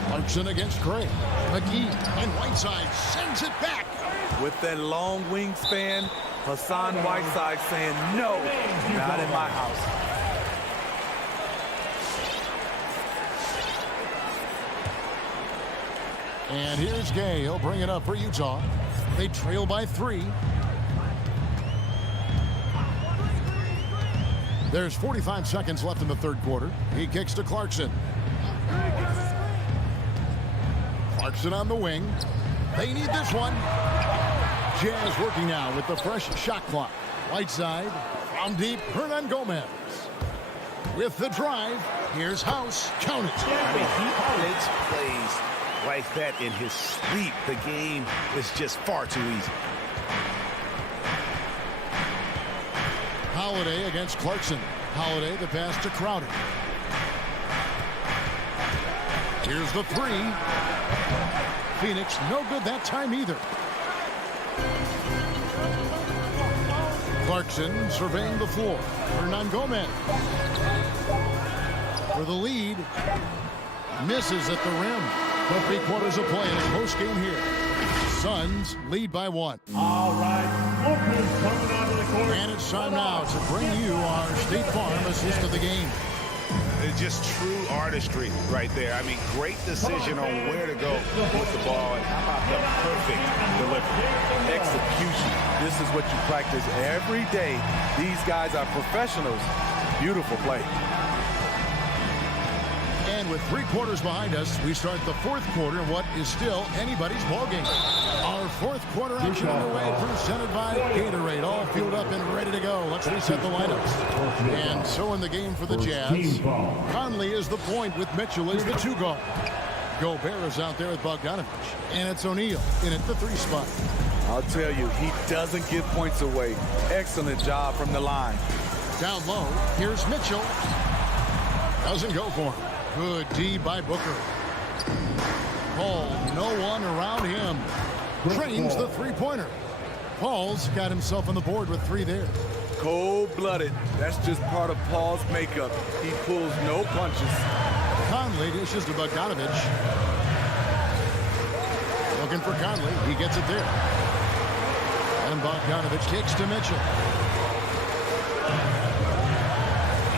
Clarkson against Craig. McGee and Whiteside sends it back. With that long wingspan, Hassan Whiteside saying, no, not in my house. And here's Gay. He'll bring it up for Utah. They trail by 3. There's 45 seconds left in the third quarter. He kicks to Clarkson. Clarkson on the wing. They need this one. Jazz working now with the fresh shot clock. Whiteside from deep. Hernan Gomez with the drive. Here's House. Count it. I mean, he makes plays like that in his sleep. The game is just far too easy. Holiday against Clarkson. Holiday, the pass to Crowder. Here's the 3. Phoenix, no good that time either. Clarkson surveying the floor. Hernan Gomez for the lead. Misses at the rim. 3 quarters of play in the postgame here. Suns lead by 1. All right, Booker's coming onto the court. And it's time now to bring you our State Farm assist of the game. It's just true artistry right there. I mean, great decision on where to go with the ball, and how about the perfect delivery. Execution. This is what you practice every day. These guys are professionals. Beautiful play. And with 3 quarters behind us, we start the fourth quarter in what is still anybody's ballgame. Our fourth quarter action underway, presented by Gatorade. All fueled up and ready to go. Let's reset the lineups. And so in the game for the Jazz, Conley is the point with Mitchell as the 2 guard. Gobert is out there with Bogdanovich. And it's O'Neal in at the 3 spot. I'll tell you, he doesn't give points away. Excellent job from the line. Down low, here's Mitchell. Doesn't go for him. Good D by Booker. Paul, no one around him. Trains the 3-pointer. Paul's got himself on the board with 3 there. Cold-blooded. That's just part of Paul's makeup. He pulls no punches. Conley dishes to Bogdanovich. Looking for Conley. He gets it there. And Bogdanovich kicks to Mitchell.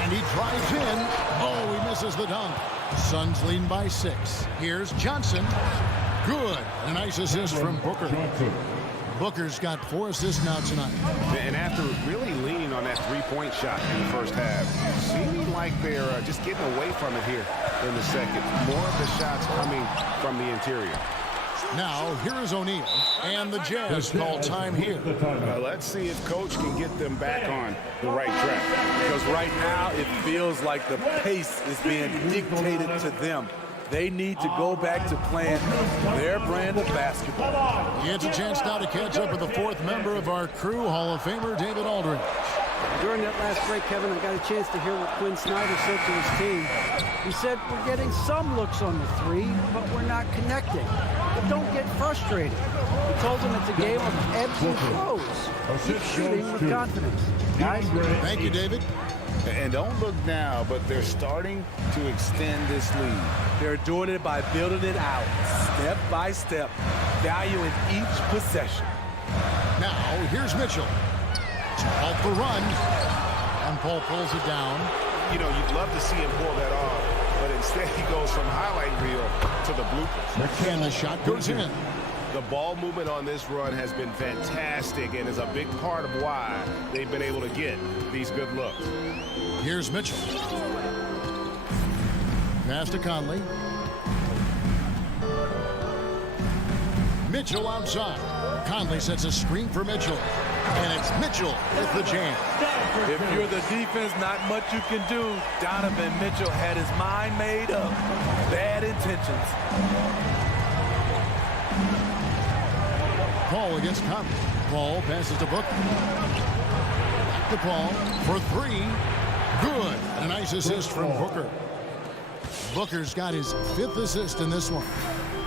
And he drives in. Oh, he misses the dunk. Suns leading by 6. Here's Johnson. Good. A nice assist from Booker. Booker's got 4 assists now tonight. And after really leaning on that 3-point shot in the first half, seeming like they're just getting away from it here in the second. More of the shots coming from the interior. Now, here is O'Neal, and the Jazz call time here. Let's see if Coach can get them back on the right track. Because right now, it feels like the pace is being dictated to them. They need to go back to playing their brand of basketball. He gets a chance now to catch up with the 4th member of our crew, Hall of Famer David Aldridge. During that last break, Kevin, I got a chance to hear what Quinn Snyder said to his team. He said, we're getting some looks on the 3, but we're not connecting. But don't get frustrated. He told them it's a game of ebbs and flows. Keep shooting with confidence. Guys, thank you, David. And don't look now, but they're starting to extend this lead. They're doing it by building it out, step by step, valuing each possession. Now, here's Mitchell. Off the run. And Paul pulls it down. You know, you'd love to see him pull that off, but instead he goes from highlight reel to the bloopers. And the shot goes in. The ball movement on this run has been fantastic and is a big part of why they've been able to get these good looks. Here's Mitchell. Pass to Conley. Mitchell outside. Conley sets a screen for Mitchell. And it's Mitchell with the jam. If you're the defense, not much you can do. Donovan Mitchell had his mind made up. Bad intentions. Paul against Conley. Paul passes to Booker. Back to Paul for 3. Good. A nice assist from Booker. Booker's got his 5th assist in this one.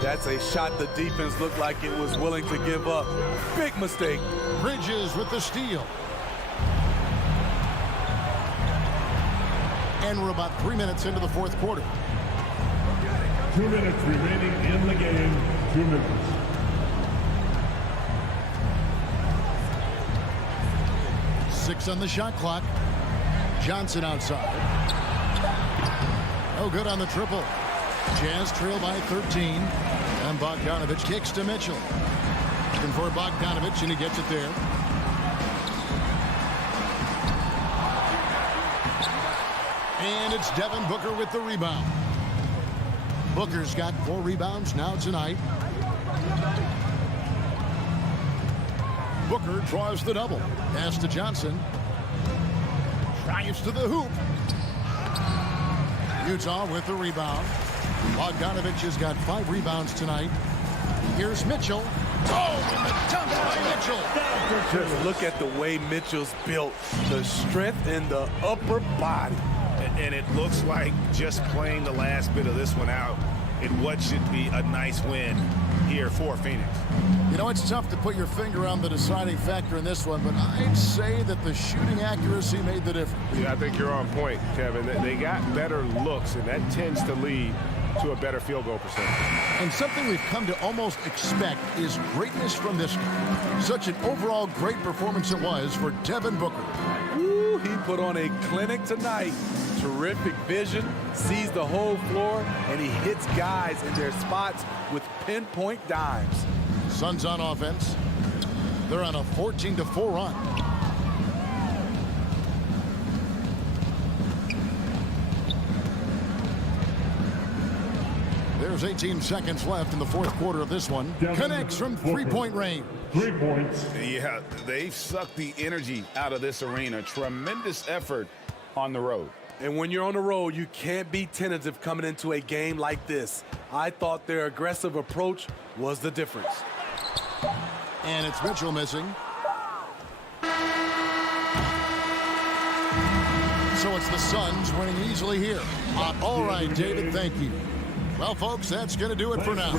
That's a shot the defense looked like it was willing to give up. Big mistake. Bridges with the steal. And we're about 3 minutes into the fourth quarter. 2 minutes remaining in the game. 2 minutes. Six on the shot clock. Johnson outside. No good on the triple. Jazz trail by 13. And Bogdanovich kicks to Mitchell. Looking for Bogdanovich, and he gets it there. And it's Devin Booker with the rebound. Booker's got 4 rebounds now tonight. Booker draws the double. Pass to Johnson. Drives to the hoop. Utah with the rebound. Bogdanovich has got 5 rebounds tonight. Here's Mitchell. Oh, and the dunk by Mitchell. Just look at the way Mitchell's built. The strength in the upper body. And it looks like just playing the last bit of this one out in what should be a nice win here for Phoenix. You know, it's tough to put your finger on the deciding factor in this one, but I'd say that the shooting accuracy made the difference. Yeah, I think you're on point, Kevin. They got better looks, and that tends to lead to a better field goal percentage. And something we've come to almost expect is greatness from this guy. Such an overall great performance it was for Devin Booker. Ooh, he put on a clinic tonight. Terrific vision, sees the whole floor, and he hits guys in their spots with pinpoint dimes. Suns on offense. They're on a 14-4 run. There's 18 seconds left in the fourth quarter of this one. Connects from three-point range. 3 points. Yeah, they've sucked the energy out of this arena. Tremendous effort on the road. And when you're on the road, you can't be tentative coming into a game like this. I thought their aggressive approach was the difference. And it's Mitchell missing. So it's the Suns winning easily here. All right, David, thank you. Well, folks, that's going to do it for now.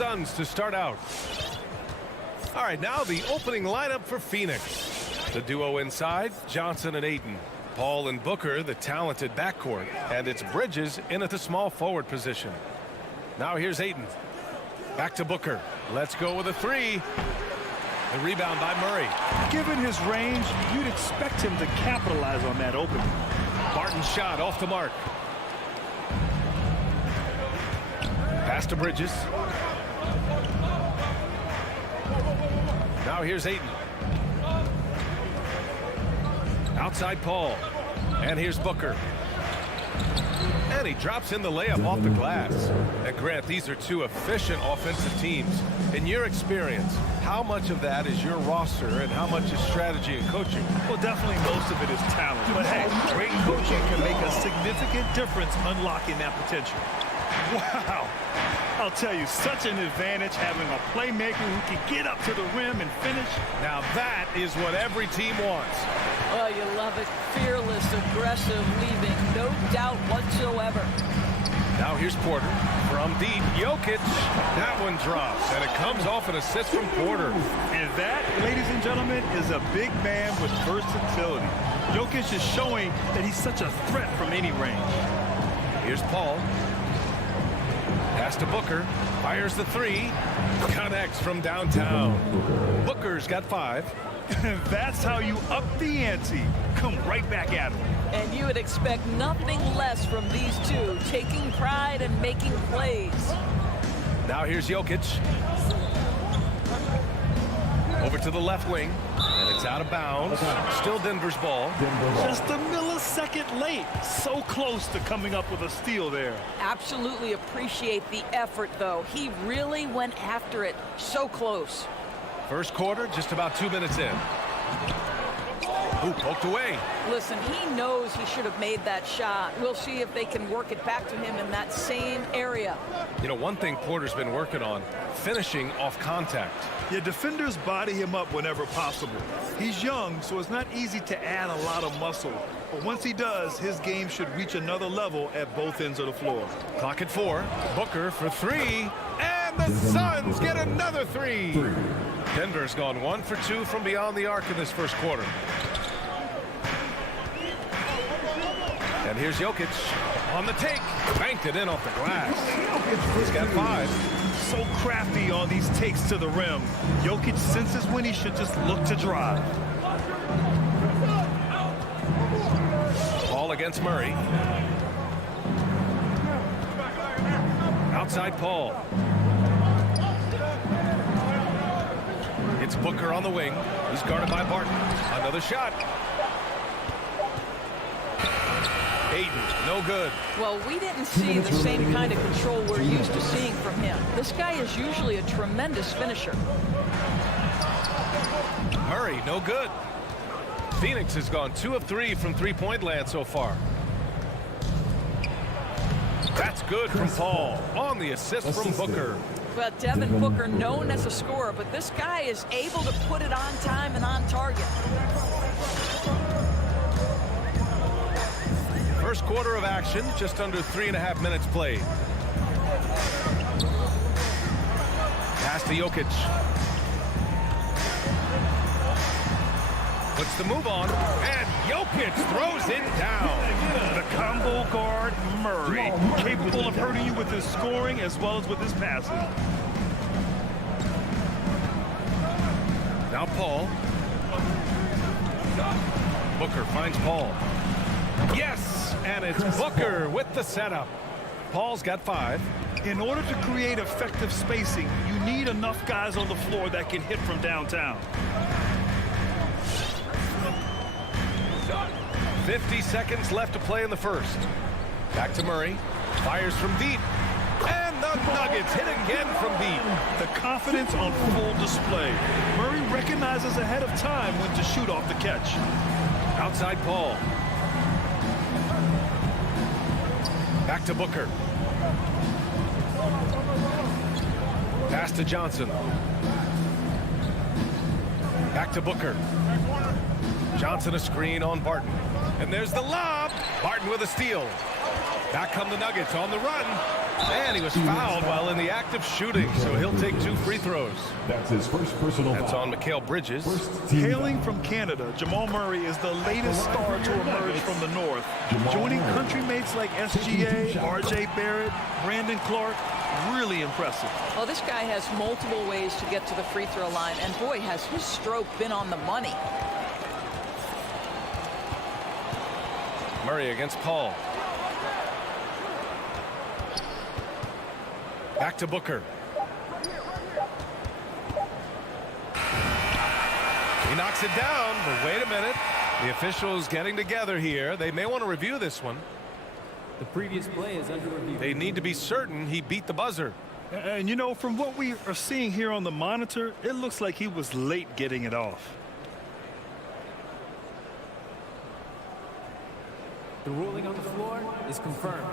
Suns to start out. All right, now the opening lineup for Phoenix. The duo inside, Johnson and Ayton. Paul and Booker, the talented backcourt. And it's Bridges in at the small forward position. Now here's Ayton. Back to Booker. Let's go with a three. The rebound by Murray. Given his range, you'd expect him to capitalize on that opening. Barton's shot off the mark. Pass to Bridges. Now here's Ayton. Outside Paul. And here's Booker. And he drops in the layup off the glass. And Grant, these are two efficient offensive teams. In your experience, how much of that is your roster and how much is strategy and coaching? Well, definitely most of it is talent. But hey, great coaching can make a significant difference unlocking that potential. Wow. I'll tell you, such an advantage having a playmaker who can get up to the rim and finish. Now that is what every team wants. Oh, you love it. Fearless, aggressive, leaving no doubt whatsoever. Now here's Porter from deep. Jokic. That one drops, and it comes off an assist from Porter. And that, ladies and gentlemen, is a big man with versatility. Jokic is showing that he's such a threat from any range. Here's Paul. Pass to Booker. Fires the three. Connects from downtown. Booker's got 5. That's how you up the ante. Come right back at him. And you would expect nothing less from these two, taking pride and making plays. Now here's Jokic. Over to the left wing. And it's out of bounds. Still Denver's ball. Just a millisecond late. So close to coming up with a steal there. Absolutely appreciate the effort, though. He really went after it. So close. First quarter, just about 2 minutes in. Ooh, poked away. Listen, he knows he should have made that shot. We'll see if they can work it back to him in that same area. You know, one thing Porter's been working on, finishing off contact. Yeah, defenders body him up whenever possible. He's young, so it's not easy to add a lot of muscle. But once he does, his game should reach another level at both ends of the floor. Clock at 4. Booker for 3. And the Suns get another 3. Denver's gone 1 for 2 from beyond the arc in this first quarter. And here's Jokic on the take. Banked it in off the glass. He's got 5. So crafty on these takes to the rim. Jokic senses when he should just look to drive. Paul against Murray. Outside Paul. It's Booker on the wing. He's guarded by Barton. Another shot. Ayton, no good. Well, we didn't see the same kind of control we're used to seeing from him. This guy is usually a tremendous finisher. Murray, no good. Phoenix has gone 2 of 3 from three-point land so far. That's good from Paul on the assist from Booker. Well, Devin Booker, known as a scorer, but this guy is able to put it on time and on target. First quarter of action, just under 3.5 minutes played. Pass to Jokic. Puts the move on, and Jokic throws it down. The combo guard, Murray, capable of hurting you with his scoring as well as with his passing. Now Paul. Booker finds Paul. Yes, and it's Booker with the setup. Paul's got 5. In order to create effective spacing, you need enough guys on the floor that can hit from downtown. 50 seconds left to play in the first. Back to Murray. Fires from deep. And the Nuggets hit again from deep. The confidence on full display. Murray recognizes ahead of time when to shoot off the catch. Outside Paul. Back to Booker. Pass to Johnson. Back to Booker. Johnson a screen on Barton. And there's the lob. Barton with a steal. Back come the Nuggets on the run. And he was fouled while in the act of shooting, so he'll take 2 free throws. That's his first personal That's foul. on Mikal Bridges. Hailing from Canada, Jamal Murray is the latest star to emerge from the North. Joining country mates like SGA, RJ Barrett, Brandon Clark, really impressive. Well, this guy has multiple ways to get to the free throw line, and boy, has his stroke been on the money. Murray against Paul. Back to Booker. He knocks it down, but wait a minute. The officials getting together here. They may want to review this one. The previous play is under review. They need to be certain he beat the buzzer. And you know, from what we are seeing here on the monitor, it looks like he was late getting it off. The ruling on the floor is confirmed.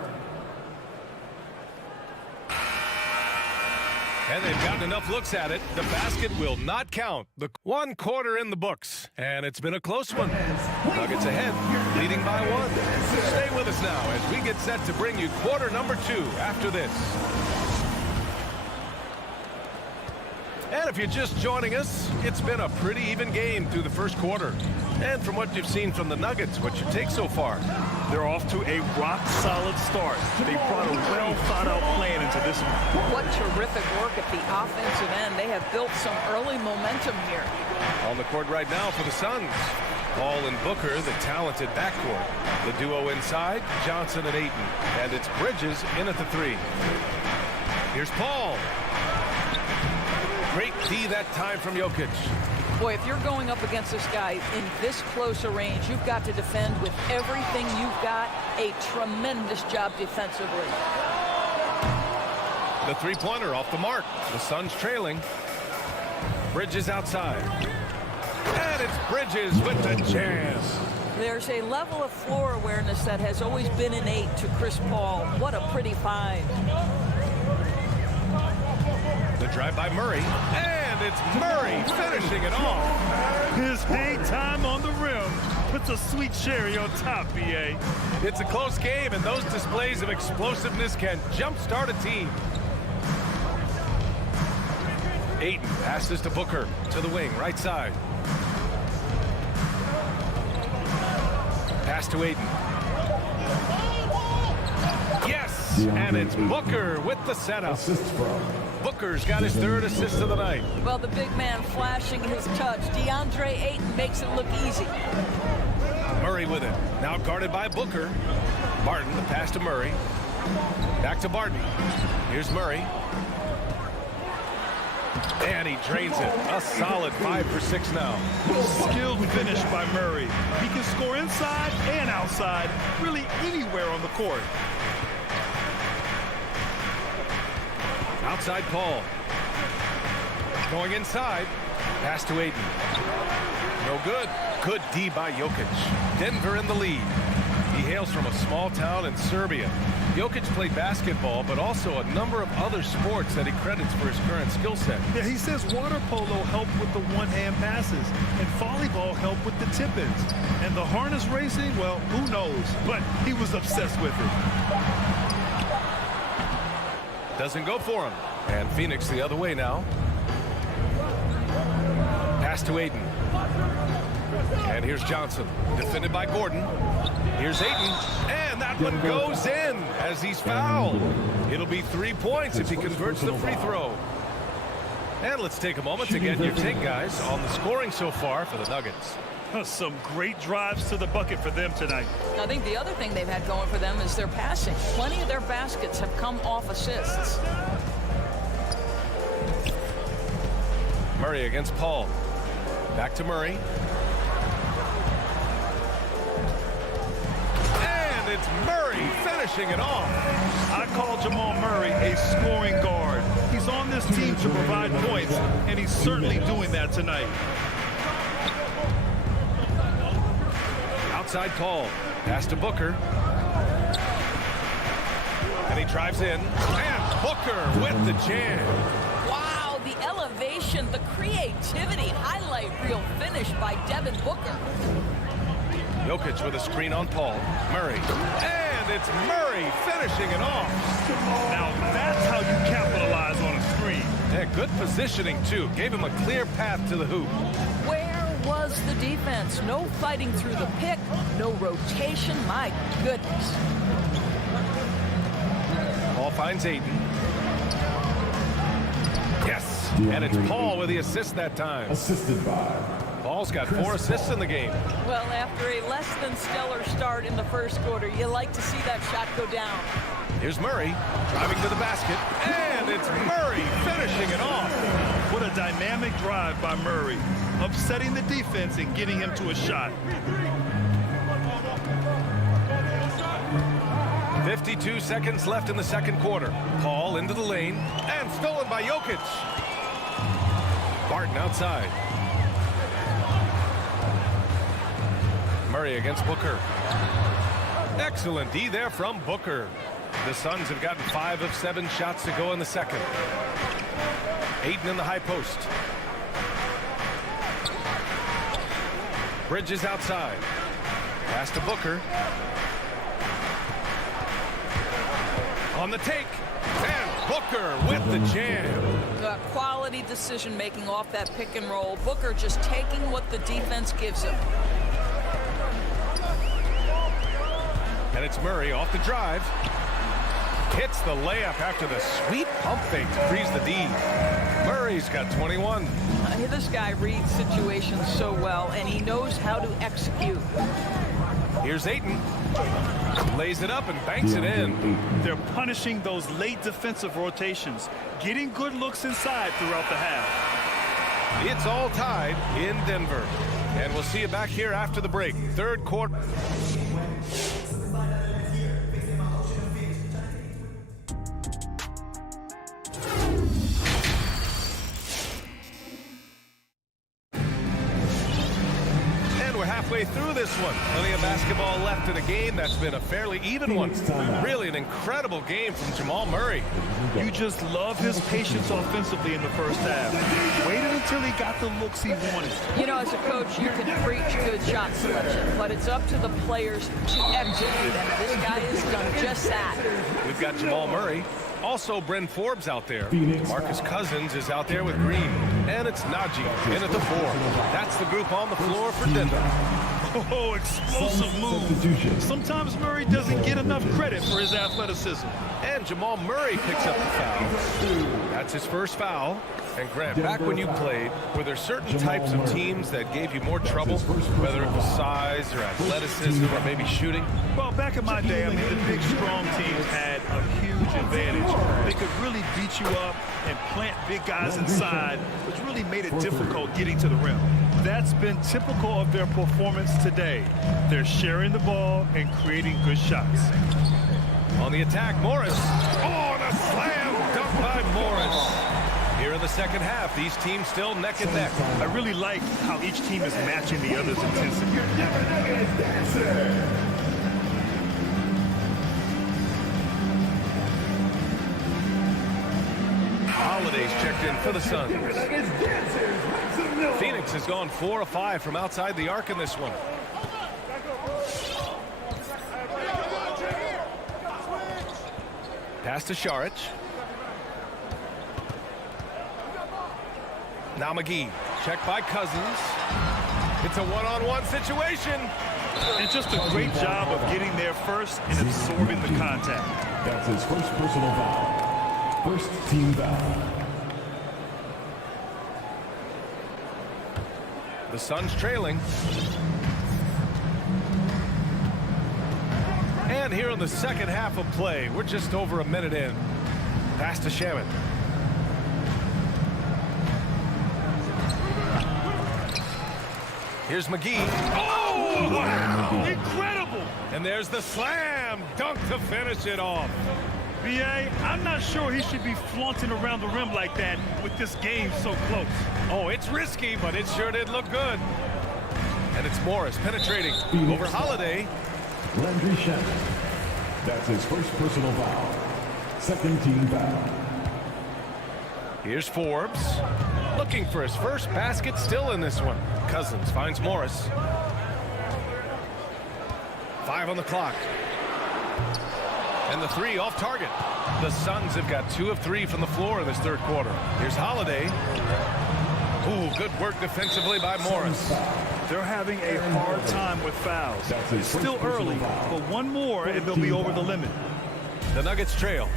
And they've gotten enough looks at it. The basket will not count. The 1 quarter in the books. And it's been a close one. Nuggets ahead, leading by 1. Stay with us now as we get set to bring you quarter number 2 after this. And if you're just joining us, it's been a pretty even game through the first quarter. And from what you've seen from the Nuggets, what's your take so far? They're off to a rock-solid start. They brought a well-thought-out plan into this one. What terrific work at the offensive end. They have built some early momentum here. On the court right now for the Suns. Paul and Booker, the talented backcourt. The duo inside, Johnson and Ayton. And it's Bridges in at the 3. Here's Paul. Great D that time from Jokic. Boy, if you're going up against this guy in this close a range, you've got to defend with everything you've got. A tremendous job defensively. The 3-pointer off the mark. The Suns trailing. Bridges outside. And it's Bridges with the jam. There's a level of floor awareness that has always been innate to Chris Paul. What a pretty find. The drive by Murray. And it's Murray finishing it off. His hang time on the rim puts a sweet cherry on top, BA. It's a close game, and those displays of explosiveness can jumpstart a team. Ayton passes to Booker to the wing, right side. Pass to Ayton. Yes, and it's Booker with the setup. Booker's got his 3rd assist of the night. Well, the big man flashing his touch. DeAndre Ayton makes it look easy. Murray with it. Now guarded by Booker. Barton, the pass to Murray. Back to Barton. Here's Murray. And he drains it. A solid 5 for 6 now. Skilled finish by Murray. He can score inside and outside, really anywhere on the court. Outside Paul. Going inside. Pass to Ayton. No good. Good D by Jokic. Denver in the lead. He hails from a small town in Serbia. Jokic played basketball, but also a number of other sports that he credits for his current skill set. Yeah, he says water polo helped with the one-hand passes, and volleyball helped with the tip-ins. And the harness racing, well, who knows? But he was obsessed with it. Doesn't go for him. And Phoenix the other way now. Pass to Ayton. And here's Johnson. Defended by Gordon. Here's Ayton. And that one goes in as he's fouled. It'll be 3 points if he converts the free throw. And let's take a moment to get your take, guys, on the scoring so far for the Nuggets. Some great drives to the bucket for them tonight. I think the other thing they've had going for them is their passing. Plenty of their baskets have come off assists. Murray against Paul. Back to Murray. And it's Murray finishing it off. I call Jamal Murray a scoring guard. He's on this team to provide points, and he's certainly doing that tonight. Outside Paul. Pass to Booker. And he drives in. And Booker with the jam. Wow, the elevation, the creativity, highlight reel finish by Devin Booker. Jokic with a screen on Paul. Murray. And And it's Murray finishing it off. Now that's how you capitalize on a screen. Yeah, good positioning, too. Gave him a clear path to the hoop. Where was the defense? No fighting through the pick, no rotation. My goodness. Ball finds Aiden. Yes, and it's Paul with the assist that time. Assisted by Paul's got 4 assists in the game. Well, after a less than stellar start in the first quarter, you like to see that shot go down. Here's Murray driving to the basket, and it's Murray finishing it off. What a dynamic drive by Murray, upsetting the defense and getting him to a shot. 52 seconds left in the second quarter. Paul into the lane, and stolen by Jokic. Barton outside. Murray against Booker. Excellent D there from Booker. The Suns have gotten 5 of 7 shots to go in the second. Aiden in the high post. Bridges outside. Pass to Booker. On the take, and Booker with the jam. Quality decision making off that pick and roll. Booker just taking what the defense gives him. And it's Murray off the drive. Hits the layup after the sweet pump fake to freeze the D. Murray's got 21. This guy reads situations so well, and he knows how to execute. Here's Aiden. Lays it up and banks it in. They're punishing those late defensive rotations, getting good looks inside throughout the half. It's all tied in Denver. And we'll see you back here after the break. Third quarter. Halfway through this one. Plenty of basketball left in a game that's been a fairly even one. Really an incredible game from Jamal Murray. You just love his patience offensively in the first half. Waited until he got the looks he wanted. You know, as a coach, you can preach good shot selection, but it's up to the players to execute, and this guy has done just that. We've got Jamal Murray. Also, Bryn Forbes out there. Marcus Cousins is out there with Green. And it's Najee in at the 4. That's the group on the floor for Denver. Oh, explosive move. Sometimes Murray doesn't get enough credit for his athleticism. And Jamal Murray picks up the foul. That's his first foul. And Grant, back when you played, were there certain types of teams that gave you more trouble, whether it was size or athleticism or maybe shooting? Well, back in my day, I mean, the big, strong teams had a huge advantage. They could really beat you up and plant big guys inside, which really made it difficult getting to the rim. That's been typical of their performance today. They're sharing the ball and creating good shots. On the attack, Morris. Oh, and a slam dunk by Morris. Here in the second half, these teams still neck and neck. I really like how each team is matching the other's intensity. Holiday's checked in for the Suns. Phoenix has gone 4 of 5 from outside the arc in this one. Pass to Šarić. Now McGee, checked by Cousins. It's a one-on-one situation. And just a great job of getting there first and absorbing the contact. That's his first personal foul. First team foul. The Suns trailing. And here in the second half of play, we're just over a minute in. Pass to Shaman. Here's McGee. Oh, wow! Incredible! And there's the slam dunk to finish it off. B.A., I'm not sure he should be flaunting around the rim like that with this game so close. Oh, it's risky, but it sure did look good. And it's Morris penetrating over Holiday. Landry Shaman. That's his first personal foul. Second team foul. Here's Forbes. Looking for his first basket still in this one. Cousins finds Morris. 5 on the clock. And the three off target. The Suns have got 2 of 3 from the floor in this third quarter. Here's Holiday. Ooh, good work defensively by Morris. They're having a hard time with fouls. It's still early, but one more and they'll be over the limit. The Nuggets trail.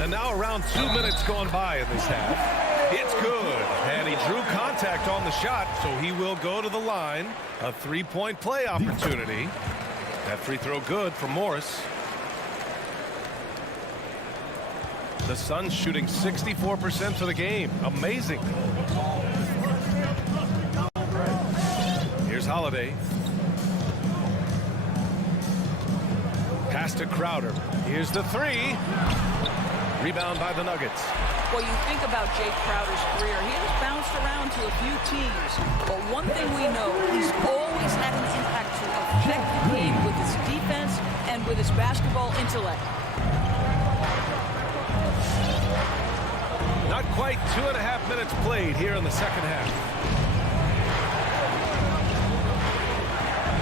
And now around 2 minutes gone by in this half. It's good. And he drew contact on the shot, so he will go to the line. A 3-point play opportunity. That free throw good for Morris. The Suns shooting 64% for the game. Amazing. Here's Holiday. Pass to Crowder. Here's the three. Rebound by the Nuggets. Well, you think about Jake Crowder's career. He has bounced around to a few teams. But one thing we know, he's always had an impact to affect the game with his defense and with his basketball intellect. Not quite 2.5 minutes played here in the second half.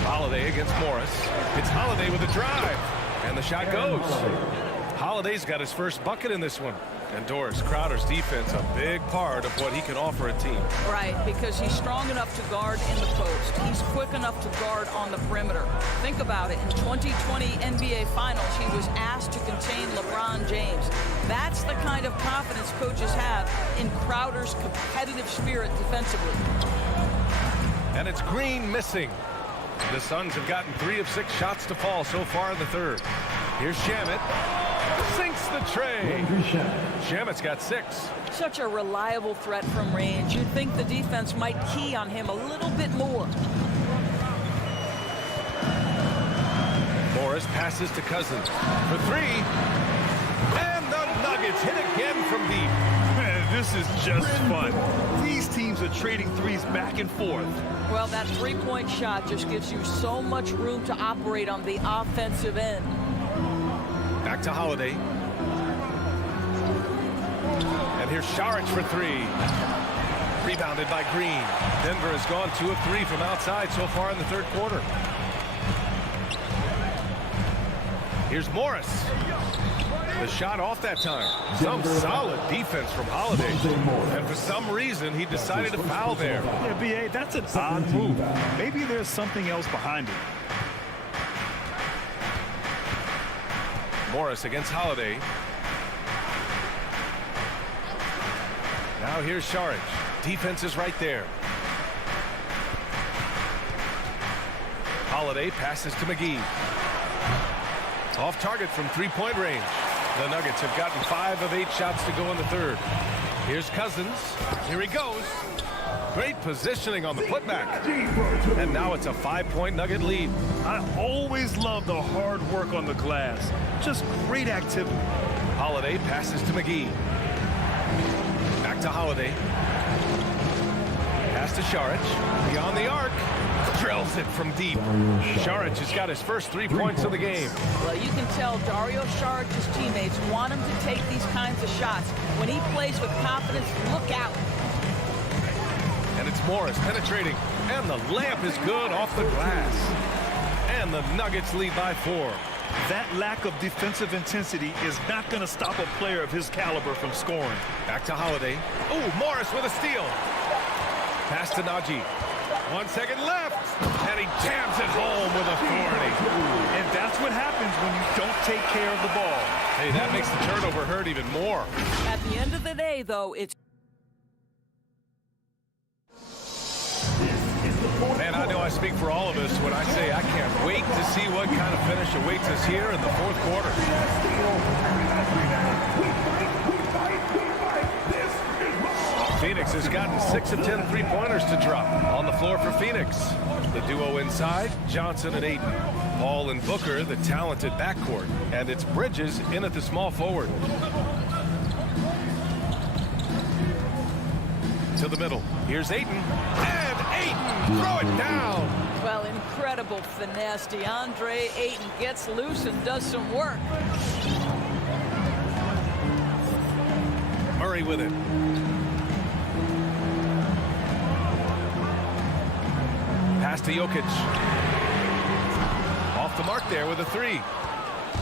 Holiday against Morris. It's Holiday with a drive. And the shot goes. Holiday's got his first bucket in this one. And Doris, Crowder's defense, a big part of what he can offer a team. Right, because he's strong enough to guard in the post. He's quick enough to guard on the perimeter. Think about it. In 2020 NBA Finals, he was asked to contain LeBron James. That's the kind of confidence coaches have in Crowder's competitive spirit defensively. And it's Green missing. The Suns have gotten 3 of 6 shots to fall so far in the third. Here's Shamet. Sinks the tray. Shamet's got 6. Such a reliable threat from range. You'd think the defense might key on him a little bit more. Morris passes to Cousins for 3. And the Nuggets hit again from deep. Man, this is just fun. These teams are trading threes back and forth. Well, that three-point shot just gives you so much room to operate on the offensive end. Back to Holiday. And here's Šarić for 3. Rebounded by Green. Denver has gone 2 of 3 from outside so far in the third quarter. Here's Morris. The shot off that time. Some solid defense from Holiday. And for some reason, he decided to foul there. Yeah, B.A., that's an odd move. Maybe there's something else behind it. Morris against Holiday. Now here's Šarić. Defense is right there. Holiday passes to McGee. Off target from 3-point range. The Nuggets have gotten 5 of 8 shots to go in the third. Here's Cousins. Here he goes. Great positioning on the putback. And now it's a 5-point Nugget lead. I always love the hard work on the glass. Just great activity. Holiday passes to McGee. Back to Holiday. Pass to Šarić. Beyond the arc. Drills it from deep. Šarić has got his first 3 points of the game. Well, you can tell Dario Šarić's teammates want him to take these kinds of shots. When he plays with confidence, look out. And it's Morris penetrating. And the layup is good off the glass. And the Nuggets lead by 4. That lack of defensive intensity is not going to stop a player of his caliber from scoring. Back to Holiday. Oh, Morris with a steal. Pass to Najee. 1 second left. And he jams it home with authority. And that's what happens when you don't take care of the ball. Hey, that makes the turnover hurt even more. At the end of the day, though, it's... Man, I know I speak for all of us when I say I can't wait to see what kind of finish awaits us here in the fourth quarter. Phoenix has gotten 6 of 10 3-pointers to drop. On the floor for Phoenix. The duo inside, Johnson and Ayton. Paul and Booker, the talented backcourt. And it's Bridges in at the small forward. To the middle. Here's Ayton. And Ayton! Throw it down! Well, incredible finesse. DeAndre Ayton gets loose and does some work. Murray with it. Pass to Jokic. off the mark there with a 3.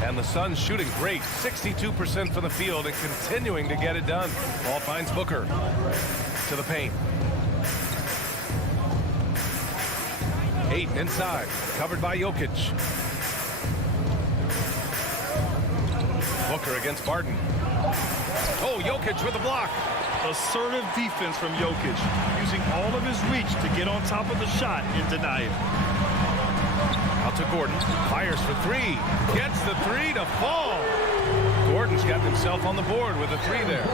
And the Suns shooting great, 62% from the field and continuing to get it done. Ball finds Booker to the paint. Ayton inside, covered by Jokic. Booker against Barton. Oh, Jokic with a block. Assertive defense from Jokic, using all of his reach to get on top of the shot and deny it. Out to Gordon, fires for 3, gets the 3 to fall. Gordon's got himself on the board with a 3 there.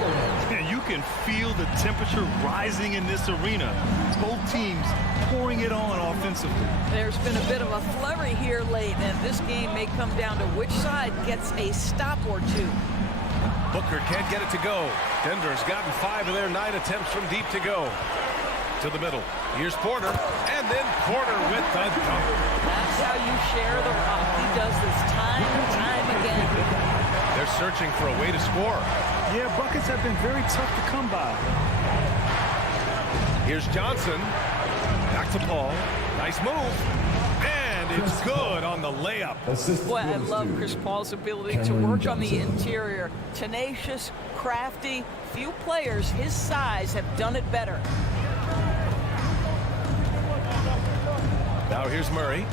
And you can feel the temperature rising in this arena. Both teams pouring it on offensively. There's been a bit of a flurry here late, and this game may come down to which side gets a stop or 2. Booker can't get it to go. Denver's gotten 5 of their 9 attempts from deep to go. To the middle. Here's Porter, and then Porter with the dunk. That's how you share the rock. He does this time and time again. They're searching for a way to score. Yeah, buckets have been very tough to come by. Here's Johnson. Back to Paul. Nice move. And it's good on the layup. Boy, I love Chris Paul's ability to work on the interior. Tenacious, crafty. Few players his size have done it better. Now here's Murray.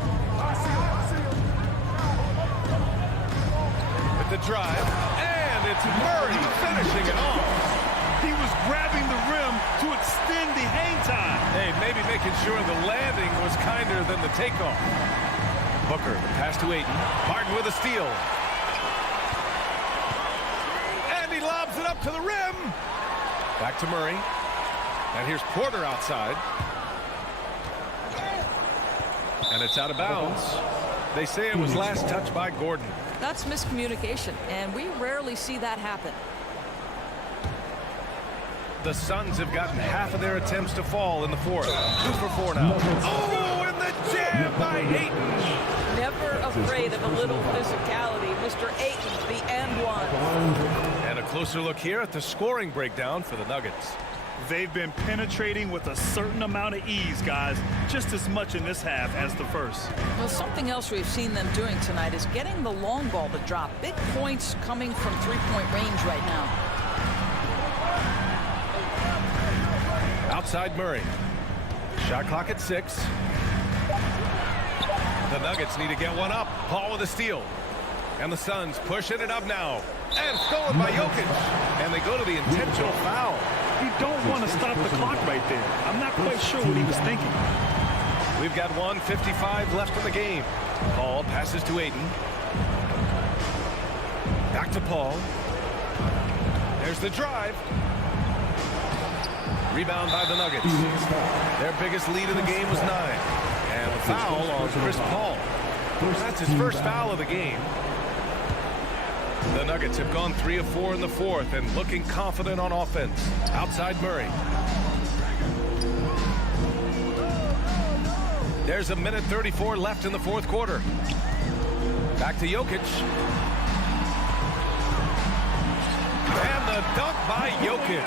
With the drive. And it's Murray finishing it off. He was grabbing the rim to extend the hang time. Hey, maybe making sure the landing was kinder than the takeoff. Booker, the pass to Ayton. Martin with a steal. And he lobs it up to the rim. Back to Murray. And here's Porter outside. And it's out of bounds. They say it was last touched by Gordon. That's miscommunication, and we rarely see that happen. The Suns have gotten half of their attempts to fall in the fourth. 2 for 4 now. Oh, and the jam by Ayton. Never afraid of a little physicality. Mr. Ayton, the and one. And a closer look here at the scoring breakdown for the Nuggets. They've been penetrating with a certain amount of ease, guys, just as much in this half as the first. Well, something else we've seen them doing tonight is getting the long ball to drop. Big points coming from three-point range right now. Outside Murray. Shot clock at 6. The Nuggets need to get one up. Paul with a steal. And the Suns pushing it up now. And stolen by Jokic. And they go to the intentional foul. You don't want to stop the clock right there. I'm not quite sure what he was thinking. We've got 1:55 left in the game. Paul passes to Ayton. Back to Paul. There's the drive. Rebound by the Nuggets. Their biggest lead in the game was 9. And the foul on Chris Paul. That's his first foul of the game. The Nuggets have gone 3 of 4 in the fourth and looking confident on offense. Outside Murray. There's 1:34 left in the fourth quarter. Back to Jokic. And the dunk by Jokic.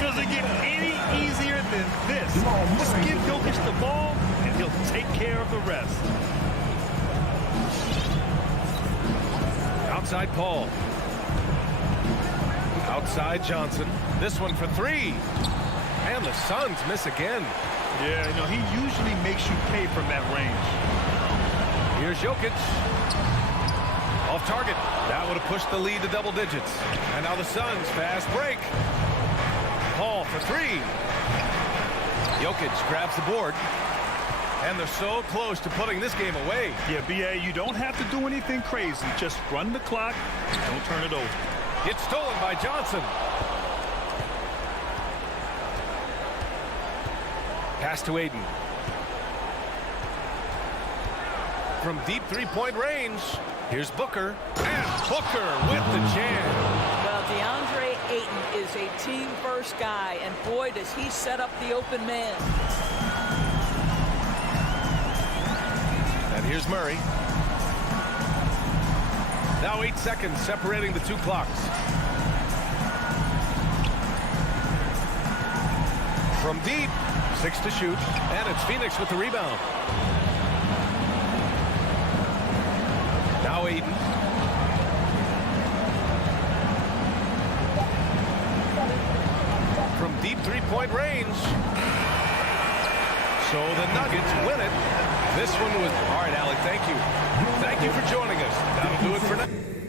Does it get any easier than this? Just give Jokic the ball, and he'll take care of the rest. Outside Paul. Outside Johnson. This one for 3. And the Suns miss again. Yeah, you know, he usually makes you pay from that range. Here's Jokic. Off target. That would have pushed the lead to double digits. And now the Suns fast break. Paul for 3. Jokic grabs the board. And they're so close to putting this game away. Yeah, B.A., you don't have to do anything crazy. Just run the clock. Don't turn it over. It's stolen by Johnson. Pass to Ayton. From deep three-point range, here's Booker. And Booker with the jam. Well, DeAndre Ayton is a team-first guy, and boy, does he set up the open man. And here's Murray. Now 8 seconds separating the 2 clocks. From deep, 6 to shoot, and it's Phoenix with the rebound. Now Aiden. From deep three-point range. So the Nuggets win it. This one was... All right, Alec, thank you. Thank you for joining us. That'll do it for now.